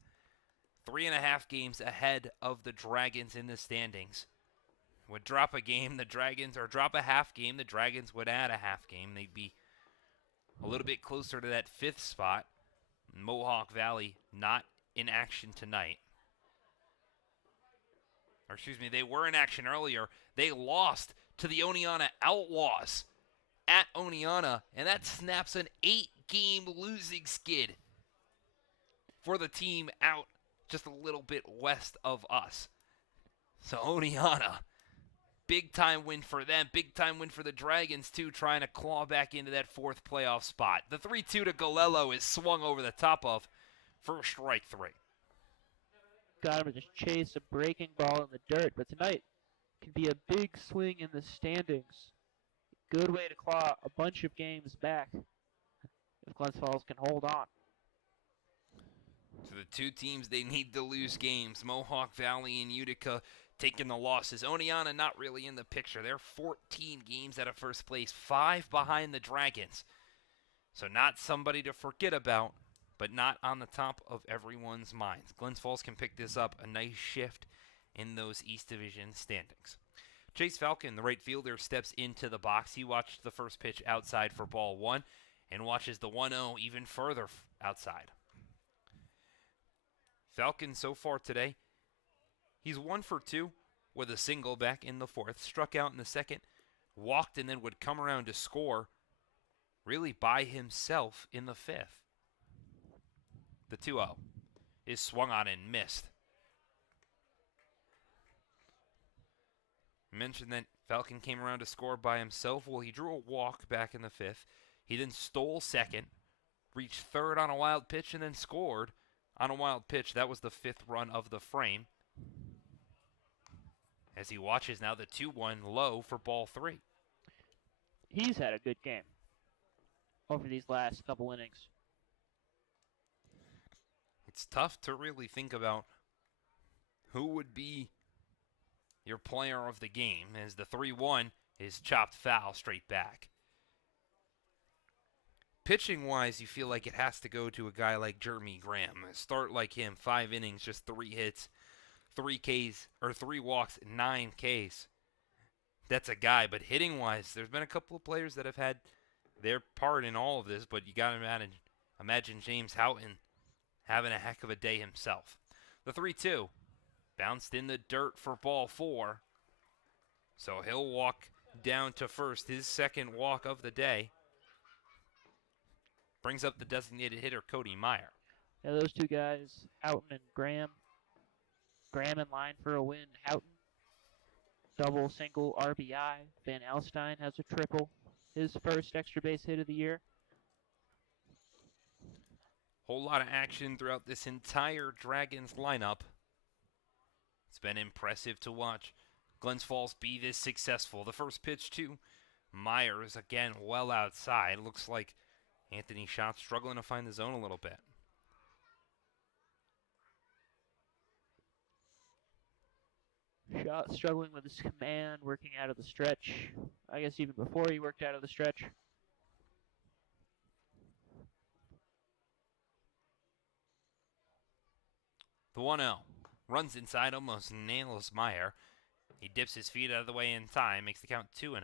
3.5 games ahead of the Dragons in the standings, would drop a game, the Dragons, or drop a half game, the Dragons would add a half game. They'd be a little bit closer to that 5th spot. Mohawk Valley not in action tonight. Or excuse me, they were in action earlier. They lost to the Oneonta Outlaws at Oneonta, and that snaps an 8-game losing skid for the team out just a little bit west of us. So Oneonta, big time win for them. Big time win for the Dragons, too, trying to claw back into that fourth playoff spot. The 3-2 to Galello is swung over the top of for strike 3. Got him to just chase a breaking ball in the dirt, but tonight can be a big swing in the standings. Good way to claw a bunch of games back if Glens Falls can hold on. So the two teams, they need to lose games. Mohawk Valley and Utica taking the losses. Oneonta not really in the picture. They're 14 games out of first place, 5 behind the Dragons. So not somebody to forget about, but not on the top of everyone's minds. Glens Falls can pick this up, a nice shift in those East Division standings. Chase Falcon, the right fielder, steps into the box. He watched the first pitch outside for ball 1 and watches the 1-0 even further outside. Falcon so far today, he's 1 for 2 with a single back in the fourth. Struck out in the second, walked, and then would come around to score really by himself in the fifth. The 2-0 is swung on and missed. I mentioned that Falcon came around to score by himself. Well, he drew a walk back in the fifth. He then stole second, reached third on a wild pitch, and then scored on a wild pitch. That was the 5th run of the frame. As he watches now the 2-1 low for ball 3. He's had a good game over these last couple innings. It's tough to really think about who would be your player of the game, as the 3-1 is chopped foul straight back. Pitching-wise, you feel like it has to go to a guy like Jeremy Graham. A start like him, 5 innings, just 3 hits, 3 Ks, or 3 walks, 9 Ks. That's a guy. But hitting-wise, there's been a couple of players that have had their part in all of this, but you got to imagine James Houghton having a heck of a day himself. The 3-2 bounced in the dirt for ball 4. So he'll walk down to first, his second walk of the day. Brings up the designated hitter, Cody Meyer. Yeah, those two guys, Houghton and Graham. Graham in line for a win. Houghton, double, single, RBI. Van Alstyne has a triple. His first extra base hit of the year. Whole lot of action throughout this entire Dragons lineup. It's been impressive to watch Glens Falls be this successful. The first pitch to Myers, again, well outside. Looks like Anthony Schott struggling to find the zone a little bit. Schott struggling with his command, working out of the stretch. I guess even before he worked out of the stretch. The 1-0 runs inside, almost nails Meyer. He dips his feet out of the way in time, makes the count 2-0.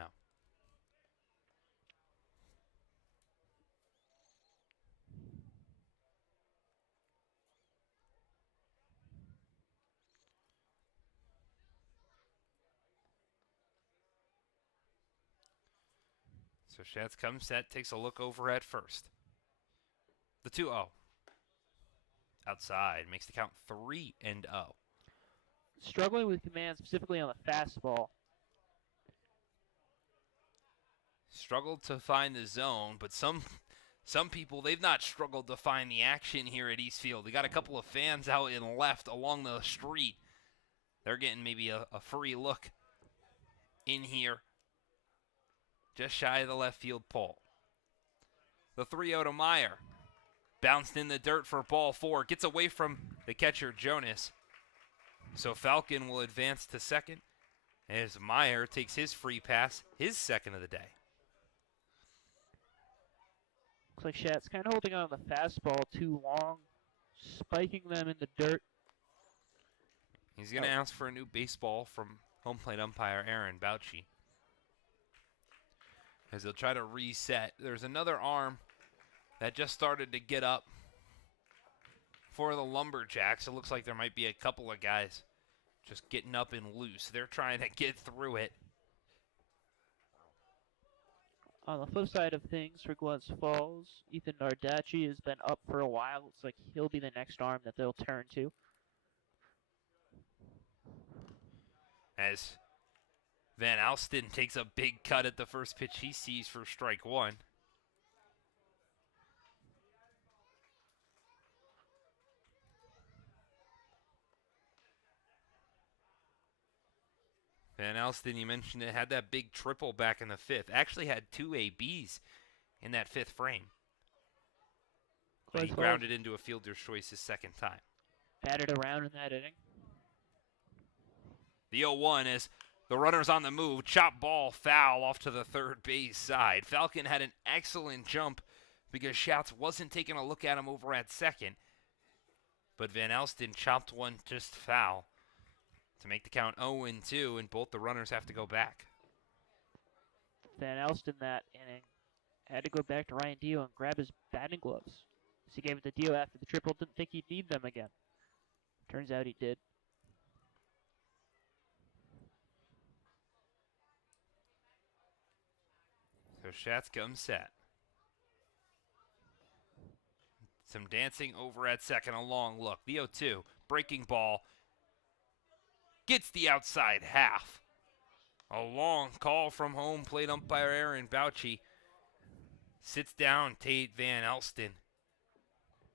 So Schatz comes set, takes a look over at first. The 2-0. Outside, makes the count 3-0. Struggling with command, specifically on the fastball. Struggled to find the zone, but some people, they've not struggled to find the action here at Eastfield. They got a couple of fans out in left along the street. They're getting maybe a free look in here, just shy of the left field pole. The 3-0 to Meyer. Bounced in the dirt for ball 4. Gets away from the catcher, Jonas. So Falcon will advance to second as Meyer takes his free pass, his second of the day. Looks like Shat's kind of holding on to the fastball too long, spiking them in the dirt. He's going to ask for a new baseball from home plate umpire Aaron Bouchy, as he'll try to reset. There's another arm that just started to get up for the Lumberjacks. It looks like there might be a couple of guys just getting up and loose. They're trying to get through it. On the flip side of things for Glens Falls, Ethan Nardacci has been up for a while. It's like he'll be the next arm that they'll turn to. As Van Alsten takes a big cut at the first pitch he sees for strike one. Van Alsten, you mentioned it, had that big triple back in the fifth. Actually had 2 ABs in that fifth frame. But he grounded into a fielder's choice his second time. Batted around in that inning. The 0-1 is the runner's on the move. Chop ball foul off to the third base side. Falcon had an excellent jump because Schatz wasn't taking a look at him over at second. But Van Alsten chopped one just foul to make the count 0-2, and both the runners have to go back. Van Alsten that inning had to go back to Ryan Dio and grab his batting gloves. He gave it to Dio after the triple, didn't think he'd need them again. Turns out he did. So Schatz comes set. Some dancing over at second, a long look. The 0-2, breaking ball. Gets the outside half. A long call from home plate umpire Aaron Bouchy. Sits down Tate Van Alsten.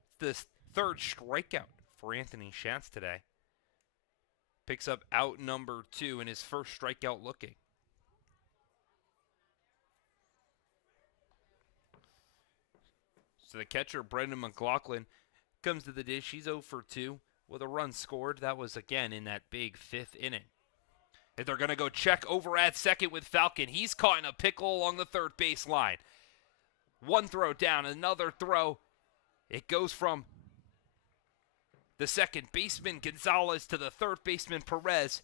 It's the third strikeout for Anthony Schatz today. Picks up out number 2 in his first strikeout looking. So the catcher, Brendan McLaughlin, comes to the dish. He's 0 for 2 with a run scored. That was again in that big fifth inning. If they're going to go check over at second with Falcon, he's caught in a pickle along the third base line. One throw down, another throw. It goes from the second baseman, Gonzalez, to the third baseman, Perez,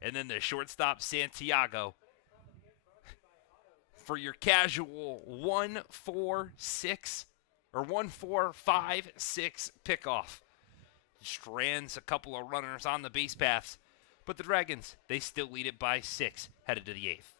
and then the shortstop, Santiago. For your casual 1-4-6 or 1-4-5-6 pickoff. Strands a couple of runners on the base paths, but the Dragons, they still lead it by 6, headed to the 8th.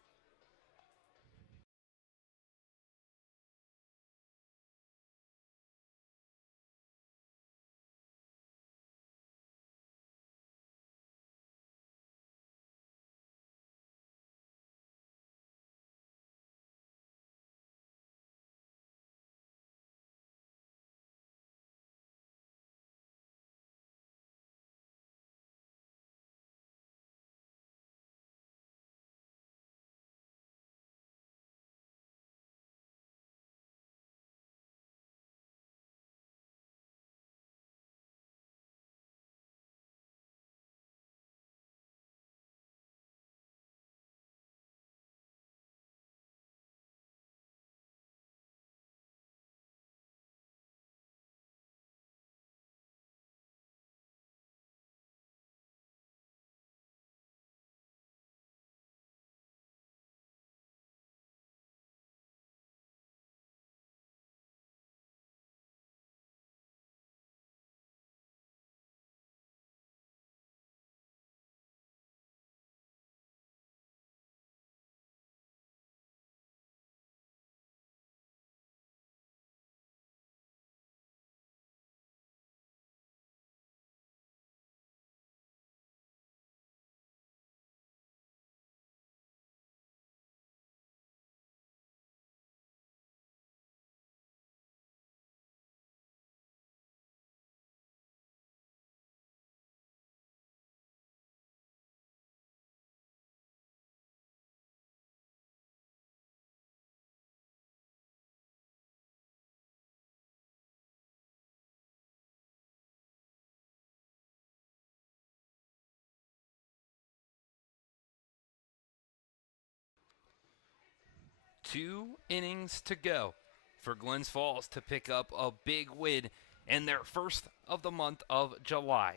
Two innings to go for Glens Falls to pick up a big win in their first of the month of July.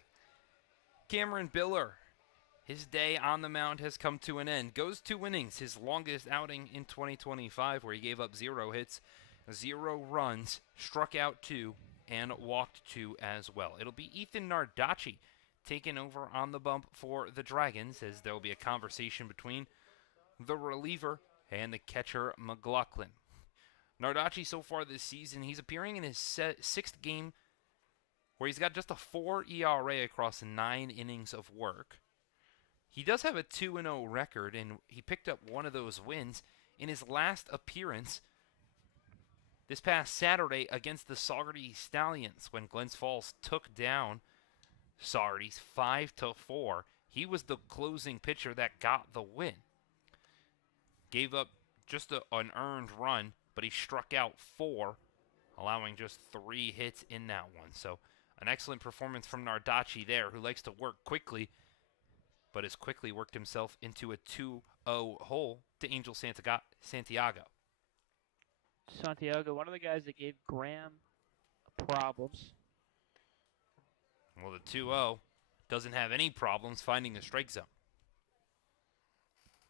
Cameron Biller, his day on the mound has come to an end. Goes 2 innings, his longest outing in 2025, where he gave up 0 hits, 0 runs, struck out 2, and walked 2 as well. It'll be Ethan Nardacci taking over on the bump for the Dragons, as there will be a conversation between the reliever and the catcher, McLaughlin. Nardacci so far this season, he's appearing in his sixth game where he's got just a 4 ERA across 9 innings of work. He does have a 2-0 record, and he picked up one of those wins in his last appearance this past Saturday against the Saugerty Stallions when Glens Falls took down Saugerties 5-4. He was the closing pitcher that got the win. Gave up just an earned run, but he struck out 4, allowing just 3 hits in that one. So an excellent performance from Nardacci there, who likes to work quickly, but has quickly worked himself into a 2-0 hole to Angel Santiago. Santiago, one of the guys that gave Graham problems. Well, the 2-0 doesn't have any problems finding a strike zone.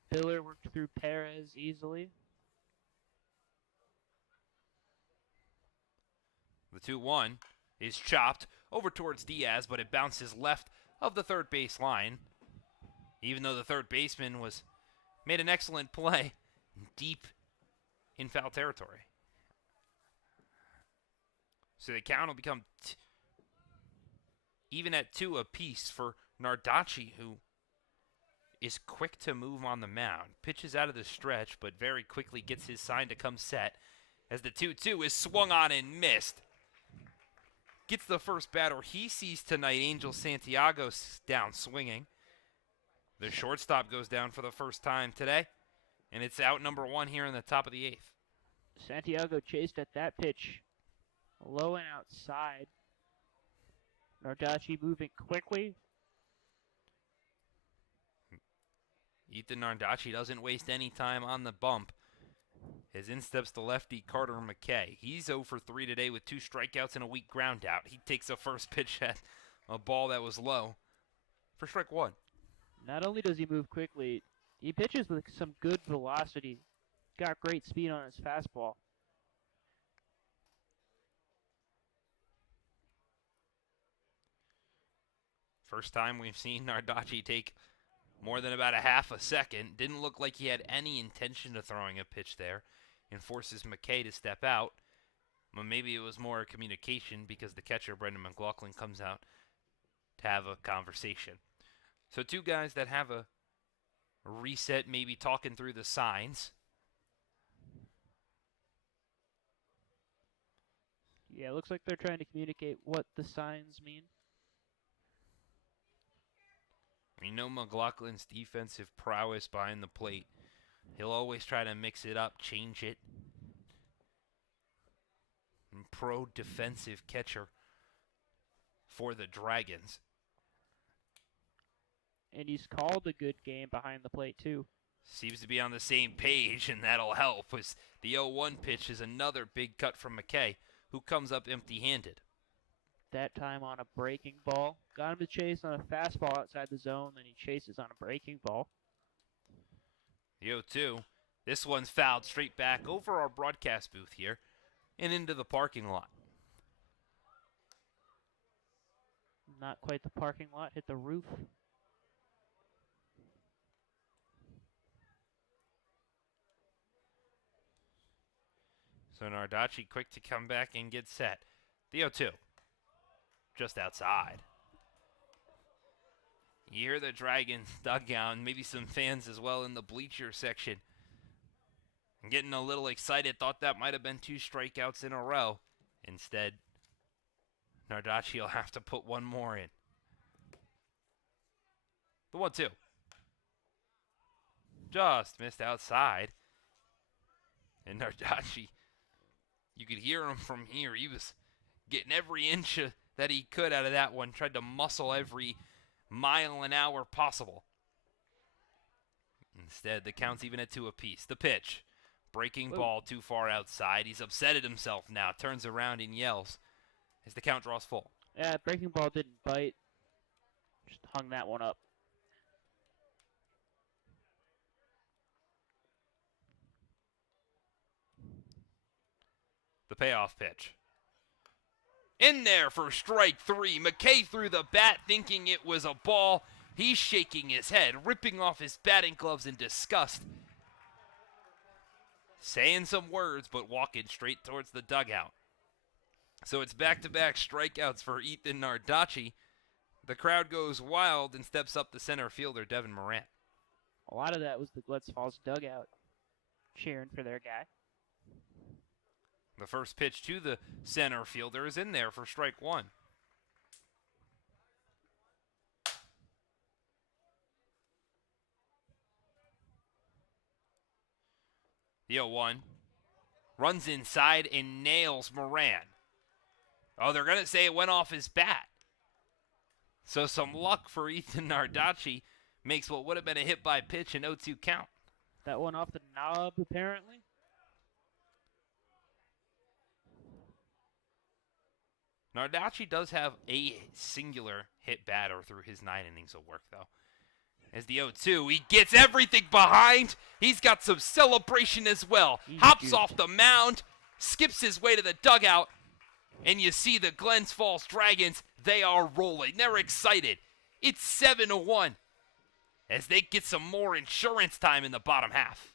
Filler worked through Perez easily. The 2-1 is chopped over towards Diaz, but it bounces left of the third base line. Even though the third baseman made an excellent play deep in foul territory. So the count will become even at 2 apiece for Nardacci, who is quick to move on the mound. Pitches out of the stretch, but very quickly gets his sign to come set as the 2-2 is swung on and missed. Gets the first batter he sees tonight, Angel Santiago, down swinging. The shortstop goes down for the first time today, and it's out number 1 here in the top of the 8th. Santiago chased at that pitch, low and outside. Nardacci moving quickly. Ethan Nardacci doesn't waste any time on the bump. As in steps the lefty Carter McKay. He's 0 for 3 today with 2 strikeouts and a weak ground out. He takes a first pitch at a ball that was low for strike 1. Not only does he move quickly, he pitches with some good velocity. Got great speed on his fastball. First time we've seen Nardacci take more than about a half a second. Didn't look like he had any intention of throwing a pitch there, and forces McKay to step out. But maybe it was more communication because the catcher, Brendan McLaughlin, comes out to have a conversation. So 2 guys that have a reset, maybe talking through the signs. Yeah, it looks like they're trying to communicate what the signs mean. We know McLaughlin's defensive prowess behind the plate. He'll always try to mix it up, change it. And pro defensive catcher for the Dragons. And he's called a good game behind the plate, too. Seems to be on the same page, and that'll help. As the 0-1 pitch is another big cut from McKay, who comes up empty-handed. That time on a breaking ball. Got him to chase on a fastball outside the zone, then he chases on a breaking ball. The 0-2. This one's fouled straight back over our broadcast booth here and into the parking lot. Not quite the parking lot, hit the roof. So Nardacci quick to come back and get set. The 0-2. Just outside. You hear the Dragons dugout, maybe some fans as well in the bleacher section. I'm getting a little excited, thought that might have been 2 strikeouts in a row. Instead, Nardacci will have to put 1 more in. The 1-2. Just missed outside. And Nardacci, you could hear him from here. He was getting every inch that he could out of that one. Tried to muscle every mile an hour possible. Instead, the count's even at 2 apiece. The pitch. Breaking ball too far outside. He's upset at himself now. Turns around and yells as the count draws full. Yeah, breaking ball didn't bite. Just hung that one up. The payoff pitch. In there for strike 3. McKay threw the bat thinking it was a ball. He's shaking his head, ripping off his batting gloves in disgust. saying some words, but walking straight towards the dugout. So it's back-to-back strikeouts for Ethan Nardacci. The crowd goes wild and steps up the center fielder, Devin Moran. A lot of that was the Glens Falls dugout cheering for their guy. The first pitch to the center fielder is in there for strike one. The 0-1 runs inside and nails Moran. Oh, they're going to say it went off his bat. So some luck for Ethan Nardacci makes what would have been a hit by pitch an 0-2 count. That one off the knob, apparently. Nardacci does have a singular hit batter through his 9 innings of work, though. As the 0-2, he gets everything behind. He's got some celebration as well. Hops off the mound, skips his way to the dugout, and you see the Glens Falls Dragons, they are rolling. They're excited. It's 7-1 as they get some more insurance time in the bottom half.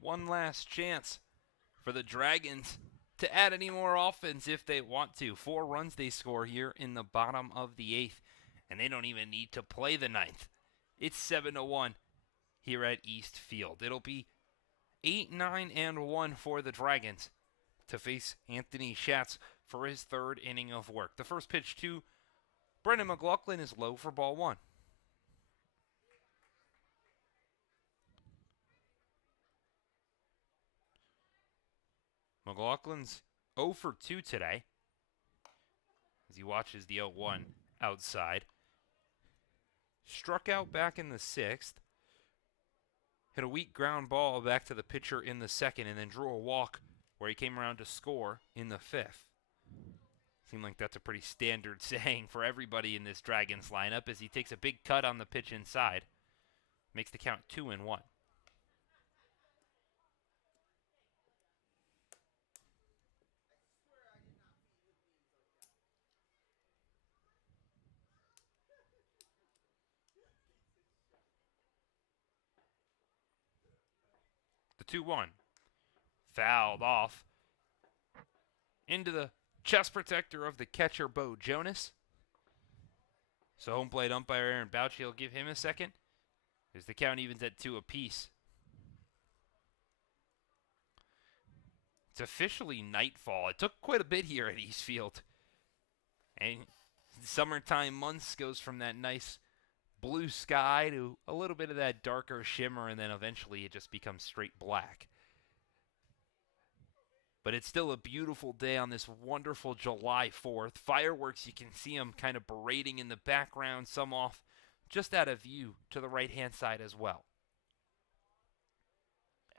One last chance for the Dragons to add any more offense if they want to. 4 runs they score here in the bottom of the 8th, and they don't even need to play the 9th. It's 7-1 here at East Field. It'll be 8-9-1 for the Dragons to face Anthony Schatz for his 3rd inning of work. The first pitch to Brendan McLaughlin is low for ball 1. McLaughlin's 0 for 2 today as he watches the 0-1 outside. Struck out back in the 6th. Hit a weak ground ball back to the pitcher in the 2nd and then drew a walk where he came around to score in the 5th. Seemed like that's a pretty standard saying for everybody in this Dragons lineup as he takes a big cut on the pitch inside. Makes the count 2-1. The 2-1. Fouled off into the chest protector of the catcher, Bo Jonas. So home plate umpire Aaron Bouchy will give him a second as the count evens at 2 apiece. It's officially nightfall. It took quite a bit here at Eastfield. And summertime months goes from that nice blue sky to a little bit of that darker shimmer, and then eventually it just becomes straight black. But it's still a beautiful day on this wonderful July 4th. Fireworks, you can see them kind of parading in the background, some off just out of view to the right-hand side as well.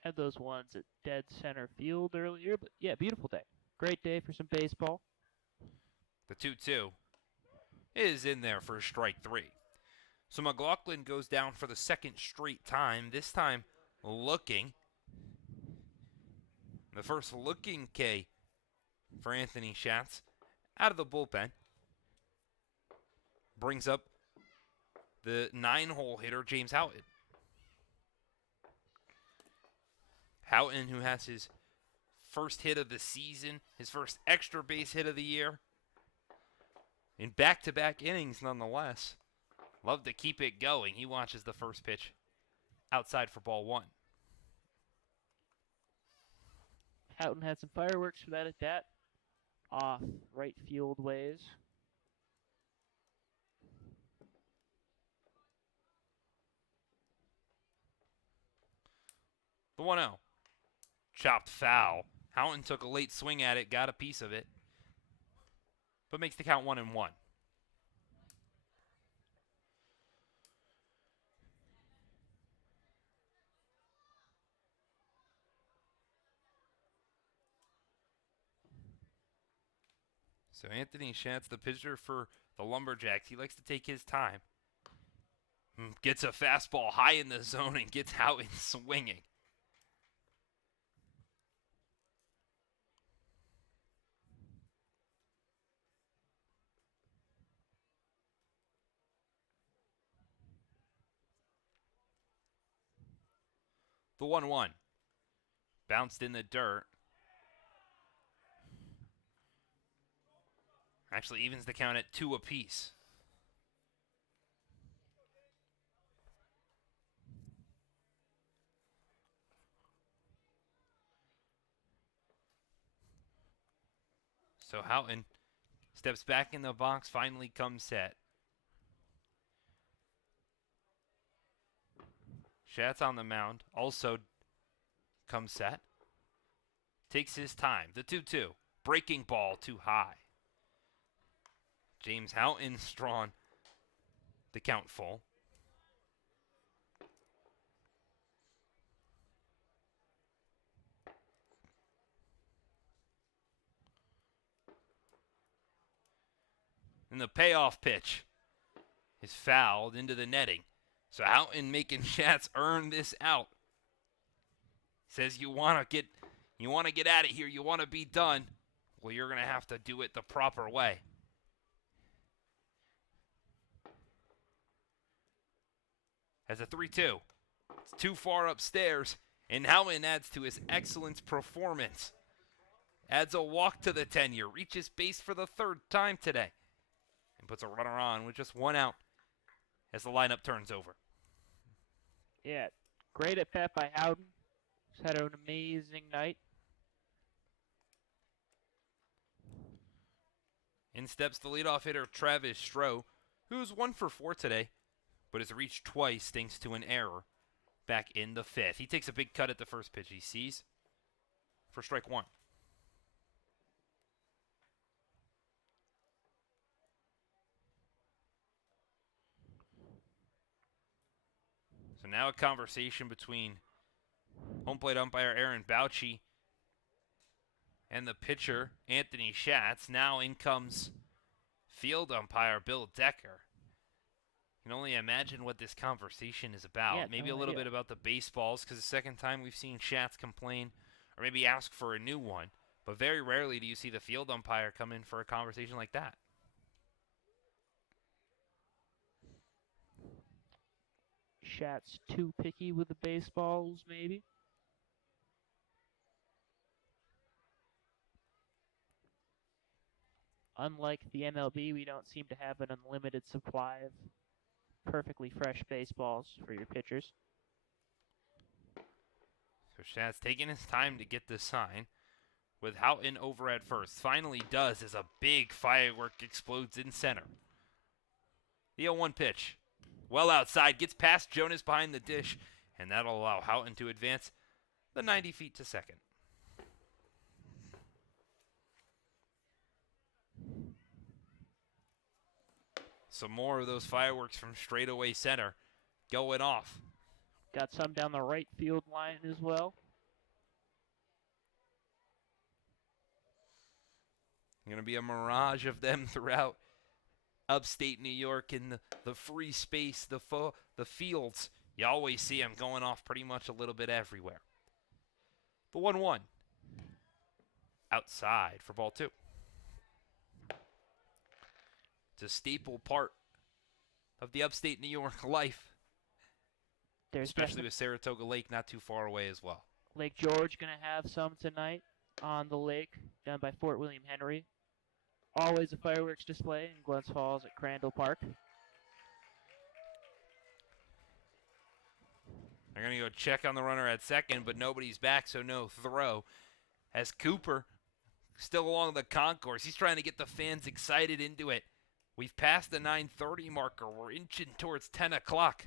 Had those ones at dead center field earlier, but yeah, beautiful day. Great day for some baseball. The 2-2 is in there for strike 3. So McLaughlin goes down for the second straight time, this time looking. The first looking K for Anthony Schatz out of the bullpen. Brings up the 9-hole hitter, James Houghton. Houghton, who has his first hit of the season, his first extra base hit of the year, in back-to-back innings nonetheless. Love to keep it going. He watches the first pitch outside for ball 1. Houghton had some fireworks for that at bat. Off right field ways. The 1-0. Chopped foul. Houghton took a late swing at it, got a piece of it, but makes the count 1-1. So Anthony Schatz, the pitcher for the Lumberjacks, he likes to take his time. Gets a fastball high in the zone and gets Houghton swinging. The 1-1. Bounced in the dirt. Actually evens the count at 2 apiece. So Houghton steps back in the box, finally comes set. Schatz on the mound, also comes set. Takes his time. The 2-2. Breaking ball too high. James Houghton's drawn the count full. And the payoff pitch is fouled into the netting. So Houghton making Schatz earn this out. Says you want to get at it here, you want to be done. Well, you're going to have to do it the proper way. As a 3-2. It's too far upstairs, and Houghton adds to his excellent performance. Adds a walk to the tenure, reaches base for the 3rd time today, and puts a runner on with just 1 out as the lineup turns over. Yeah, great at bat by Houghton. He's had an amazing night. In steps the leadoff hitter, Travis Stroh, who's 1 for 4 today, but has reached twice thanks to an error back in the 5th. He takes a big cut at the first pitch he sees for strike 1. So now a conversation between home plate umpire Aaron Bouchey and the pitcher Anthony Schatz. Now in comes field umpire Bill Decker. You can only imagine what this conversation is about. Yeah, Maybe no a little idea. bit about the baseballs, because the second time we've seen Schatz complain or maybe ask for a new one. But very rarely do you see the field umpire come in for a conversation like that. Schatz too picky with the baseballs, maybe. Unlike the MLB, we don't seem to have an unlimited supply of perfectly fresh baseballs for your pitchers. So Schatz taking his time to get the sign with Houghton over at first. Finally does as a big firework explodes in center. The 0-1 pitch. Well outside, gets past Jonas behind the dish, and that'll allow Houghton to advance the 90 feet to second. Some more of those fireworks from straightaway center going off. Got some down the right field line as well. Going to be a mirage of them throughout upstate New York in the free space, the fields. You always see them going off pretty much a little bit everywhere. The 1-1. Outside for ball 2. It's a staple part of the upstate New York life, especially with Saratoga Lake not too far away as well. Lake George going to have some tonight on the lake down by Fort William Henry. Always a fireworks display in Glens Falls at Crandall Park. They're going to go check on the runner at second, but nobody's back, so no throw. As Cooper still along the concourse, he's trying to get the fans excited into it. We've passed the 9:30 marker. We're inching towards 10 o'clock.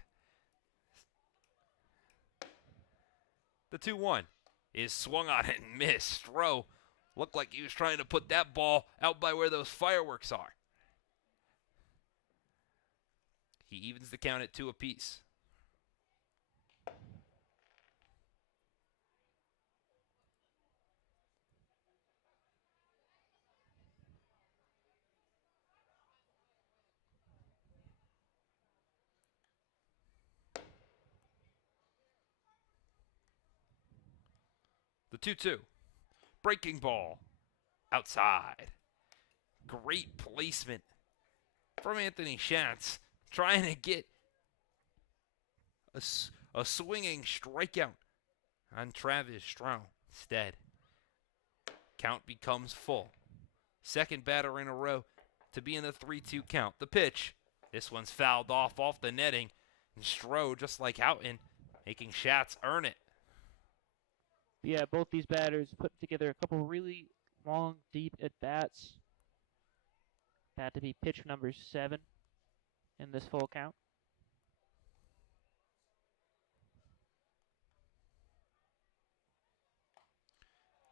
The 2-1 is swung on and missed. Stroh looked like he was trying to put that ball out by where those fireworks are. He evens the count at 2 apiece. The 2-2. Breaking ball. Outside. Great placement from Anthony Schatz. Trying to get a swinging strikeout on Travis Stroh. Instead, count becomes full. Second batter in a row to be in the 3-2 count. The pitch. This one's fouled off the netting. And Stroh, just like Houghton, making Schatz earn it. Yeah, both these batters put together a couple really long, deep at-bats. That to be pitch number 7 in this full count.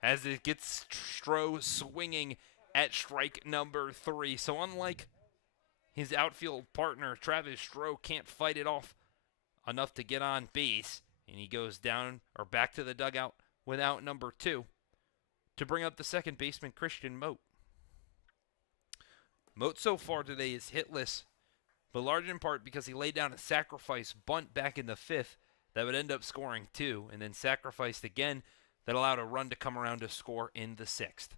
As it gets Stroh swinging at strike number 3. So unlike his outfield partner, Travis Stroh can't fight it off enough to get on base. And he goes down or back to the dugout without number 2 to bring up the second baseman, Christian Moat. Moat so far today is hitless, but large in part because he laid down a sacrifice bunt back in the 5th that would end up scoring 2, and then sacrificed again that allowed a run to come around to score in the 6th.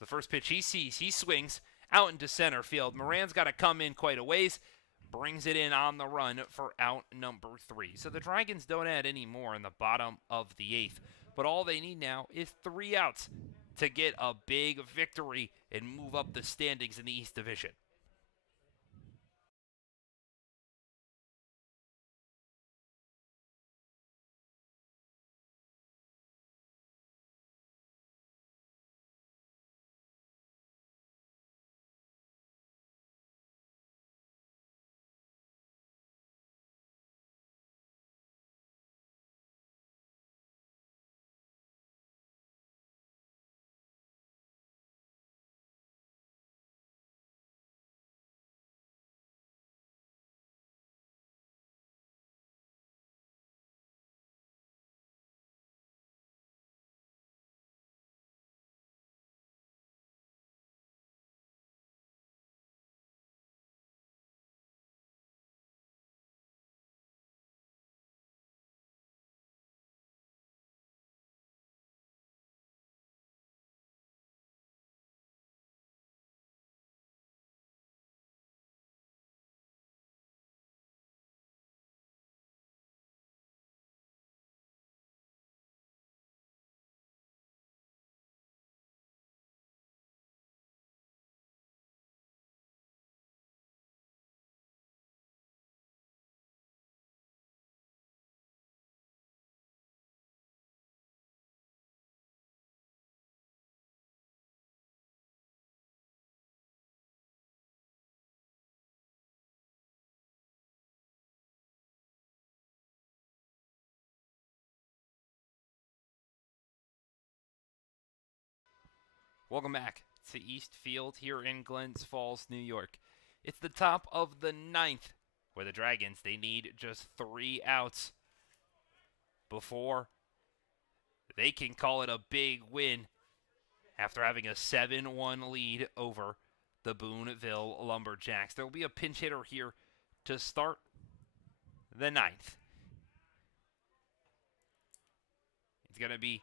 The first pitch he sees, he swings out into center field. Moran's got to come in quite a ways. Brings it in on the run for out number 3. So the Dragons don't add any more in the bottom of the 8th. But all they need now is 3 outs to get a big victory and move up the standings in the East Division. Welcome back to East Field here in Glens Falls, New York. It's the top of the 9th, where the Dragons, they need just 3 outs before they can call it a big win after having a 7-1 lead over the Boonville Lumberjacks. There will be a pinch hitter here to start the ninth. It's going to be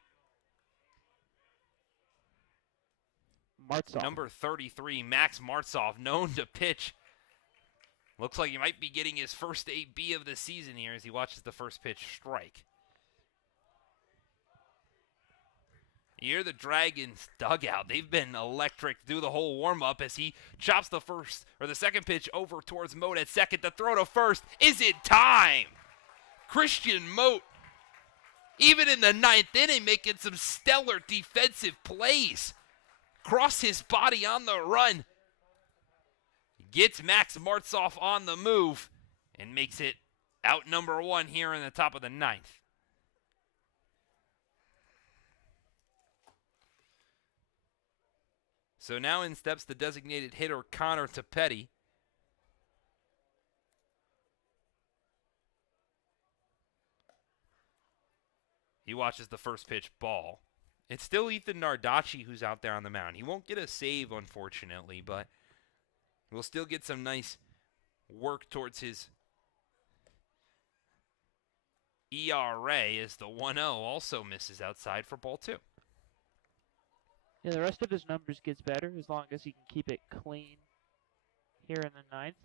Martzoff. number 33, Max Martzoff, known to pitch. Looks like he might be getting his first AB of the season here as he watches the first pitch strike. You hear the Dragons dugout. They've been electric through the whole warm-up as he chops the second pitch over towards Moat at second. The throw to first is in time. Christian Moat, even in the ninth inning, making some stellar defensive plays. Cross his body on the run. Gets Max Martzoff on the move and makes it out number one here in the top of the ninth. So now in steps the designated hitter, Connor Tapetti. He watches the first pitch ball. It's still Ethan Nardacci who's out there on the mound. He won't get a save, unfortunately, but we'll still get some nice work towards his ERA as the 1-0 also misses outside for ball two. Yeah, the rest of his numbers gets better as long as he can keep it clean here in the ninth.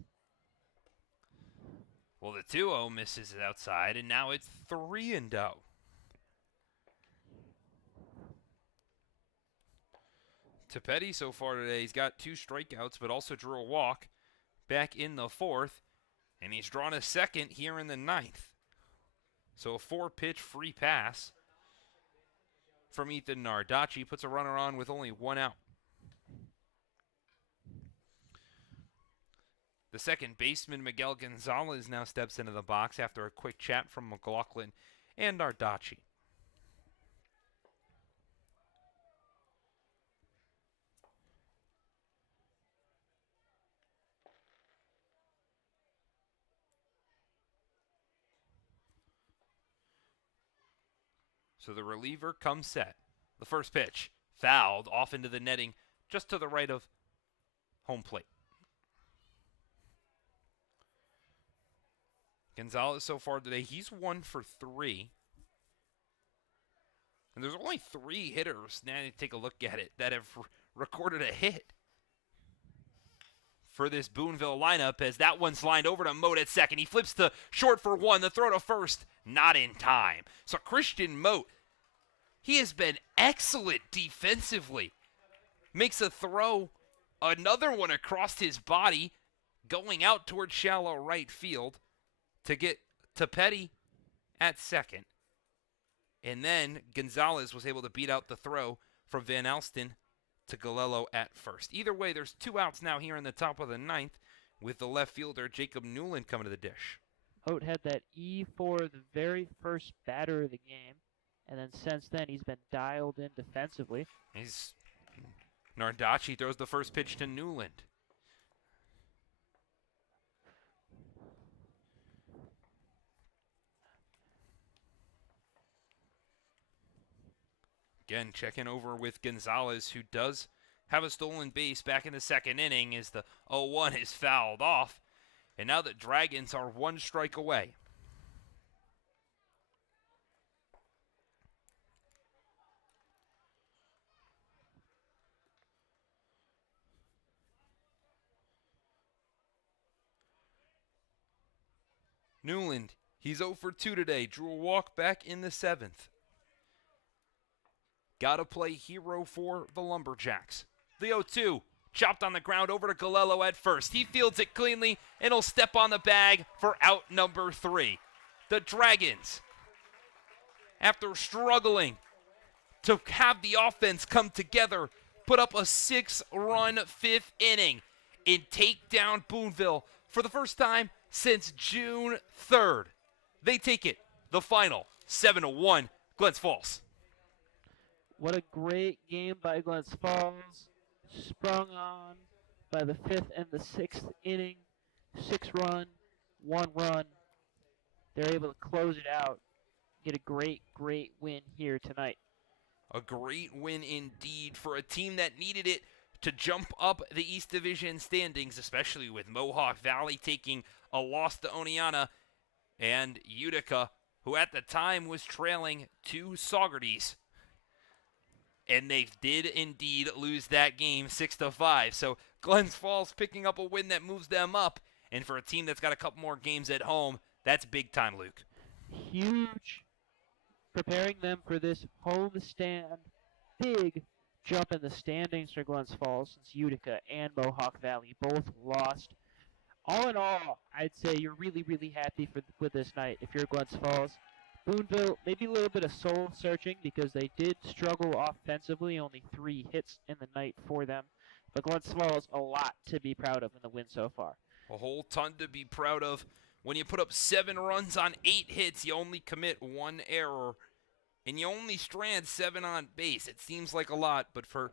Well, the 2-0 misses it outside, and now it's 3-0. Tapetti so far today, he's got 2 strikeouts, but also drew a walk back in the fourth, and he's drawn a second here in the ninth. So a 4-pitch free pass from Ethan Nardacci puts a runner on with only 1 out. The second baseman, Miguel Gonzalez, now steps into the box after a quick chat from McLaughlin and Nardacci. So the reliever comes set. The first pitch, fouled off into the netting just to the right of home plate. Gonzalez so far today, he's 1 for 3. And there's only 3 hitters, now you take a look at it, that have recorded a hit for this Boonville lineup as that one's lined over to Moat at second. He flips to short for 1. The throw to first, not in time. So Christian Moat, he has been excellent defensively. Makes a throw, another one across his body, going out towards shallow right field to get Tapetti at second. And then Gonzalez was able to beat out the throw from Van Alsten to Galello at first. Either way, there's 2 outs now here in the top of the ninth with the left fielder Jacob Newland coming to the dish. Moat had that E for the very first batter of the game, and then since then he's been dialed in defensively. Nardacci throws the first pitch to Newland. Again, checking over with Gonzalez, who does have a stolen base back in the second inning as the 0-1 is fouled off. And now the Dragons are 1 strike away. Newland, he's 0 for 2 today. Drew a walk back in the 7th. Got to play hero for the Lumberjacks. The 0-2, chopped on the ground over to Galello at first. He fields it cleanly and he'll step on the bag for out number 3. The Dragons, after struggling to have the offense come together, put up a 6-run 5th inning and take down Boonville for the first time since June 3rd. They take it, the final, 7-1, Glens Falls. What a great game by Glens Falls. Sprung on by the 5th and the 6th inning. 6-run, 1 run. They're able to close it out. Get a great, great win here tonight. A great win indeed for a team that needed it to jump up the East Division standings, especially with Mohawk Valley taking a loss to Oneonta and Utica, who at the time was trailing to Saugerties. And they did indeed lose that game 6-5. So Glens Falls picking up a win that moves them up. And for a team that's got a couple more games at home, that's big time, Luke. Huge, preparing them for this homestand. Big jump in the standings for Glens Falls since Utica and Mohawk Valley both lost. All in all, I'd say you're really, really happy with this night if you're Glens Falls. Boonville, maybe a little bit of soul searching because they did struggle offensively, only 3 hits in the night for them. But Glens Falls, a lot to be proud of in the win so far. A whole ton to be proud of. When you put up 7 runs on 8 hits, you only commit 1 error, and you only strand 7 on base. It seems like a lot, but for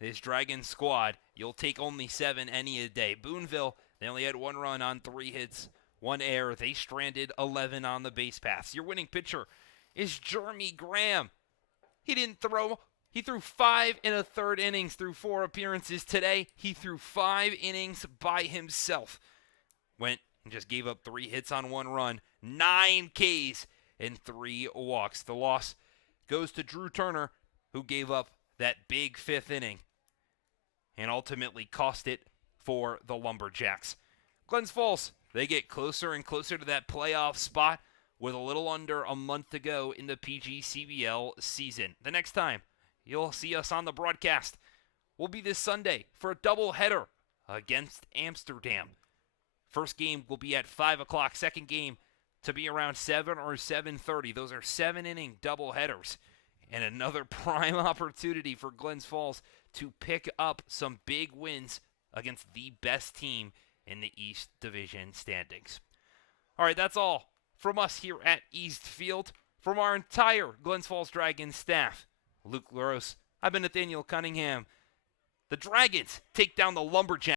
this Dragon squad, you'll take only 7 any day. Boonville, they only had 1 run on 3 hits, 1 error. They stranded 11 on the base paths. Your winning pitcher is Jeremy Graham. He didn't throw. He threw 5 1/3 innings through 4 appearances today. He threw 5 innings by himself. Went and just gave up 3 hits on 1 run, 9 Ks, and 3 walks. The loss goes to Drew Turner, who gave up that big 5th inning and ultimately cost it for the Lumberjacks. Glens Falls, they get closer and closer to that playoff spot with a little under a month to go in the PGCBL season. The next time you'll see us on the broadcast will be this Sunday for a doubleheader against Amsterdam. First game will be at 5 o'clock. Second game to be around 7 or 7:30. Those are 7-inning doubleheaders. And another prime opportunity for Glens Falls to pick up some big wins against the best team in the East Division standings. All right, that's all from us here at East Field. From our entire Glens Falls Dragons staff, Luke Laros, I've been Nathaniel Cunningham. The Dragons take down the Lumberjacks.